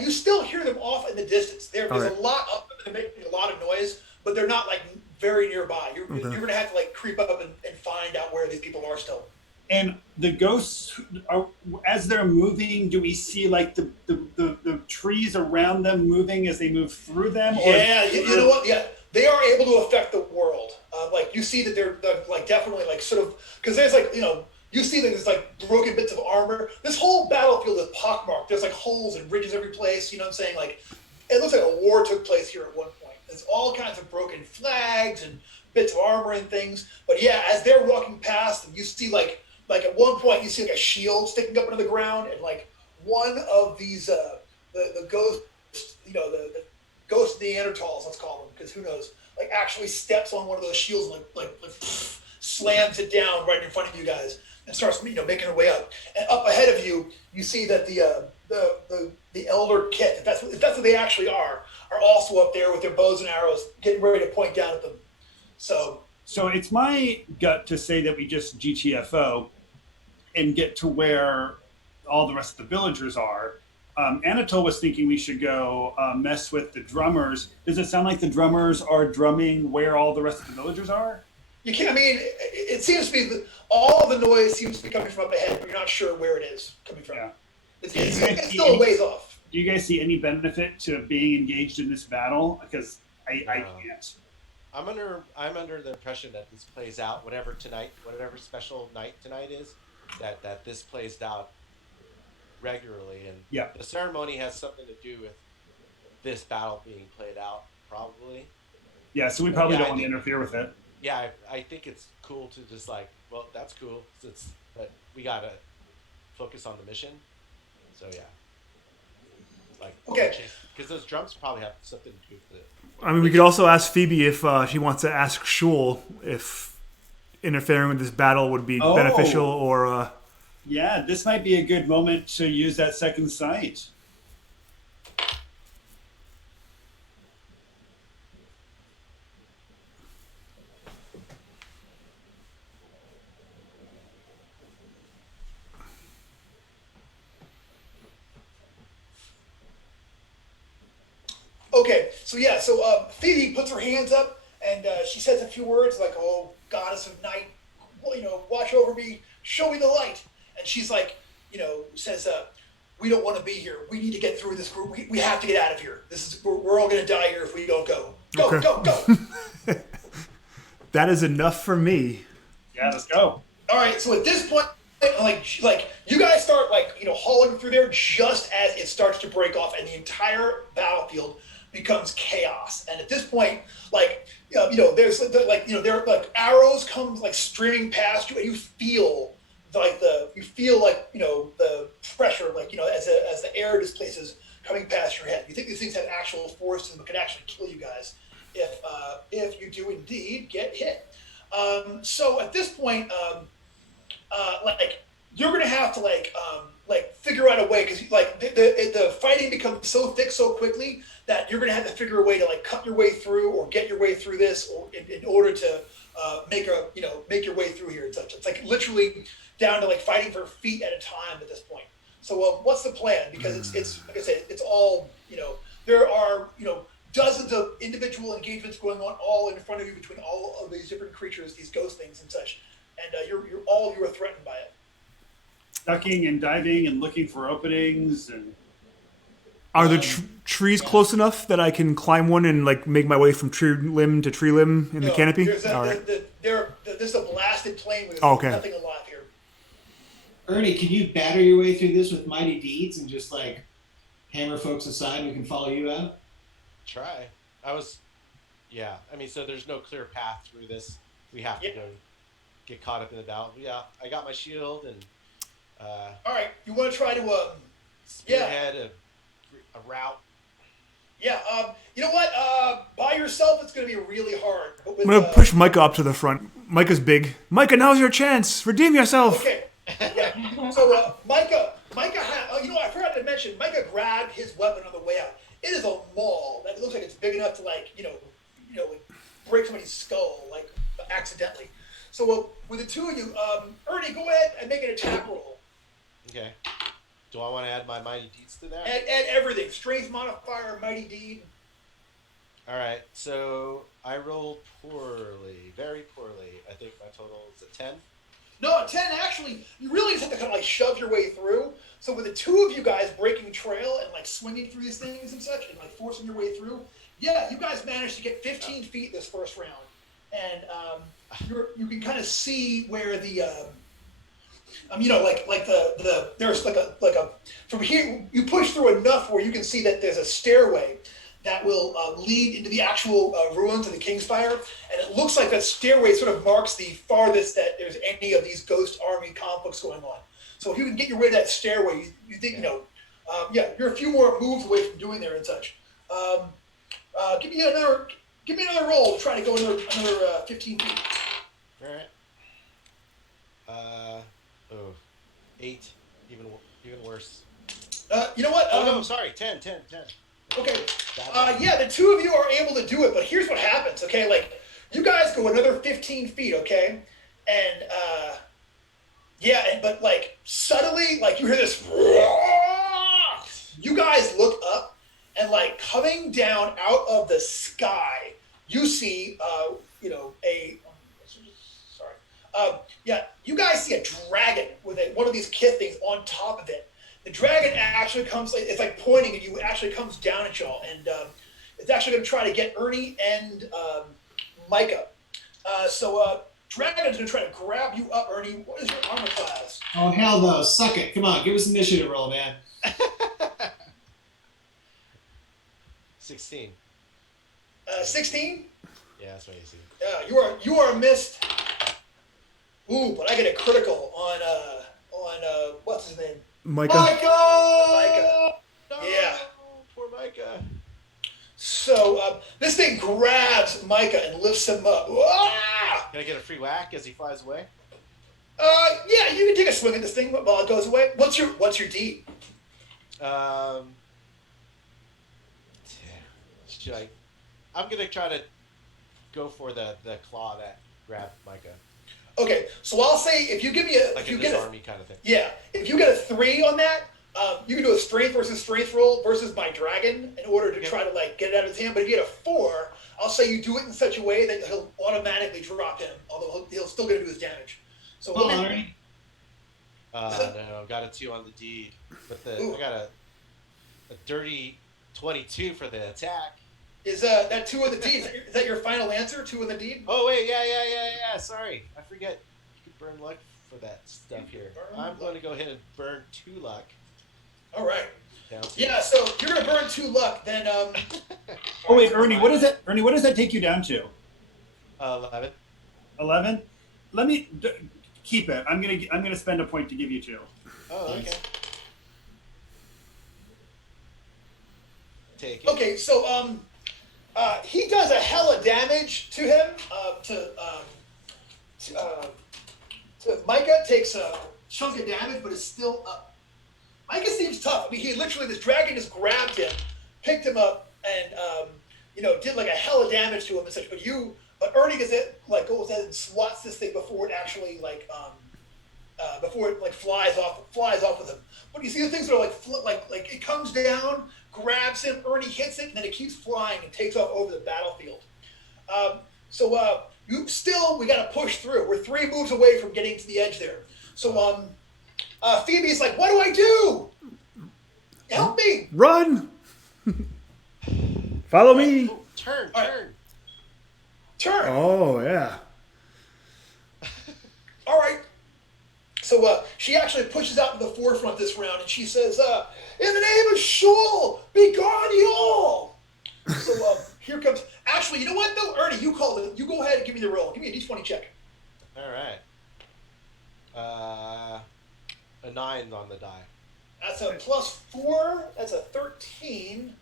You still hear them off in the distance. There's right. a lot up, they're making a lot of noise, but they're not like very nearby. You're gonna have to like creep up and find out where these people are still. And the ghosts, as they're moving, do we see like the trees around them moving as they move through them? Yeah, you know what? Yeah, they are able to affect the world. Like you see that they're like definitely like sort of because there's like you see that there's like broken bits of armor. This whole battlefield is pockmarked. There's like holes and ridges every place. You know what I'm saying? Like it looks like a war took place here at one point. There's all kinds of broken flags and bits of armor and things. But yeah, as they're walking past, and you see like at one point you see like a shield sticking up into the ground, and like one of these the ghosts, the ghost Neanderthals, let's call them, because who knows, like actually steps on one of those shields and like slams it down right in front of you guys and starts making her way up. And up ahead of you, you see that the elder kit, if that's what they actually are also up there with their bows and arrows, getting ready to point down at them. So it's my gut to say that we just GTFO and get to where all the rest of the villagers are. Anatol was thinking we should go mess with the drummers. Does it sound like the drummers are drumming where all the rest of the villagers are? You can't. I mean, it seems to be all the noise seems to be coming from up ahead, but you're not sure where it is coming from. Yeah. It's still a ways off. Do you guys see any benefit to being engaged in this battle? Because I can't. I'm under the impression that this plays out whatever special night tonight is, that this plays out regularly, and the ceremony has something to do with this battle being played out, probably. Yeah, so we probably don't want to interfere with it. Yeah, I think it's cool to just that's cool, but we gotta focus on the mission. So yeah, okay, because those drums probably have something to do with it. I mean, we could also ask Phoebe if she wants to ask Shul if interfering with this battle would be beneficial, or. Yeah, this might be a good moment to use that second sight. Okay, so Phoebe puts her hands up and she says a few words like, "Oh, goddess of night, watch over me, show me the light." And she's like, says, "We don't want to be here. We need to get through this group. We have to get out of here. We're all going to die here if we don't go. Go." That is enough for me. Yeah, let's go. All right. So at this point, like you guys start hauling through there just as it starts to break off, and the entire battlefield becomes chaos. And at this point, like, there's there are like arrows come like streaming past you, and you feel the pressure, as the air displaces coming past your head. You think these things have actual force and can actually kill you guys if you do indeed get hit. So at this point, you're gonna have to figure out a way, because the fighting becomes so thick so quickly that you're gonna have to figure a way to cut your way through or get your way through this, or in order to make your way through here and such. It's like literally down to fighting for feet at a time at this point. So what's the plan? Because it's like I said, it's all there are dozens of individual engagements going on all in front of you between all of these different creatures, these ghost things and such, and you are threatened by it. Ducking and diving and looking for openings. And are the trees close enough that I can climb one and make my way from tree limb to tree limb in the canopy? This is a blasted plain with okay. Nothing alive here. Ernie, can you batter your way through this with mighty deeds and just hammer folks aside and we can follow you out? Try. So there's no clear path through this. We have to go get caught up in the battle. But yeah, I got my shield and all right, you want to try to spearhead a route. Yeah, you know what? By yourself, it's going to be really hard. But with, I'm going to push Micah up to the front. Micah's big. Micah, now's your chance. Redeem yourself. Okay. Yeah. So Micah had, I forgot to mention, Micah grabbed his weapon on the way out. It is a maul that looks like it's big enough to break somebody's skull accidentally. So with the two of you, Ernie, go ahead and make an attack roll. Okay. Do I want to add my mighty deeds to that? Add everything. Strength modifier, mighty deed. All right. So I rolled poorly, very poorly. I think my total is a 10. No, 10 actually. You really just have to kind of shove your way through. So with the two of you guys breaking trail and swinging through these things and such, and forcing your way through, you guys managed to get 15 feet this first round, and you can kind of see where the there's from here you push through enough where you can see that there's a stairway that will lead into the actual ruins of the Kingspire, and it looks like that stairway sort of marks the farthest that there's any of these ghost army conflicts going on. So if you can get your way to that stairway, you think you're a few more moves away from doing there and such. Give me another roll to try to go another 15 feet. All right. 8, even worse. You know what? No, sorry, 10. Okay. The two of you are able to do it, but here's what happens. Okay, you guys go another 15 feet. Okay, and but suddenly, you hear this. You guys look up, and coming down out of the sky, you see you guys see a dragon with one of these kith things on top of it. The dragon actually comes, it's pointing at you, it actually comes down at y'all, and it's actually going to try to get Ernie and Micah. Dragon's going to try to grab you up, Ernie. What is your armor class? Oh, hell no. Suck it. Come on, give us an initiative roll, man. 16. 16? Yeah, that's what you see. You are missed. Ooh, but I get a critical on what's his name? Micah. Micah. No, yeah. Poor Micah. So this thing grabs Micah and lifts him up. Ah! Can I get a free whack as he flies away? Yeah, you can take a swing at this thing while it goes away. What's your deed? Should I? I'm gonna try to go for the claw that grabbed Micah. Okay, so I'll say if you give me a disarmy kind of thing. Yeah, if you get a 3 on that, you can do a strength versus strength roll versus my dragon in order to try to get it out of his hand. But if you get a 4, I'll say you do it in such a way that he'll automatically drop him, although he'll still get to do his damage. So Ernie. No, got a 2 on the deed, but I got a dirty 22 for the attack. Is that 2 on the deed? Is that your final answer? 2 on the deed? Oh wait, yeah. Sorry, I forget. You can burn luck for that stuff here. I'm going to go ahead and burn 2 luck. All right. Yeah, so you're gonna burn 2 luck. Then Oh wait, Ernie, what is that? Ernie, what does that take you down to? 11. 11. Let me keep it. I'm gonna spend a point to give you 2. Oh, okay. Take it. okay, so he does a hell of damage to him. To Micah takes a chunk of damage, but is still up. Micah seems tough. I mean, he literally, this dragon just grabbed him, picked him up, and did like a hell of damage to him and such. But Ernie goes ahead and swats this thing before it actually flies off with him. But you see the things that are like it comes down, grabs him, Ernie hits it, and then it keeps flying and takes off over the battlefield. We got to push through. We're 3 moves away from getting to the edge there. So Phoebe's like, what do I do? Help me! Run! Follow me! Oh, turn. Turn! Oh, yeah. All right. So she actually pushes out to the forefront this round, and she says, in the name of Shul, be gone ye all! So here comes... Actually, you know what, though? Ernie, you called it. You go ahead and give me the roll. Give me a D20 check. All right. A 9 on the die. That's a +4. That's a 13.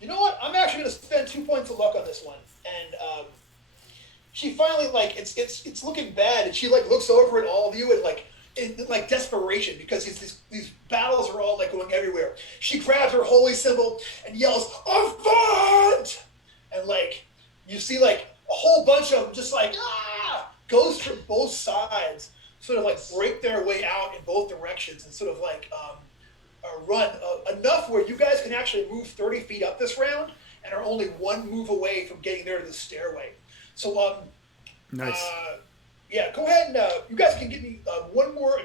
You know what? I'm actually going to spend 2 points of luck on this one. And she finally, it's looking bad, and she, looks over at all of you and, in desperation, because these battles are all, going everywhere. She grabs her holy symbol and yells, Avaunt! And, you see, a whole bunch of them just, goes from both sides, sort of, break their way out in both directions and sort of, run enough where you guys can actually move 30 feet up this round and are only 1 move away from getting there to the stairway. So, Nice. yeah, go ahead and you guys can give me one more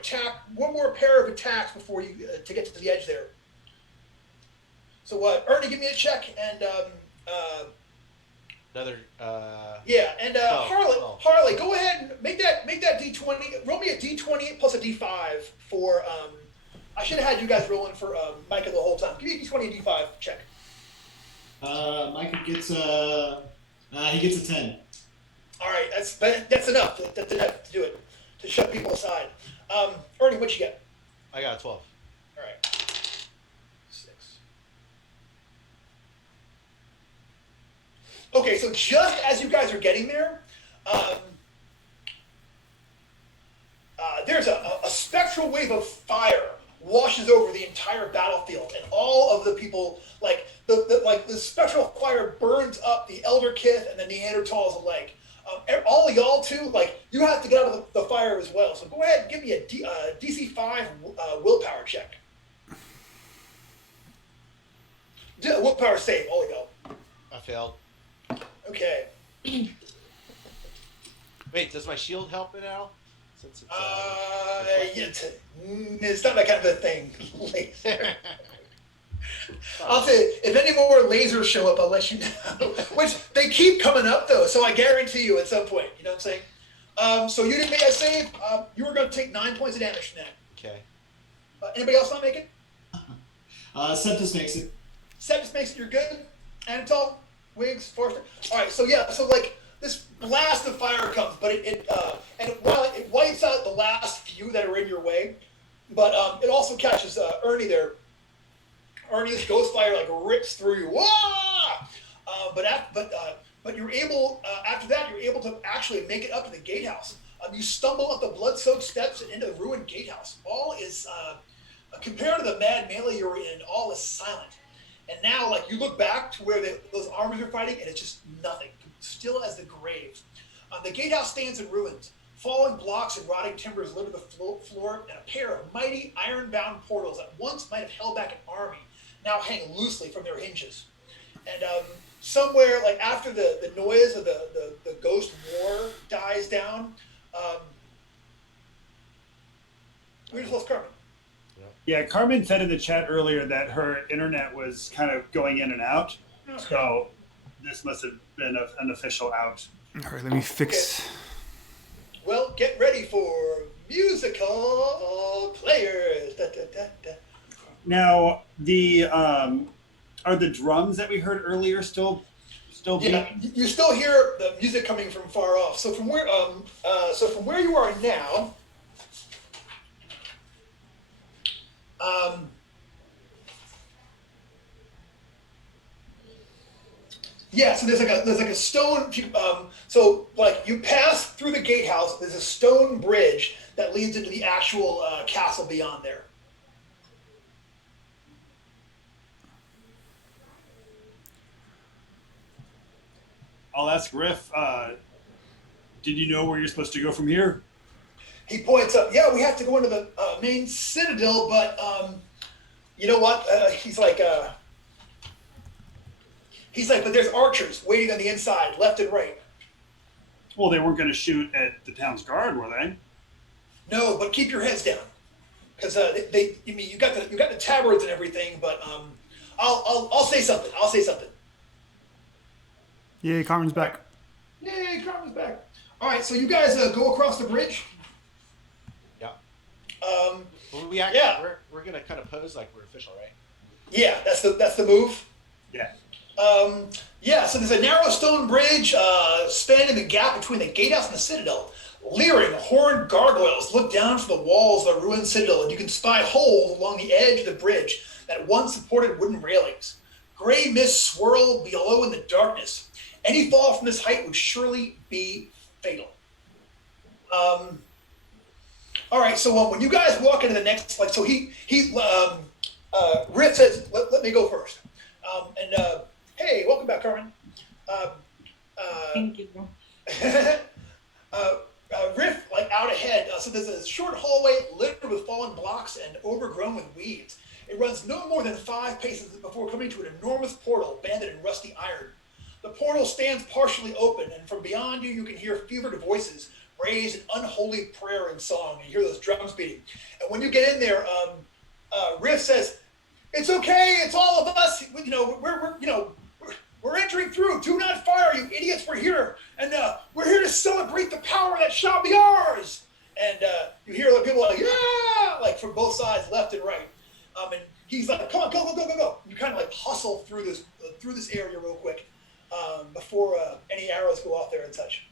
pair of attacks before you to get to the edge there. So, Ernie, give me a check, and Another. yeah, and Oh. Harley, go ahead and make that D20. Roll me a D20 plus a D5 for. I should have had you guys rolling for Micah the whole time. Give me a D20 and D5 check. Micah gets he gets a 10. All right, that's enough. That's enough to do it, to shut people aside. Ernie, what'd you get? I got a 12. All right. 6. Okay, so just as you guys are getting there, there's a spectral wave of fire washes over the entire battlefield, and all of the people, the spectral fire burns up the Elder Kith and the Neanderthals alike. All of y'all too, you have to get out of the fire as well. So go ahead and give me a DC 5 willpower check. Willpower save, all of y'all. I failed. Okay. Wait, does my shield help it out? Since it's, It's not that kind of a thing. I'll say, if any more lasers show up, I'll let you know. Which, they keep coming up, though, so I guarantee you at some point. You know what I'm saying? So you didn't make a save. You were going to take 9 points of damage from that. Okay. Anybody else not make it? Septus makes it. Septus makes it, you're good. Anatol, Wiggs, Forrester. All right, so yeah, this blast of fire comes, but while it wipes out the last few that are in your way, but it also catches Ernie there. Ernie, this ghost fire rips through you. Wah! But you're able after that you're able to actually make it up to the gatehouse. You stumble up the blood-soaked steps and into the ruined gatehouse. All is compared to the mad melee you're in, all is silent. And now, you look back to where those armies are fighting, and it's just nothing, still as the grave. The gatehouse stands in ruins. Falling blocks and rotting timbers litter the floor, and a pair of mighty iron-bound portals that once might have held back an army now hang loosely from their hinges. And somewhere, after the noise of the ghost war dies down, we just lost Carmen. Yeah, Carmen said in the chat earlier that her internet was kind of going in and out. Okay. So this must have been an official out. All right, let me fix. Okay. Well, get ready for musical players. Da, da, da, da. Now, the are the drums that we heard earlier still Yeah, beating? you still hear the music coming from far off. So from where you are now, yeah. So there's like a stone. So like you pass through the gatehouse. There's a stone bridge that leads into the actual castle beyond there. I'll ask Riff. Did you know where you're supposed to go from here? He points up. Yeah, we have to go into the main citadel, but you know what? He's like, but there's archers waiting on the inside, left and right. Well, they weren't going to shoot at the town's guard, were they? No, but keep your heads down, because I mean, you got the tabards and everything, but I'll say something. I'll say something. Yay, Carmen's back. Yay, Carmen's back. All right, so you guys go across the bridge. Yeah. Um, Well, we actually, Yeah. we're gonna kind of pose like we're official, right? yeah, that's the move. Yeah. Yeah, so there's a narrow stone bridge spanning the gap between the gatehouse and the citadel. Leering, horned gargoyles look down from the walls of the ruined citadel, and you can spy holes along the edge of the bridge that once supported wooden railings. Gray mist swirl below in the darkness. Any fall from this height would surely be fatal. All right, so when you guys walk into the next, like, so Riff says, let me go first. Hey, welcome back, Carmen. Thank you. Riff, like, out ahead. So there's a short hallway littered with fallen blocks and overgrown with weeds. It runs no more than 5 paces before coming to an enormous portal banded in rusty iron. The portal stands partially open, and from beyond you can hear fevered voices raise an unholy prayer and song. You hear those drums beating. And when you get in there, Riff says, "It's okay. It's all of us. You know, we're entering through. Do not fire, you idiots. We're here, and we're here to celebrate the power that shall be ours." And you hear the people like, "Yeah!" like from both sides, left and right. And he's like, "Come on, go!" You kind of like hustle through this area real quick before any arrows go off there and such.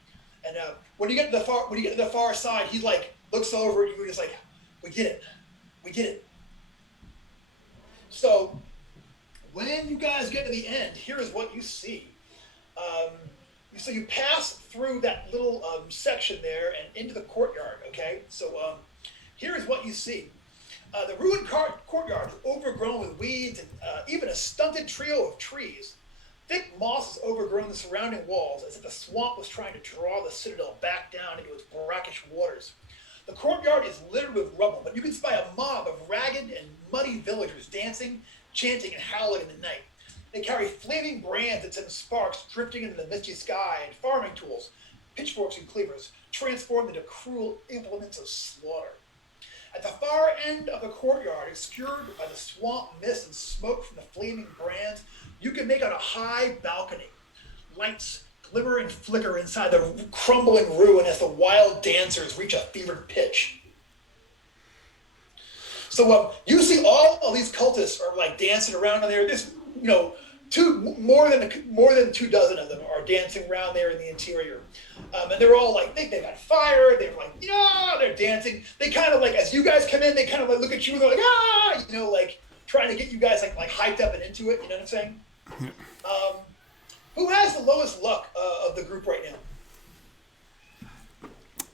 And when you get to the far side, he like looks over at you and he's like, we did it. So when you guys get to the end, here is what you see. So you pass through that little section there and into the courtyard. Okay, so here is what you see. The ruined courtyard is overgrown with weeds and even a stunted trio of trees. Thick moss has overgrown the surrounding walls as if the swamp was trying to draw the citadel back down into its brackish waters. The courtyard is littered with rubble, but you can spy a mob of ragged and muddy villagers dancing, chanting, and howling in the night. They carry flaming brands that send sparks drifting into the misty sky, and farming tools, pitchforks and cleavers, transformed into cruel implements of slaughter. At the far end of the courtyard, obscured by the swamp mist and smoke from the flaming brands, you can make out a high balcony. Lights glimmer and flicker inside the crumbling ruin as the wild dancers reach a fevered pitch. So you see all of these cultists are like dancing around in there. There's, more than 2 dozen of them are dancing around there in the interior. And they're all like, they've got fire. They're like, they're dancing. They kind of like, as you guys come in, they kind of like look at you and they're like, like trying to get you guys like hyped up and into it. You know what I'm saying? Who has the lowest luck of the group right now?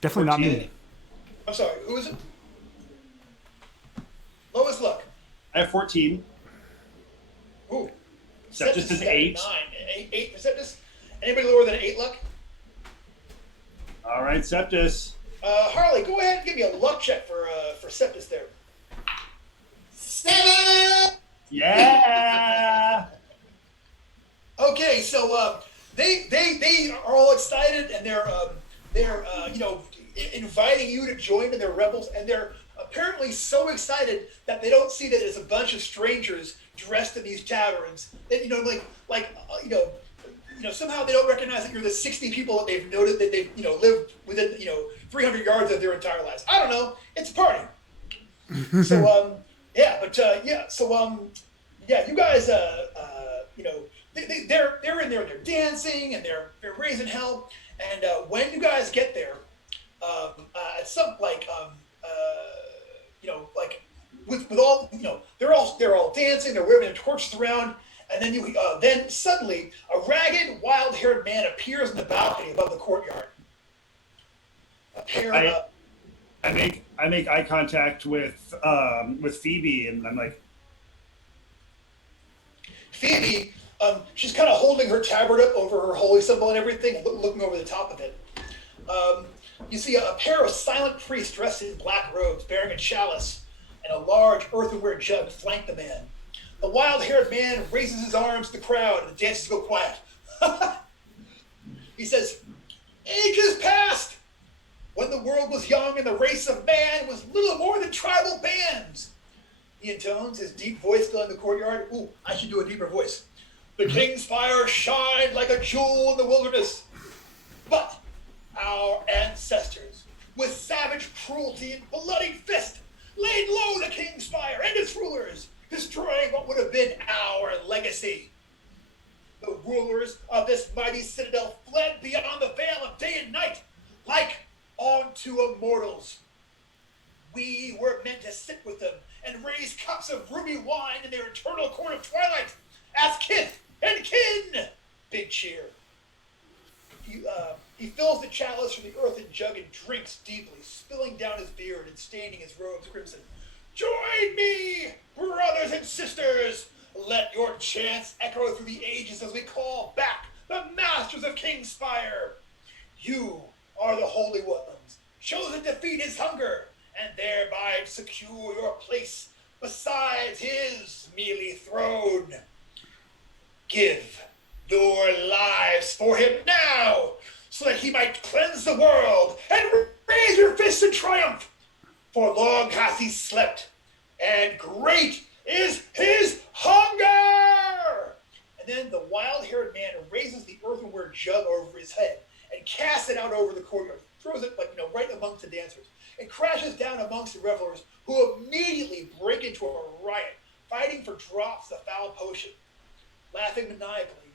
Definitely not me. I'm sorry, who is it? Lowest luck. I have 14. Ooh. Septus is 8. 8 for Septus. Anybody lower than 8 luck? All right, Septus. Harley, go ahead and give me a luck check for Septus there. 7! Yeah. Okay, so they are all excited and they're inviting you to join in their revels, and they're apparently so excited that they don't see that there's a bunch of strangers dressed in these taverns. That somehow they don't recognize that you're the 60 people that they've noted that they've lived within 300 yards of their entire lives. I don't know. It's a party. So Yeah, but yeah. So yeah, you guys you know, they're in there, they're dancing and they're raising hell. And when you guys get there, at some you know, like with all, you know, they're all dancing, they're waving their torches around, and then then suddenly a ragged, wild-haired man appears in the balcony above the courtyard. I make eye contact with Phoebe, and I'm like, Phoebe, she's kind of holding her tabard up over her holy symbol and everything, and looking over the top of it. You see a pair of silent priests dressed in black robes, bearing a chalice and a large earthenware jug flank the man. The wild-haired man raises his arms to the crowd, and the dancers go quiet. He says, "Ages past, when the world was young and the race of man was little more than tribal bands." He intones, his deep voice filling the courtyard. Ooh, I should do a deeper voice. "The Kingspire shined like a jewel in the wilderness. But our ancestors, with savage cruelty and bloody fist, laid low the Kingspire and its rulers, destroying what would have been our legacy. The rulers of this mighty citadel fled beyond the veil of day and night, like unto immortals. We were meant to sit with them and raise cups of ruby wine in their eternal court of twilight, as kith and kin." Big cheer. He fills the chalice from the earthen jug and drinks deeply, spilling down his beard and staining his robes crimson. "Join me, brothers and sisters. Let your chants echo through the ages as we call back the masters of Kingspire. You are the holy ones, chosen to feed his hunger and thereby secure your place beside his mealy throne. Give your lives for him now, so that he might cleanse the world and raise your fists in triumph. For long hath he slept, and great is his hunger." And then the wild-haired man raises the earthenware jug over his head and casts it out over the courtyard, throws it right amongst the dancers. It crashes down amongst the revelers, who immediately break into a riot, fighting for drops of foul potion. Laughing maniacally,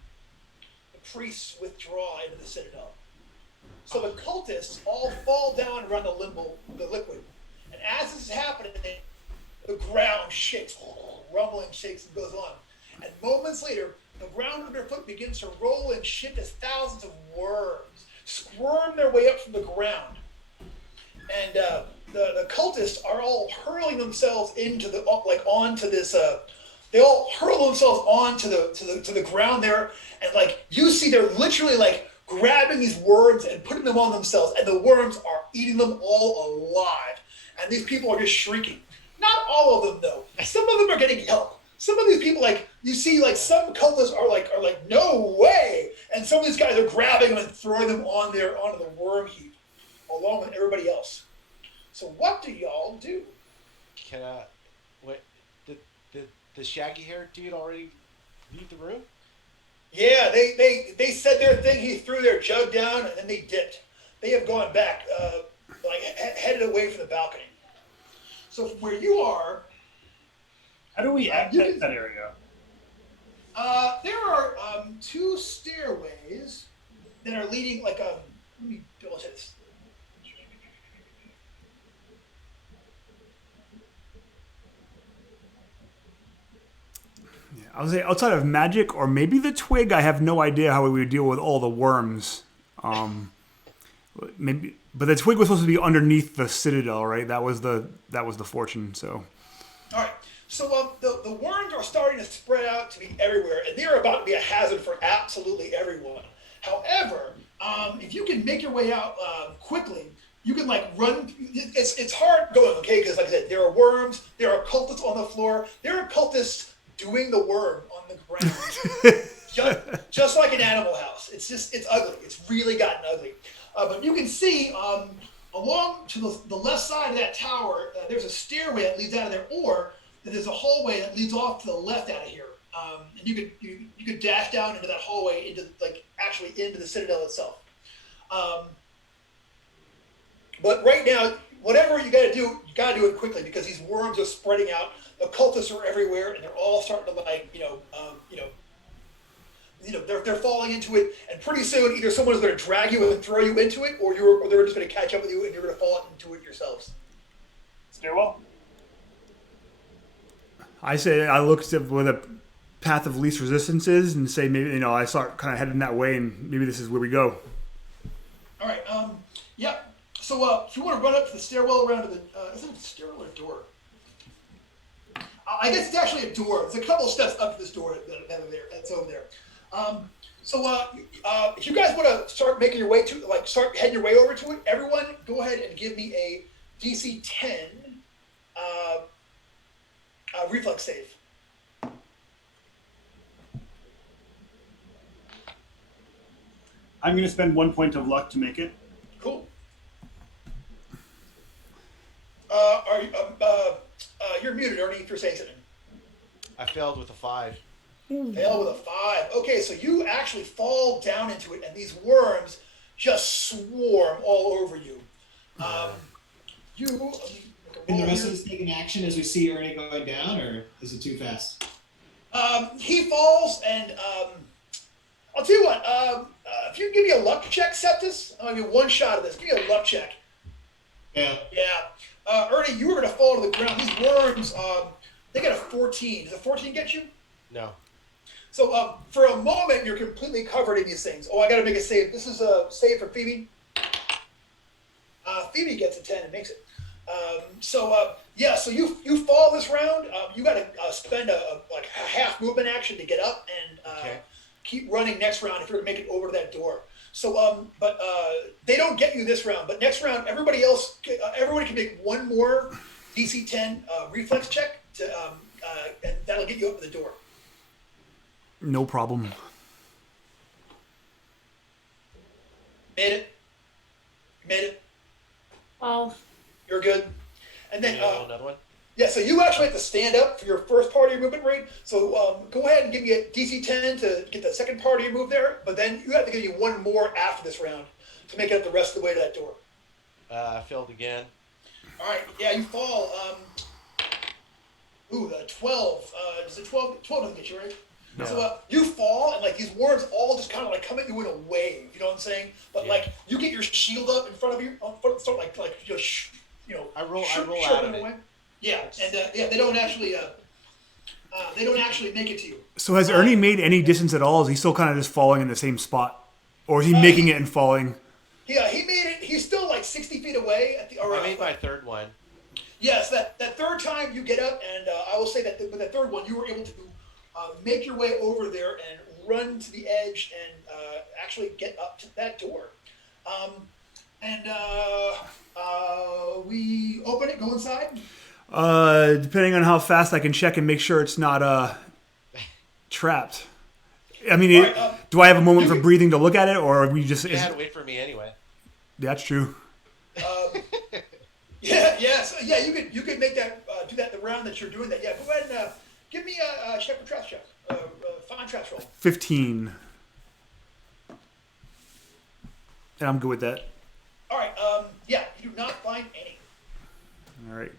the priests withdraw into the citadel. So the cultists all fall down around the liquid. And as this is happening, the ground shakes, rumbling shakes and goes on. And moments later, the ground underfoot begins to roll and shift as thousands of worms squirm their way up from the ground. And the cultists are all hurling themselves into onto this. They all hurl themselves onto the ground there, and you see they're literally grabbing these worms and putting them on themselves, and the worms are eating them all alive. And these people are just shrieking. Not all of them though. Some of them are getting help. Some of these people, you see, some cultists are like, no way, and some of these guys are grabbing them and throwing them onto the worm heap, along with everybody else. So what do y'all do? Can I? What? Did the shaggy-haired dude already leave the room? Yeah, they said their thing. He threw their jug down, and then they dipped. They have gone back, headed away from the balcony. So from where you are, how do we access that area? There are two stairways that are leading. Let me double check this. I would say outside of magic or maybe the twig, I have no idea how we would deal with all the worms. Maybe, but the twig was supposed to be underneath the citadel, right? That was the fortune. So. All right. So the worms are starting to spread out to be everywhere, and they are about to be a hazard for absolutely everyone. However, if you can make your way out quickly, you can run. It's hard going, okay? Because like I said, there are worms, there are cultists on the floor, there are cultists doing the worm on the ground, just like an Animal House. It's ugly. It's really gotten ugly. But you can see along to the left side of that tower, there's a stairway that leads out of there, or there's a hallway that leads off to the left out of here. And you could dash down into that hallway into the citadel itself. But right now, whatever you got to do it quickly because these worms are spreading out. occultists are everywhere, and they're all starting to they're falling into it, and pretty soon either someone's going to drag you and throw you into it, or they're just going to catch up with you and you're going to fall into it yourselves. Stairwell. I say I look to where the path of least resistance is, and say maybe I start kind of heading that way, and maybe this is where we go. All right. Yeah. So if you want to run up to the stairwell around to the is it a stairwell or a door? I guess it's actually a door. There's a couple of steps up to this door that are there. That's over there. If you guys want to start making your way to, start heading your way over to it, everyone go ahead and give me a DC 10 reflex save. I'm going to spend 1 point of luck to make it. Cool. You're muted, Ernie, if you're saying something. I failed with a 5. Fail with a 5. Okay, so you actually fall down into it, and these worms just swarm all over you. Can the rest of us take an action as we see Ernie going down, or is it too fast? He falls, and I'll tell you what. If you give me a luck check, Septus, I'll give you one shot of this. Give me a luck check. Yeah. Yeah. Ernie, you were going to fall to the ground. These worms, they got a 14. Does a 14 get you? No. So for a moment, you're completely covered in these things. Oh, I got to make a save. This is a save for Phoebe. Phoebe gets a 10 and makes it. So you fall this round. You got to spend a half movement action to get up and keep running next round if you're going to make it over to that door. So, but they don't get you this round. But next round, everybody can make one more DC 10 reflex check and that'll get you up to the door. No problem. Made it. Well, You're good. And then another one. Yeah, so you actually have to stand up for your first part of your movement rate. So go ahead and give me a DC 10 to get the second part of your move there. But then you have to give you one more after this round to make it up the rest of the way to that door. I failed again. All right. Yeah, you fall. The 12. Does the 12 doesn't get you, right? No. So you fall, and these worms all just kind of come at you in a wave. You know what I'm saying? But you get your shield up in front of you, sort of I roll out of it. away. Yeah, and they don't actually make it to you. So has Ernie made any distance at all? Is he still kind of just falling in the same spot, or is he making it and falling? Yeah, he made it. He's still 60 feet away. I made my third one. Yes, that third time you get up, and I will say that with that third one, you were able to make your way over there and run to the edge and actually get up to that door. We open it, go inside. Depending on how fast I can check and make sure it's not trapped. I mean, right, do I have a moment for breathing to look at it, or are we just? You had to wait for me anyway. That's true. You could make that do that the round that you're doing that. Yeah, go ahead and give me a check for traps check. Find traps roll. 15. And I'm good with that. All right. You do not find any. All right.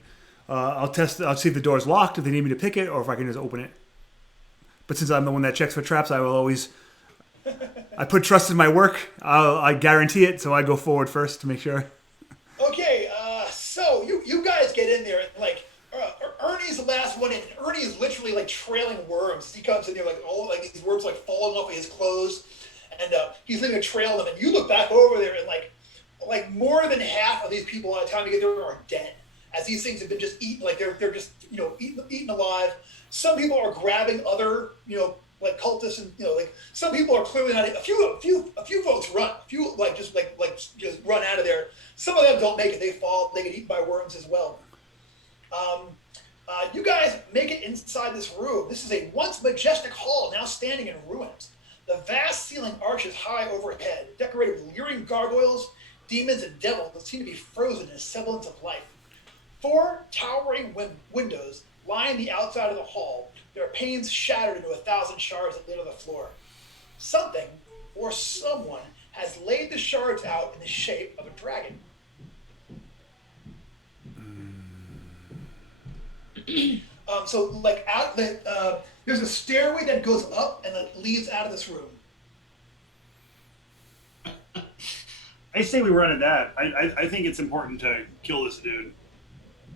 I'll test. I'll see if the door's locked, if they need me to pick it, or if I can just open it. But since I'm the one that checks for traps, I will always. I put trust in my work. I guarantee it, so I go forward first to make sure. Okay. So you guys get in there, and Ernie's the last one in. Ernie is literally trailing worms. He comes in there these worms falling off of his clothes, and he's leaving a trail of them. And you look back over there, and more than half of these people by the time you get there are dead, as these things have been just eaten. They're just eaten alive. Some people are grabbing other cultists, and some people are clearly not. A few folks run. A few just run out of there. Some of them don't make it. They fall. They get eaten by worms as well. You guys make it inside this room. This is a once majestic hall now standing in ruins. The vast ceiling arches high overhead, decorated with leering gargoyles, demons, and devils that seem to be frozen in a semblance of life. 4 towering windows line the outside of the hall, their panes shattered into 1,000 shards that litter the floor. Something or someone has laid the shards out in the shape of a dragon. So like out the there's a stairway that goes up and that leads out of this room. I say we run at that. I think it's important to kill this dude.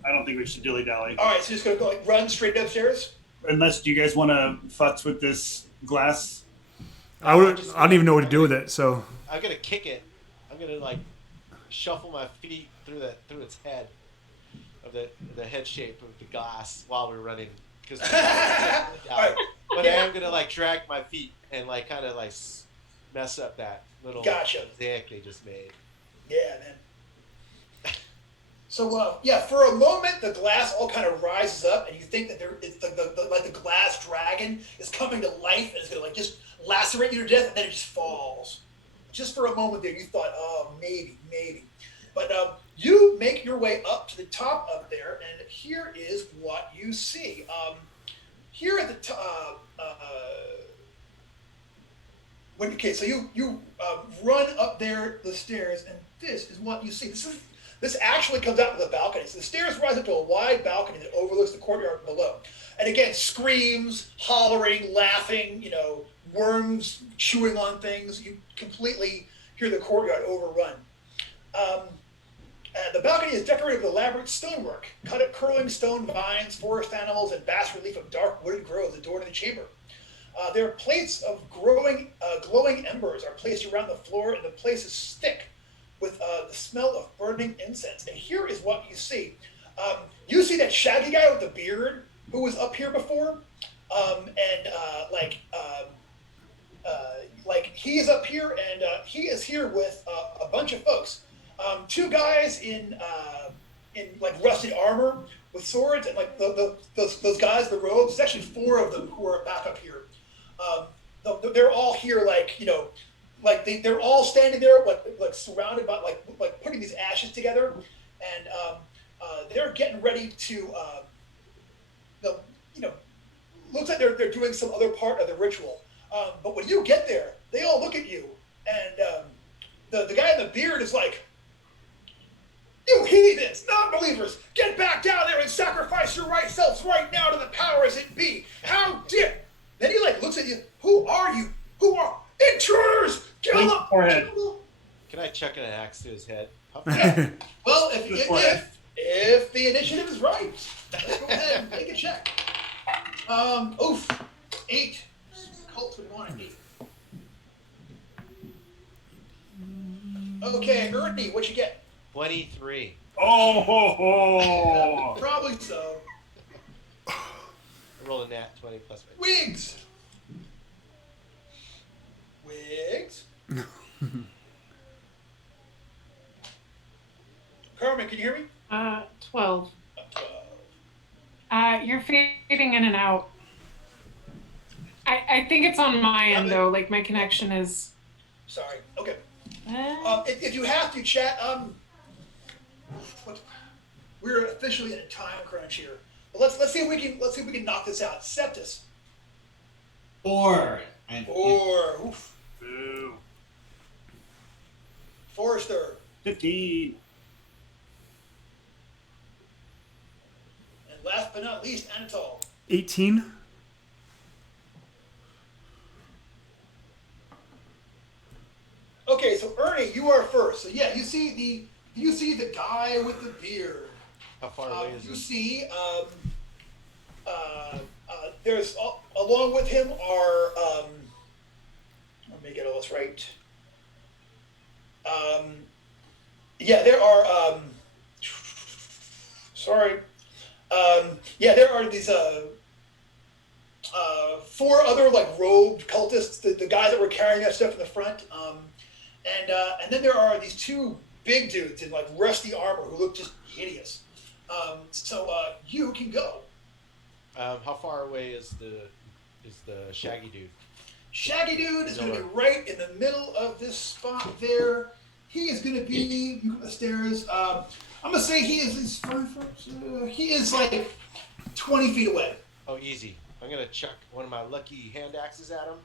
I don't think we should dilly dally. All right, so just gonna go like run straight upstairs. Unless, do you guys want to futz with this glass? I don't even know what to do with it. So I'm gonna kick it. I'm gonna like shuffle my feet through its head of the head shape of the glass while we're running. Because Right. but I am gonna like drag my feet and like kind of like mess up that little mosaic they just made. Yeah, man. So yeah, for a moment the glass all kind of rises up, and you think that it's the glass dragon is coming to life and it's gonna like just lacerate you to death, and then it just falls. Just for a moment there, you thought, oh, maybe. But you make your way up to the top up there, and here is what you see. Here at the top, so you run up there the stairs, and this is what you see. This actually comes out of the balcony. So the stairs rise up to a wide balcony that overlooks the courtyard below. And again, screams, hollering, laughing, worms chewing on things. You completely hear the courtyard overrun. The balcony is decorated with elaborate stonework, cut at curling stone vines, forest animals, and bas relief of dark wooded groves adorning the chamber. There are plates of glowing embers are placed around the floor, and the place is thick with the smell of burning incense. And here is what you see. You see that shaggy guy with the beard who was up here before, he is up here, and he is here with a bunch of folks. Two guys in like rusted armor with swords, and like those guys, the robes. There's actually four of them who are back up here. They're all here, they're all standing there, like surrounded by like putting these ashes together, and they're getting ready to, looks like they're doing some other part of the ritual. But when you get there, they all look at you, and the guy in the beard is like, "You heathens, non-believers, get back down there and sacrifice your right selves right now to the powers that be. How dare!" Then he like looks at you. "Who are you? Who are intruders? Kill them!" Forehead. Can I chuck an axe to his head? Yeah. Well, if the initiative is right, let's go ahead and make a check. 8. Cult would want an 8. Okay, Ernie, what you get? 23. Oh, ho, ho. Probably so. I rolled a nat 20 plus my... Wiggs. Carmen, can you hear me? 12. 12. You're fading in and out. I think it's on my end though. Like my connection is. Sorry. Okay. If you have to chat, we're officially in a time crunch here. But let's see if we can knock this out. Septus. 4. 4. Oof. Boo. Forrester. 15. And last but not least, Anatol. 18. Okay, so Ernie, you are first. So yeah, you see the guy with the beard. How far away is You he? see, there's along with him are. Let me get all this right. There are. Sorry. There are these 4 other like robed cultists, the guys that were carrying that stuff in the front. And then there are these 2 big dudes in like rusty armor who look just hideous. So you can go. How far away is the shaggy dude? Shaggy dude is going to be right in the middle of this spot there. He is going to be the stairs. I'm going to say he is like 20 feet away. Oh, easy. I'm gonna chuck one of my lucky hand axes at him.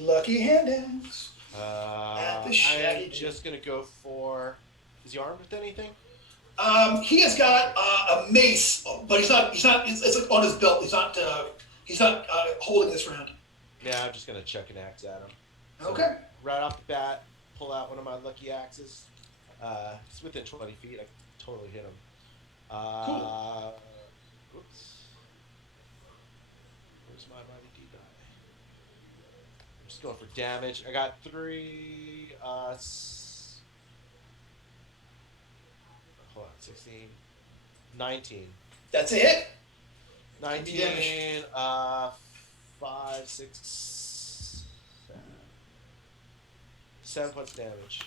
Lucky hand axe. At the shaggy I'm dude. just gonna go for. Is he armed with anything? He has got a mace, but he's not. It's like on his belt. He's not. Holding this round. Yeah, I'm just gonna chuck an axe at him. So Okay. right off the bat, pull out one of my lucky axes. It's within 20 feet. I can totally hit him. Oops. Where's my mighty D die? I'm just going for damage. I got 3. Hold on, 16, 19. That's a hit. 19. 5, 6, 7 points damage.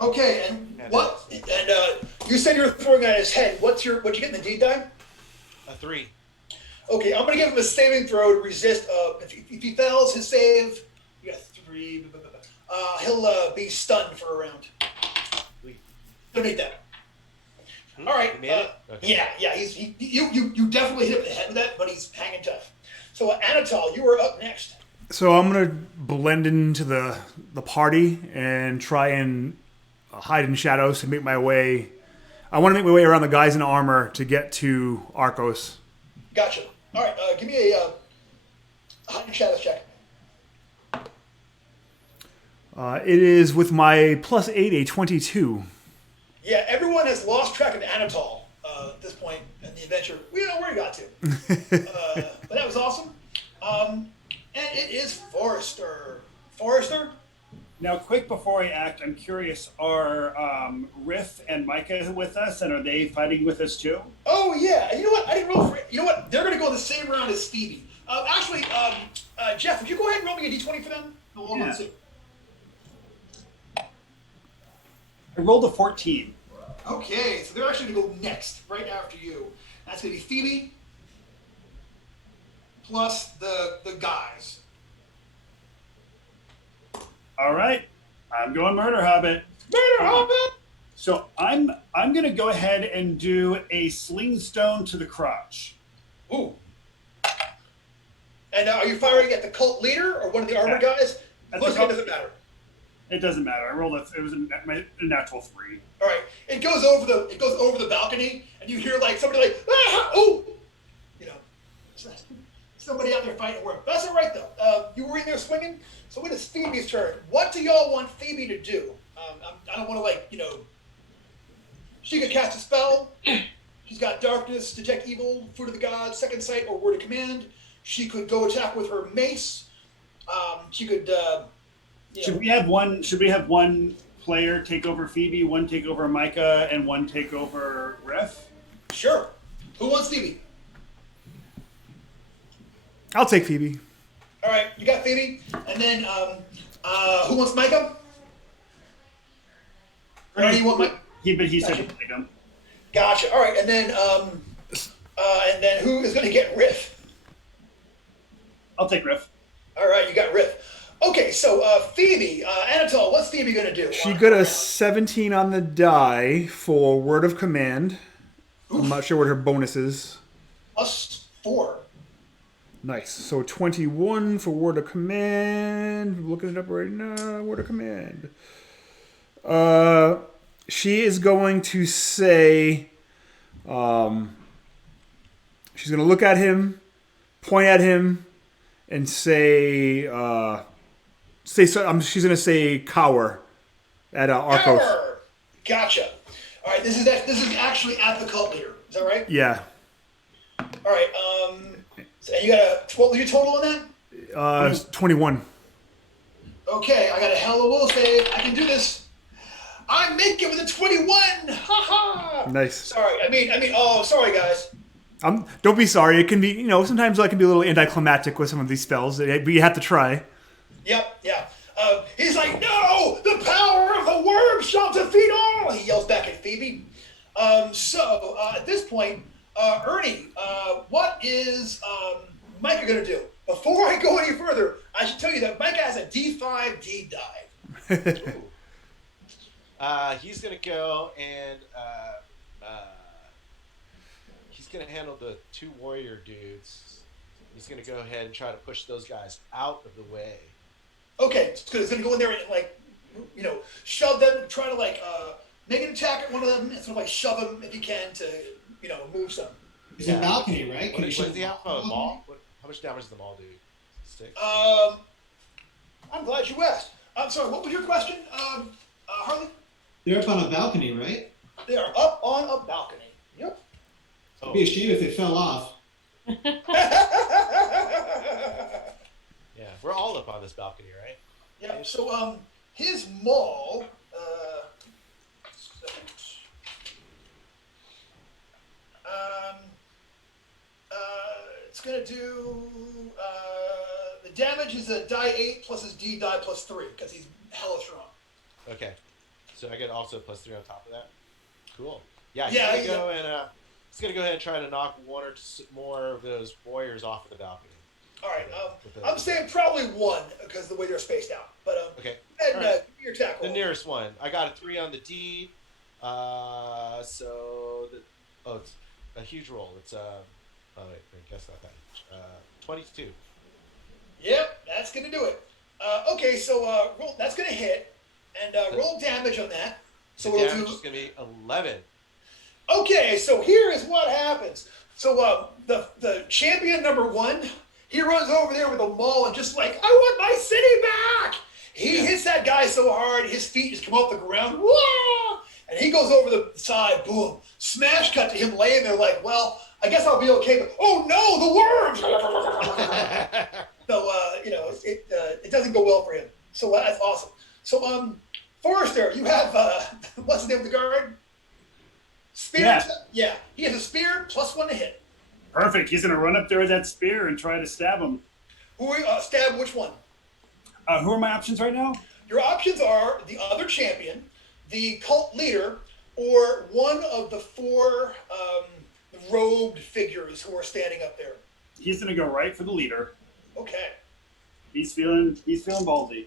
Okay, and what? And you said you're throwing at his head. What'd you get in the D die? A 3. Okay, I'm gonna give him a saving throw to resist. If he fails his save, you got 3. He'll be stunned for a round. Sweet. Donate that. All right. You made it? Okay. Yeah. You definitely hit him in the head with that, but he's hanging tough. So Anatol, you are up next. So I'm gonna blend into the party and try and hide in shadows to make my way. I want to make my way around the guys in armor to get to Arcos. Gotcha. All right. Give me a hide in shadows check. It is with my +8 a 22. Yeah, everyone has lost track of Anatol at this point in the adventure. We don't know where he got to. But that was awesome. And it is Forrester. Forrester? Now, quick before I act, I'm curious, are Riff and Micah with us, and are they fighting with us too? Oh, yeah. You know what? I didn't roll for it. You know what? They're going to go the same round as Phoebe. Actually, Jeff, would you go ahead and roll me a d20 for them? Yeah. I rolled a 14. Okay, so they're actually going to go next, right after you. That's going to be Phoebe plus the guys. All right, I'm going Murder Hobbit. Murder Hobbit! So I'm gonna go ahead and do a sling stone to the crotch. Ooh. And are you firing at the cult leader or one of the armored guys? Most of it doesn't matter. It doesn't matter. I rolled it was a natural 3. All right. It goes over the balcony, and you hear like somebody like, ah, ooh, you know, somebody out there fighting a worm. That's all right though. You were in there swinging, so it is Phoebe's turn. What do y'all want Phoebe to do? I don't want to she could cast a spell. She's got darkness, detect evil, fruit of the gods, second sight, or word of command. She could go attack with her mace. She could. Should we have one player take over Phoebe, one take over Micah, and one take over Riff? Sure. Who wants Phoebe? I'll take Phoebe. All right, you got Phoebe, and then who wants Micah? Or do you want Micah? He said he'd take him. Gotcha. All right, and then who is going to get Riff? I'll take Riff. All right, you got Riff. Okay, so Phoebe, Anatol, what's Phoebe going to do? She got a 17 on the die for word of command. Oof. I'm not sure what her bonus is. +4. Nice. So 21 for word of command. I'm looking it up right now. Word of command. She is going to say, she's going to look at him, point at him, and say, she's going to say cower at Arcos. Cower! Gotcha. All right, this is actually at the cult leader. Is that right? Yeah. All right. So you got what was your total on that? 21. Okay, I got a hell of a will save. I can do this. I make it with a 21. Ha ha. Nice. Sorry. Sorry guys. Don't be sorry. It can be, sometimes it can be a little anticlimactic with some of these spells, but you have to try. Yep. Yeah. He's like, no, the power of the worm shall defeat all. He yells back at Phoebe. So at this point, Ernie, what is Micah going to do? Before I go any further, I should tell you that Micah has a D5 D dive. He's going to go and he's going to handle the 2 warrior dudes. He's going to go ahead and try to push those guys out of the way. Okay, so he's going to go in there and shove them, try to make an attack at one of them and sort of like shove him if you can to, move some. It's a balcony, right? What does he have on a mall? How much damage does the mall do? 6? I'm glad you asked. I'm sorry, what was your question, Harley? They're up on a balcony, right? They are up on a balcony. Yep. It'd be a shame if they fell off. Yeah, we're all up on this balcony, right? Yeah. So his maul. It's gonna do. The damage is a die 8 plus his D die plus 3 because he's hella strong. Okay. So I get also +3 on top of that. Cool. Yeah. Yeah, He's gonna go ahead and try to knock one or two more of those warriors off of the balcony. All right. I'm saying probably one because the way they're spaced out. But okay. And All right. give me your attack roll. The nearest one. I got a 3 on the D. It's a huge roll. It's I guess not that much. 22. Yep, that's gonna do it. Okay, so roll. That's gonna hit, and roll damage on that. So The we'll damage do. is gonna be 11. Okay, so here is what happens. So the champion number 1, he runs over there with a maul and just like, I want my city back. He hits that guy so hard, his feet just come off the ground. Whoa! And he goes over the side, boom, smash cut to him laying there like, well, I guess I'll be okay. But oh no, the worms! So it doesn't go well for him. So that's awesome. So Forrester, you have what's the name of the guard? Spear. Yeah, he has a spear +1 to hit. Perfect. He's going to run up there with that spear and try to stab him. Stab which one? Who are my options right now? Your options are the other champion, the cult leader, or one of the 4 robed figures who are standing up there. He's going to go right for the leader. Okay. He's feeling ballsy.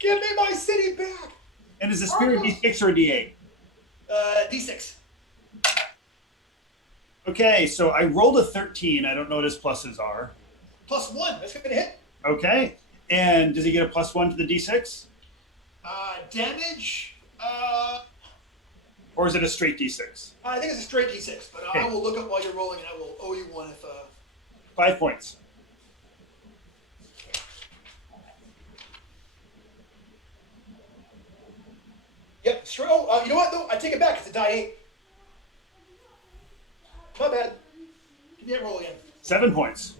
Give me my city back. And is the spear a D6 or a D8? D6. Okay, so I rolled a 13. I don't know what his pluses are. +1. That's going to hit. Okay. And does he get a +1 to the D6? Damage. Or is it a straight D6? I think it's a straight D6, but Okay. I will look up while you're rolling, and I will owe you one if. 5 points. Yep. Sure. Oh, you know what? Though I take it back. It's a die 8. My bad. Give me that roll again. 7 points.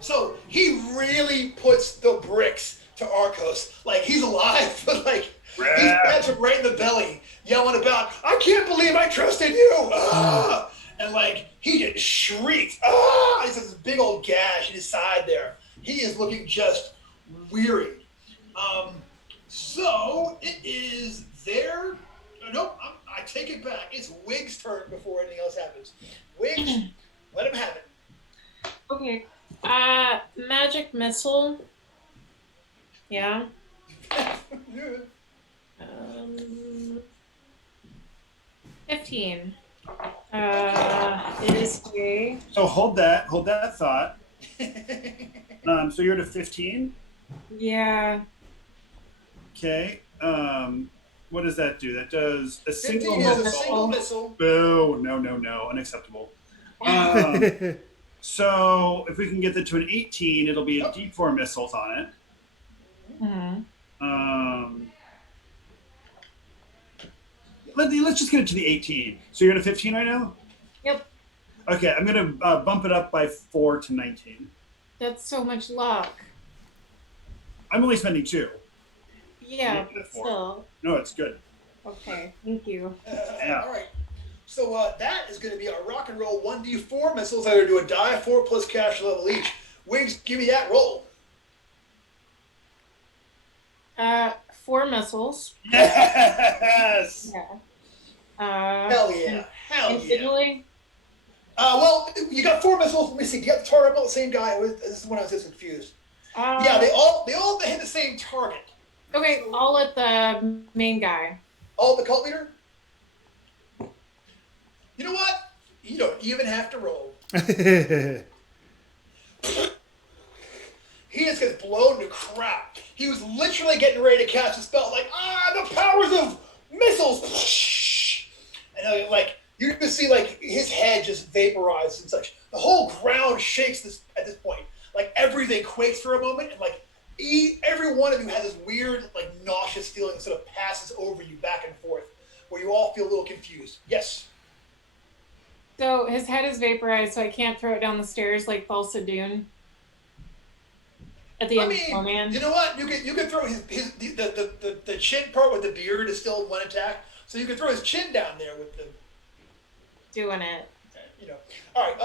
So he really puts the bricks to Arcos. Like he's alive, but like he stabs him right in the belly, yelling about, "I can't believe I trusted you!" Ah! And like he just shrieks. Ah! He has this big old gash in his side there. He is looking just weary. So it is their. Nope, I take it back. It's Wig's turn before anything else happens. Wig, let him have it. Okay. Magic missile. Yeah. 15. Is a. So hold that thought. So you're at a 15? Yeah. Okay. What does that do? That does a 15 single is a missile. single missile. Boo. No. Unacceptable. So if we can get that to an 18, it'll be a D4 missiles on it. Mm-hmm. Let's just get it to the 18. So you're at a 15 right now? Yep. Okay, I'm going to bump it up by 4 to 19. That's so much luck. I'm only spending 2. Yeah, Yeah, but 4. still. No, it's good. Okay, thank you. Yeah. All right. So that is going to be a rock and roll 1d4 missiles. Either do a die 4 plus cash level each. Wings, give me that roll. 4 missiles. Yes! Yeah. Hell yeah. Hell yeah. Individually? Well, you got 4 missiles. Let me see. You got the target about the same guy. This is when I was just confused. Yeah, they all hit the same target. Okay, I'll let the main guy. All the cult leader? You know what? You don't even have to roll. He just gets blown to crap. He was literally getting ready to cast a spell like, the powers of missiles, and like you can see like his head just vaporizes and such. The whole ground shakes at this point. Like everything quakes for a moment, and like every one of you has this weird, like nauseous feeling that sort of passes over you back and forth, where you all feel a little confused. Yes. So his head is vaporized, so I can't throw it down the stairs like Falsa Dune. At the end of Snowman. You know what? You can throw the chin part with the beard is still one attack, so you can throw his chin down there with the. Doing it. You know. All right.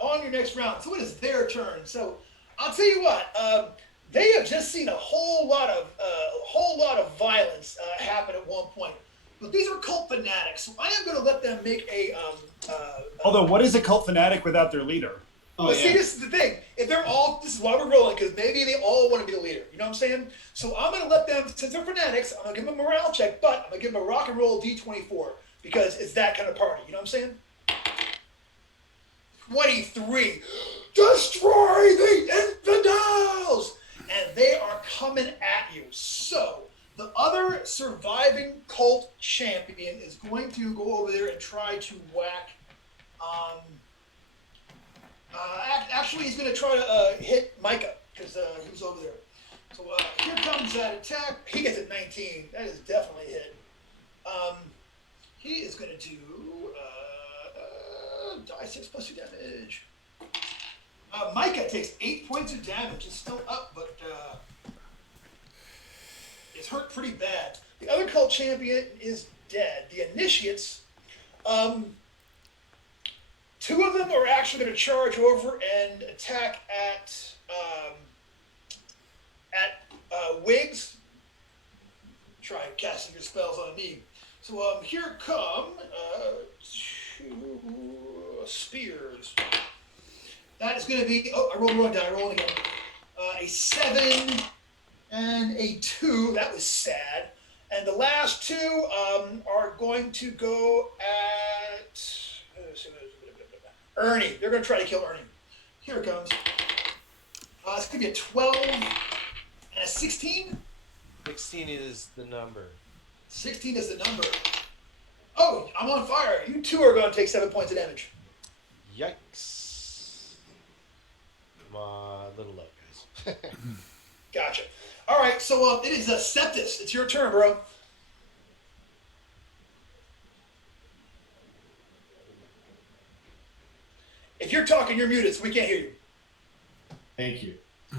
On your next round. So it is their turn. So I'll tell you what. They have just seen a whole lot of violence happen at one point. But these are cult fanatics, so I am going to let them make a. Although, what is a cult fanatic without their leader? Oh, but see, this is the thing. If they're all, this is why we're rolling, because maybe they all want to be the leader. You know what I'm saying? So I'm going to let them, since they're fanatics, I'm going to give them a morale check, but I'm going to give them a rock and roll D24, because it's that kind of party. You know what I'm saying? 23. Destroy the infidels! And they are coming at you. So the other surviving cult champion is going to go over there and try to whack. Actually, he's going to try to hit Micah because he was over there. So here comes that attack. He gets a 19. That is definitely a hit. He is going to do die 6 plus 2 damage. Micah takes 8 points of damage. It's still up, but it's hurt pretty bad. The other cult champion is dead. The initiates, 2 of them are actually going to charge over and attack at Wiggs. Try casting your spells on me. So here come 2 spears. That is going to be. Oh, I rolled the wrong die. I rolled again. A 7 and a 2. That was sad. And the last 2 are going to go at Ernie. They're going to try to kill Ernie. Here it comes. It's going to be a 12 and a 16. 16 is the number. 16 is the number. Oh, I'm on fire. You 2 are going to take 7 points of damage. Yikes. Come on, little low, guys. Gotcha. All right, so it is Septus. It's your turn, bro. If you're talking, you're muted, so we can't hear you. Thank you.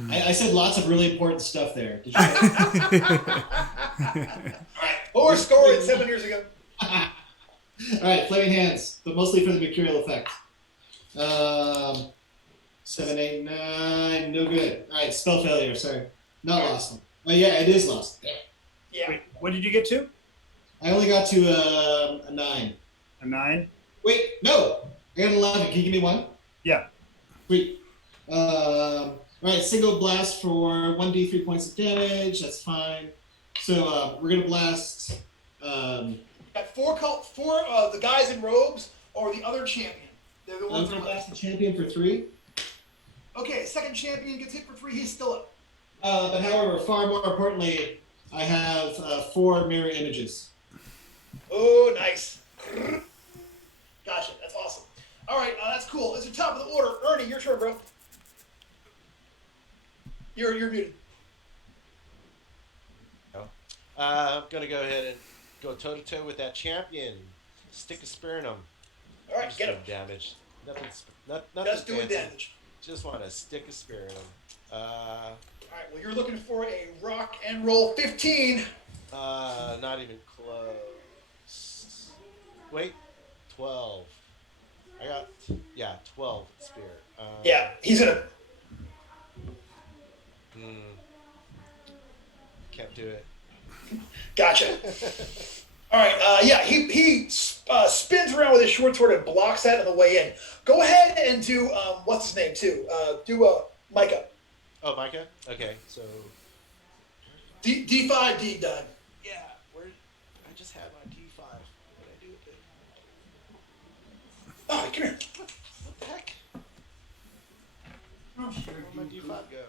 I said lots of really important stuff there. Did you All right, lower score than 7 years ago. All right, flaming hands, but mostly for the mercurial effect. 7, 8, 9, no good. All right, spell failure. Sorry, not lost one. Oh yeah, it is lost. Yeah. Wait, what did you get to? I only got to a 9. A 9? Wait, no, I got an 11. Can you give me 1? Yeah. Sweet. All right, single blast for 1d3 points of damage. That's fine. So we're gonna blast. Got 4 the guys in robes or the other champion. They're the I'm ones gonna that blast the champion for 3. Okay, second champion gets hit for 3. He's still up. But however, far more importantly, I have 4 mirror images. Oh, nice. Gotcha. That's awesome. All right, that's cool. It's the top of the order. Ernie, your turn, bro. You're muted. I'm going to go ahead and go toe-to-toe with that champion. Stick a spear in him. All right, get him. Damage. Nothing Just doing fancy. damage. Just want to stick a spear in him. All right, well, you're looking for a rock and roll 15. Not even close. Wait, 12. I got, 12 spear. Yeah, he's going to... Can't do it. Gotcha. All right, he spins around with his short sword and blocks that on the way in. Go ahead and do, what's his name, too? Do Micah. Oh, Micah? Okay, so... D5, D done. Yeah, I just had my D5. What did I do with it? Oh, come here. What the heck? Oh, Where'd my D5 go?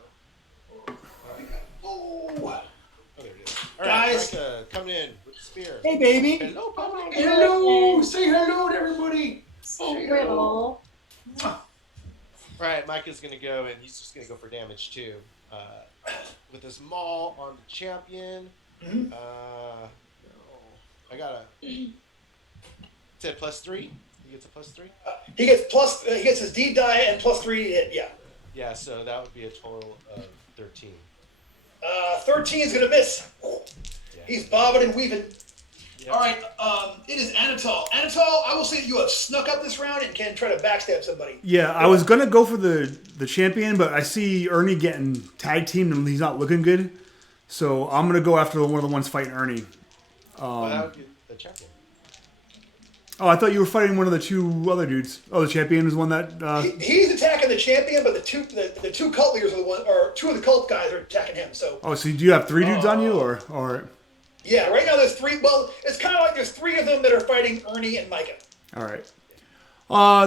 Oh. Oh, there it is. All Guys. right, Micah, coming in with Kingspire. Hey, baby. Hello, public. Hello, say hello to everybody. So Say little. Right, Mike is gonna go, and he's just gonna go for damage too. With his maul on the champion. Mhm. I got a. Said +3. He gets a +3. He gets his D die and +3 hit. Yeah. Yeah, so that would be a total of 13. 13 is gonna miss. Yeah. He's bobbing and weaving. Yep. All right, it is Anatol. Anatol, I will say that you have snuck up this round and can try to backstab somebody. Yeah, I was gonna go for the champion, but I see Ernie getting tag teamed and he's not looking good. So I'm gonna go after one of the ones fighting Ernie. Well, that would be the champion. Oh, I thought you were fighting one of the two other dudes. Oh, the champion is one that. He's attacking the champion, but the two cult leaders are the one, or two of the cult guys are attacking him. So. Oh, so do you have 3 dudes on you, or? Yeah, right now there's 3. Well, it's kind of like there's 3 of them that are fighting Ernie and Micah. All right.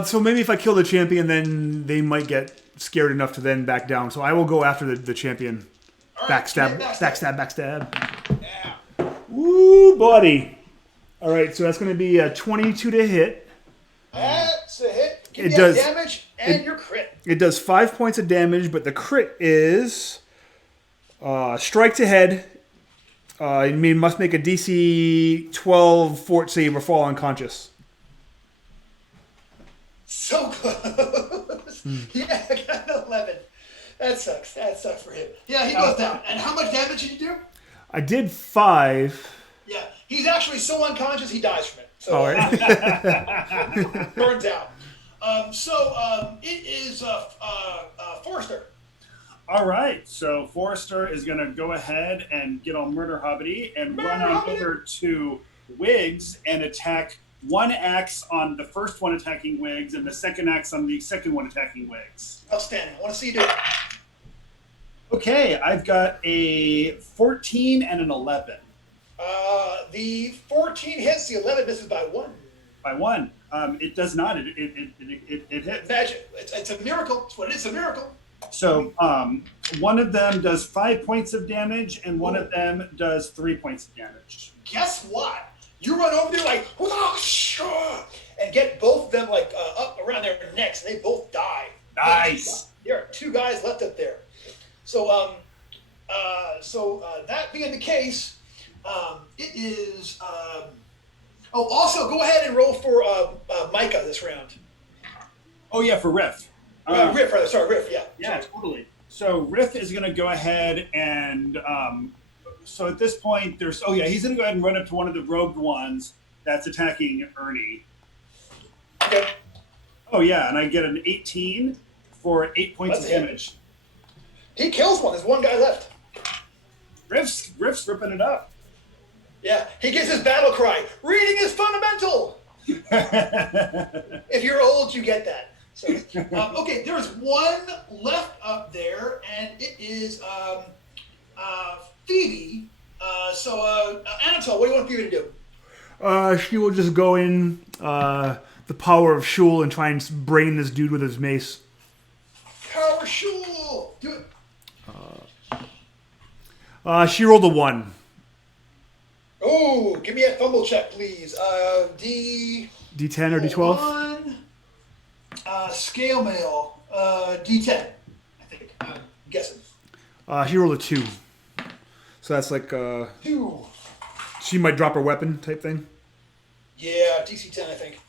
So maybe if I kill the champion, then they might get scared enough to then back down. So I will go after the champion. All right, Backstab. Yeah. Woo, buddy. All right, so that's going to be a 22 to hit. That's a hit. Give It me does- that damage and your crit. It does 5 points of damage, but the crit is strike to head. You must make a DC 12 fort save or fall unconscious. So close. Yeah, I got an 11. That sucks. That sucks for him. Yeah, he goes down. And how much damage did you do? I did 5. Yeah, he's actually so unconscious he dies from it. So All right. burns out. It is Forrester. All right, so Forrester is going to go ahead and get on Murder Hobbity and run on over to Wiggs and attack one axe on the first one attacking Wiggs and the second axe on the second one attacking Wiggs. Outstanding. I want to see you do it. Okay, I've got a 14 and an 11. The 14 hits, the 11 misses by 1. By 1. It does not. It hits. Magic. It's a miracle. It's what it is, a miracle. So one of them does 5 points of damage, and one of them does 3 points of damage. Guess what? You run over there like, and get both of them like up around their necks, and they both die. Nice. There are 2 guys left up there. So, that being the case, it is. Also, go ahead and roll for Micah this round. Oh yeah, for Riff. Riff, rather. Sorry, Riff. Yeah. Yeah, totally. So Riff is going to go ahead and so at this point there's he's going to go ahead and run up to one of the rogued ones that's attacking Ernie. Okay. Oh yeah, and I get an 18 for 8 points That's of it. damage. He kills one. There's one guy left. Riff's ripping it up. Yeah. He gives his battle cry. Reading is fundamental. If you're old, you get that. So, okay, there's one left up there, and it is Phoebe. Anatol, what do you want Phoebe to do? She will just go in the power of Shul and try and brain this dude with his mace. Power Shul! Do it. She rolled a 1. Oh, give me a fumble check, please. D10 or D12? 1, scale mail, D10, I think. I'm guessing. She rolled a 2. So that's like 2. she might drop her weapon type thing. Yeah, DC 10, I think.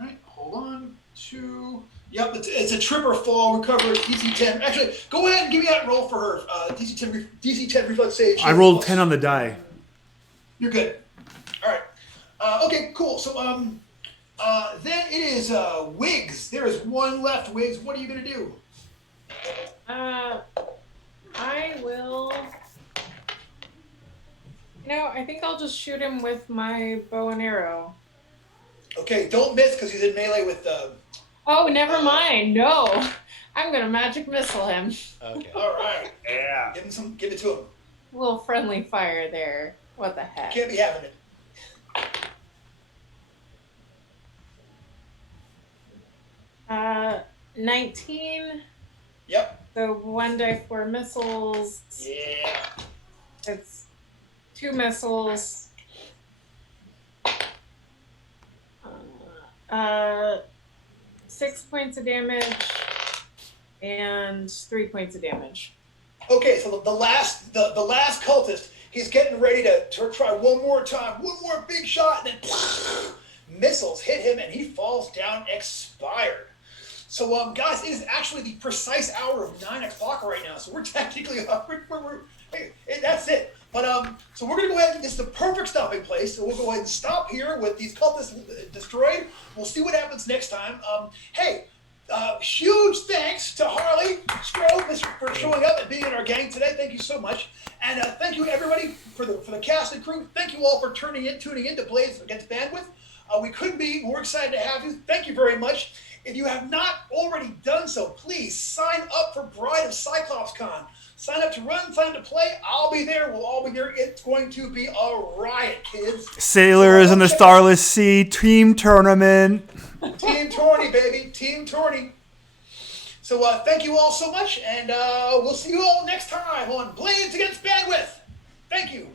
All right, hold on. 2. Yep, it's a trip or fall, recover, DC 10. Actually, go ahead and give me that roll for her. DC 10 reflex save. I rolled 10 on the die. You're good. All right. Okay, cool. So then it is Wiggs. There is one left. Wiggs, what are you gonna do? I will. I think I'll just shoot him with my bow and arrow. Okay, don't miss because he's in melee with. Oh, never mind. No, I'm gonna magic missile him. Okay. All right. Yeah. Give it to him. A little friendly fire there. What the heck? Can't be having it. 19. Yep. So 1 die 4 missiles. Yeah. It's 2 missiles. 6 points of damage and 3 points of damage. Okay, so the last cultist, he's getting ready to try one more time, one more big shot, and then missiles hit him, and he falls down expired. So, guys, it is actually the precise hour of 9 o'clock right now. So we're technically hey, that's it. But so we're gonna go ahead. This is the perfect stopping place. So we'll go ahead and stop here with these cultists destroyed. We'll see what happens next time. Hey. Huge thanks to Harley Stroh for showing up and being in our gang today. Thank you so much, and thank you everybody for the cast and crew. Thank you all for tuning in to Blades Against Bandwidth. We couldn't be more excited to have you. Thank you very much. If you have not already done so, please sign up for Bride of Cyclops Con. Sign up to run, sign up to play. I'll be there. We'll all be there. It's going to be a riot, kids. Sailors in the Starless Sea team tournament. Team Tourney, baby. Team Tourney. So thank you all so much, and we'll see you all next time on Blades Against Bandwidth. Thank you.